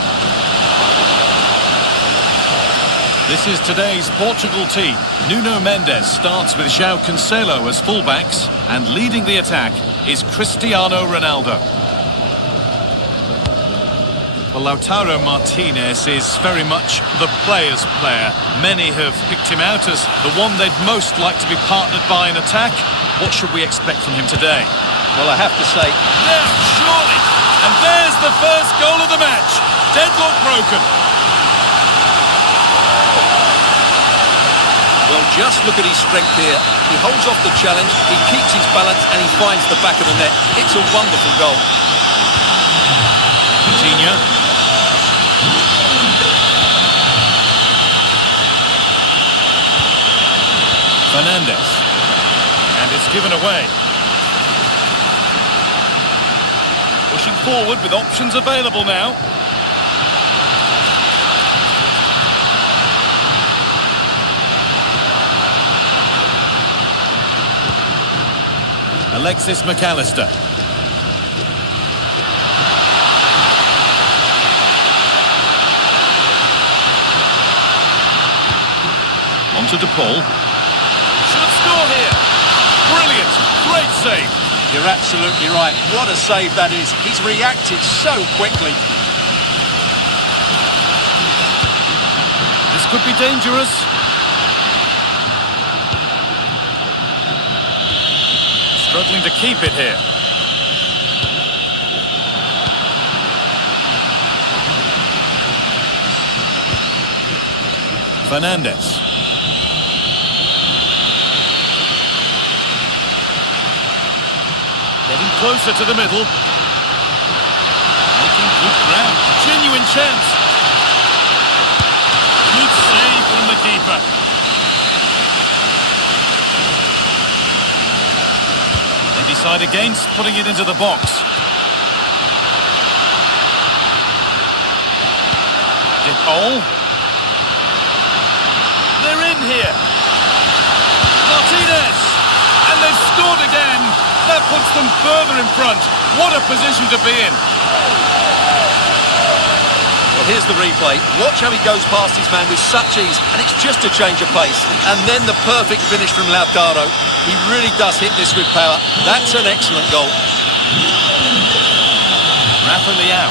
This is today's Portugal team. Nuno Mendes starts with João Cancelo as fullbacks, and leading the attack is Cristiano Ronaldo. Well, Lautaro Martinez is very much the player's player. Many have picked him out as the one they'd most like to be partnered by in attack. What should we expect from him today? Well, I have to say... Now, surely! And there's the first goal of the match. Deadlock broken. Well, just look at his strength here. He holds off the challenge, he keeps his balance, and he finds the back of the net. It's a wonderful goal. Coutinho. Fernandes. And it's given away. Pushing forward with options available now. Alexis McAllister. On to De Paul. Should score here. Brilliant. Great save. You're absolutely right. What a save that is. He's reacted so quickly. This could be dangerous. Struggling to keep it here. Fernandes. Getting closer to the middle. Making good ground. Genuine chance. Good save from the keeper. They decide against putting it into the box. De Paul. They're in here. Martinez. And they've scored again. That puts them further in front. What a position to be in. Well, here's the replay. Watch how he goes past his man with such ease, and it's just a change of pace. And then the perfect finish from Lautaro. He really does hit this with power. That's an excellent goal. Rafa Leao.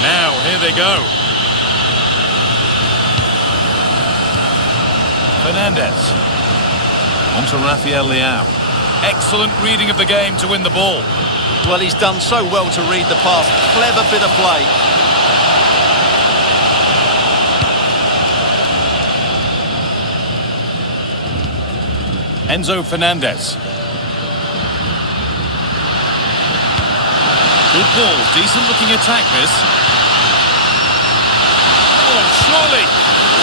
Now, here they go. Fernandes. On to Rafael Leao. Excellent reading of the game to win the ball. Well, he's done so well to read the pass. Clever bit of play. Enzo Fernandez. Good ball. Decent looking attack this. Oh, surely.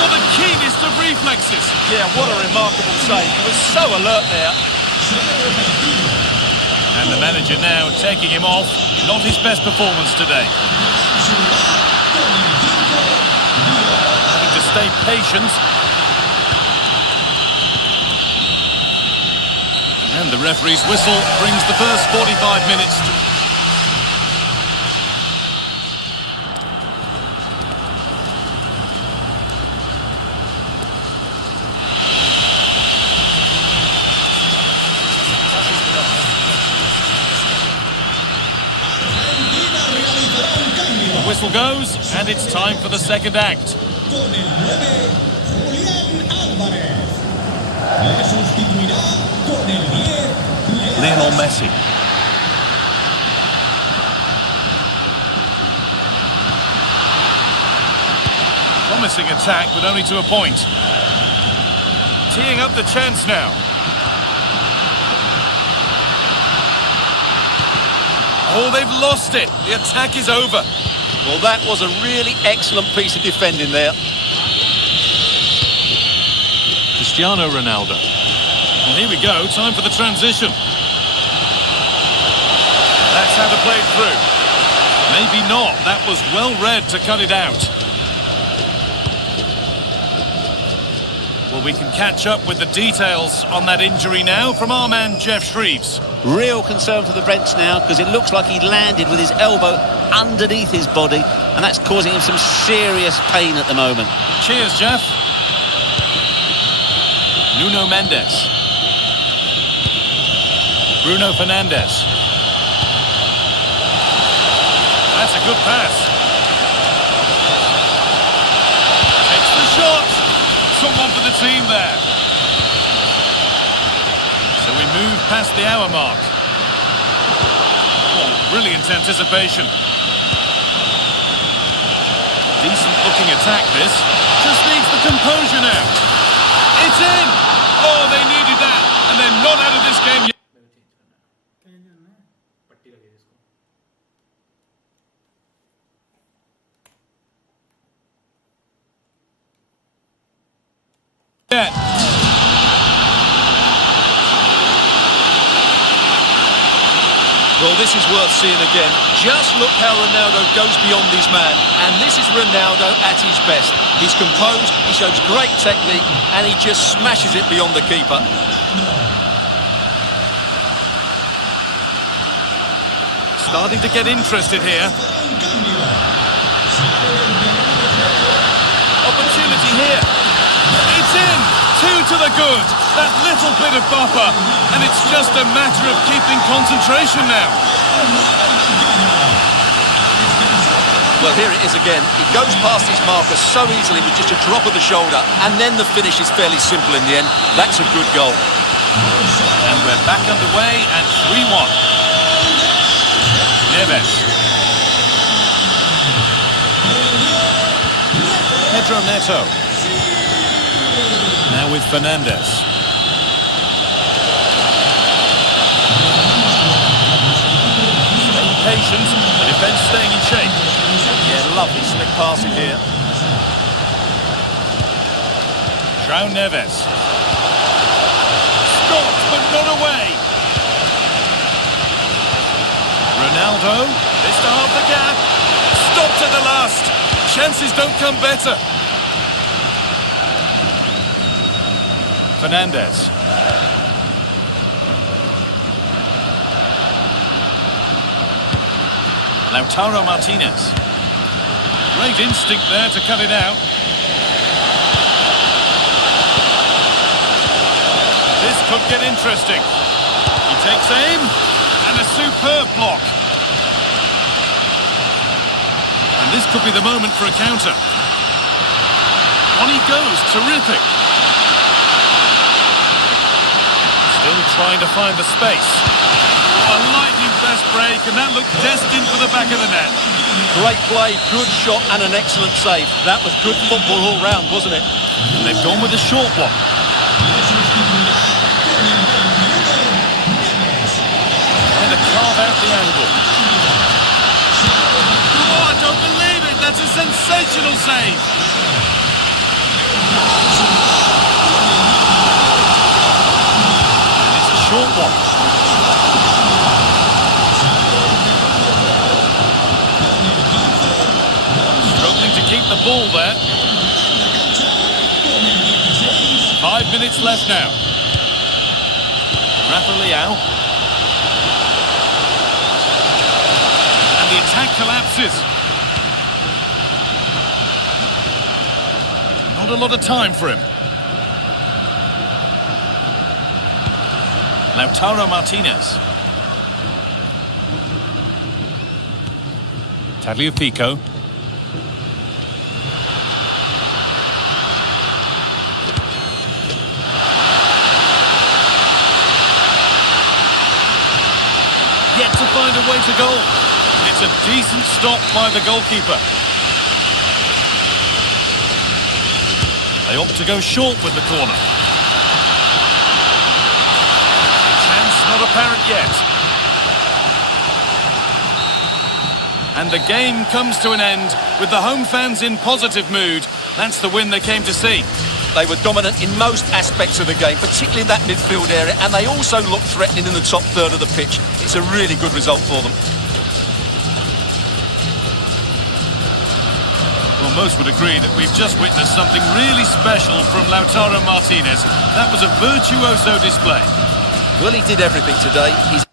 Oh, the keenest of reflexes. Yeah, what a remarkable save. He was so alert there. And the manager now taking him off. Not his best performance today. Having to stay patient. And the referee's whistle brings the first 45 minutes to... The whistle goes, and it's time for the second act. Lionel Messi. Promising attack, but only to a point. Teeing up the chance now. Oh, they've lost it. The attack is over. Well, that was a really excellent piece of defending there. Cristiano Ronaldo. Well, here we go. Time for the transition. That's how to play it through. Maybe not. That was well read to cut it out. Well, we can catch up with the details on that injury now from our man Jeff Shreves. Real concern for the Brents now, because it looks like he landed with his elbow underneath his body, and that's causing him some serious pain at the moment. Cheers, Jeff. Nuno Mendes. Bruno Fernandes. That's a good pass. Takes the shot. Someone for the team there. So we move past the hour mark. Oh, brilliant anticipation. Decent looking attack this. Just needs the composure now. It's in! Oh, they needed that. And they're not out of this game yet. Well, this is worth seeing again. Just look how Ronaldo goes beyond his man. And this is Ronaldo at his best. He's composed, he shows great technique, and he just smashes it beyond the keeper. Starting to get interested here. Opportunity here. It's in! 2 to good. That little bit of buffer. And it's just a matter of keeping concentration now. Well, here it is again. He goes past his marker so easily with just a drop of the shoulder, and then the finish is fairly simple in the end. That's a good goal. And we're back underway at 3-1. Neves. Pedro Neto. Now with Fernandes. Staying patient, the defence staying in shape. Yeah, lovely slick passing here. João Neves. Stopped, but not away. Ronaldo, this to half the gap. Stopped at the last. Chances don't come better. Fernandes. Lautaro Martinez. Great instinct there to cut it out. This could get interesting. He takes aim, and a superb block. And this could be the moment for a counter. On he goes, terrific. Still trying to find the space. A lightning fast break, and that looked destined for the back of the net. Great play, good shot, and an excellent save. That was good football all round, wasn't it? And they've gone with a short one. Trying to carve out the angle. Oh, I don't believe it. That's a sensational save. And it's a short one. Struggling to keep the ball there. 5 minutes left now. Rafa Leão. And the attack collapses. Not a lot of time for him. Lautaro Martinez. Tagliafico. Yet to find a way to goal. It's a decent stop by the goalkeeper. They opt to go short with the corner. Chance not apparent yet. And the game comes to an end with the home fans in positive mood. That's the win they came to see. They were dominant in most aspects of the game, particularly in that midfield area, and they also looked threatening in the top third of the pitch. It's a really good result for them. Well, most would agree that we've just witnessed something really special from Lautaro Martinez. That was a virtuoso display. Well, he did everything today. He's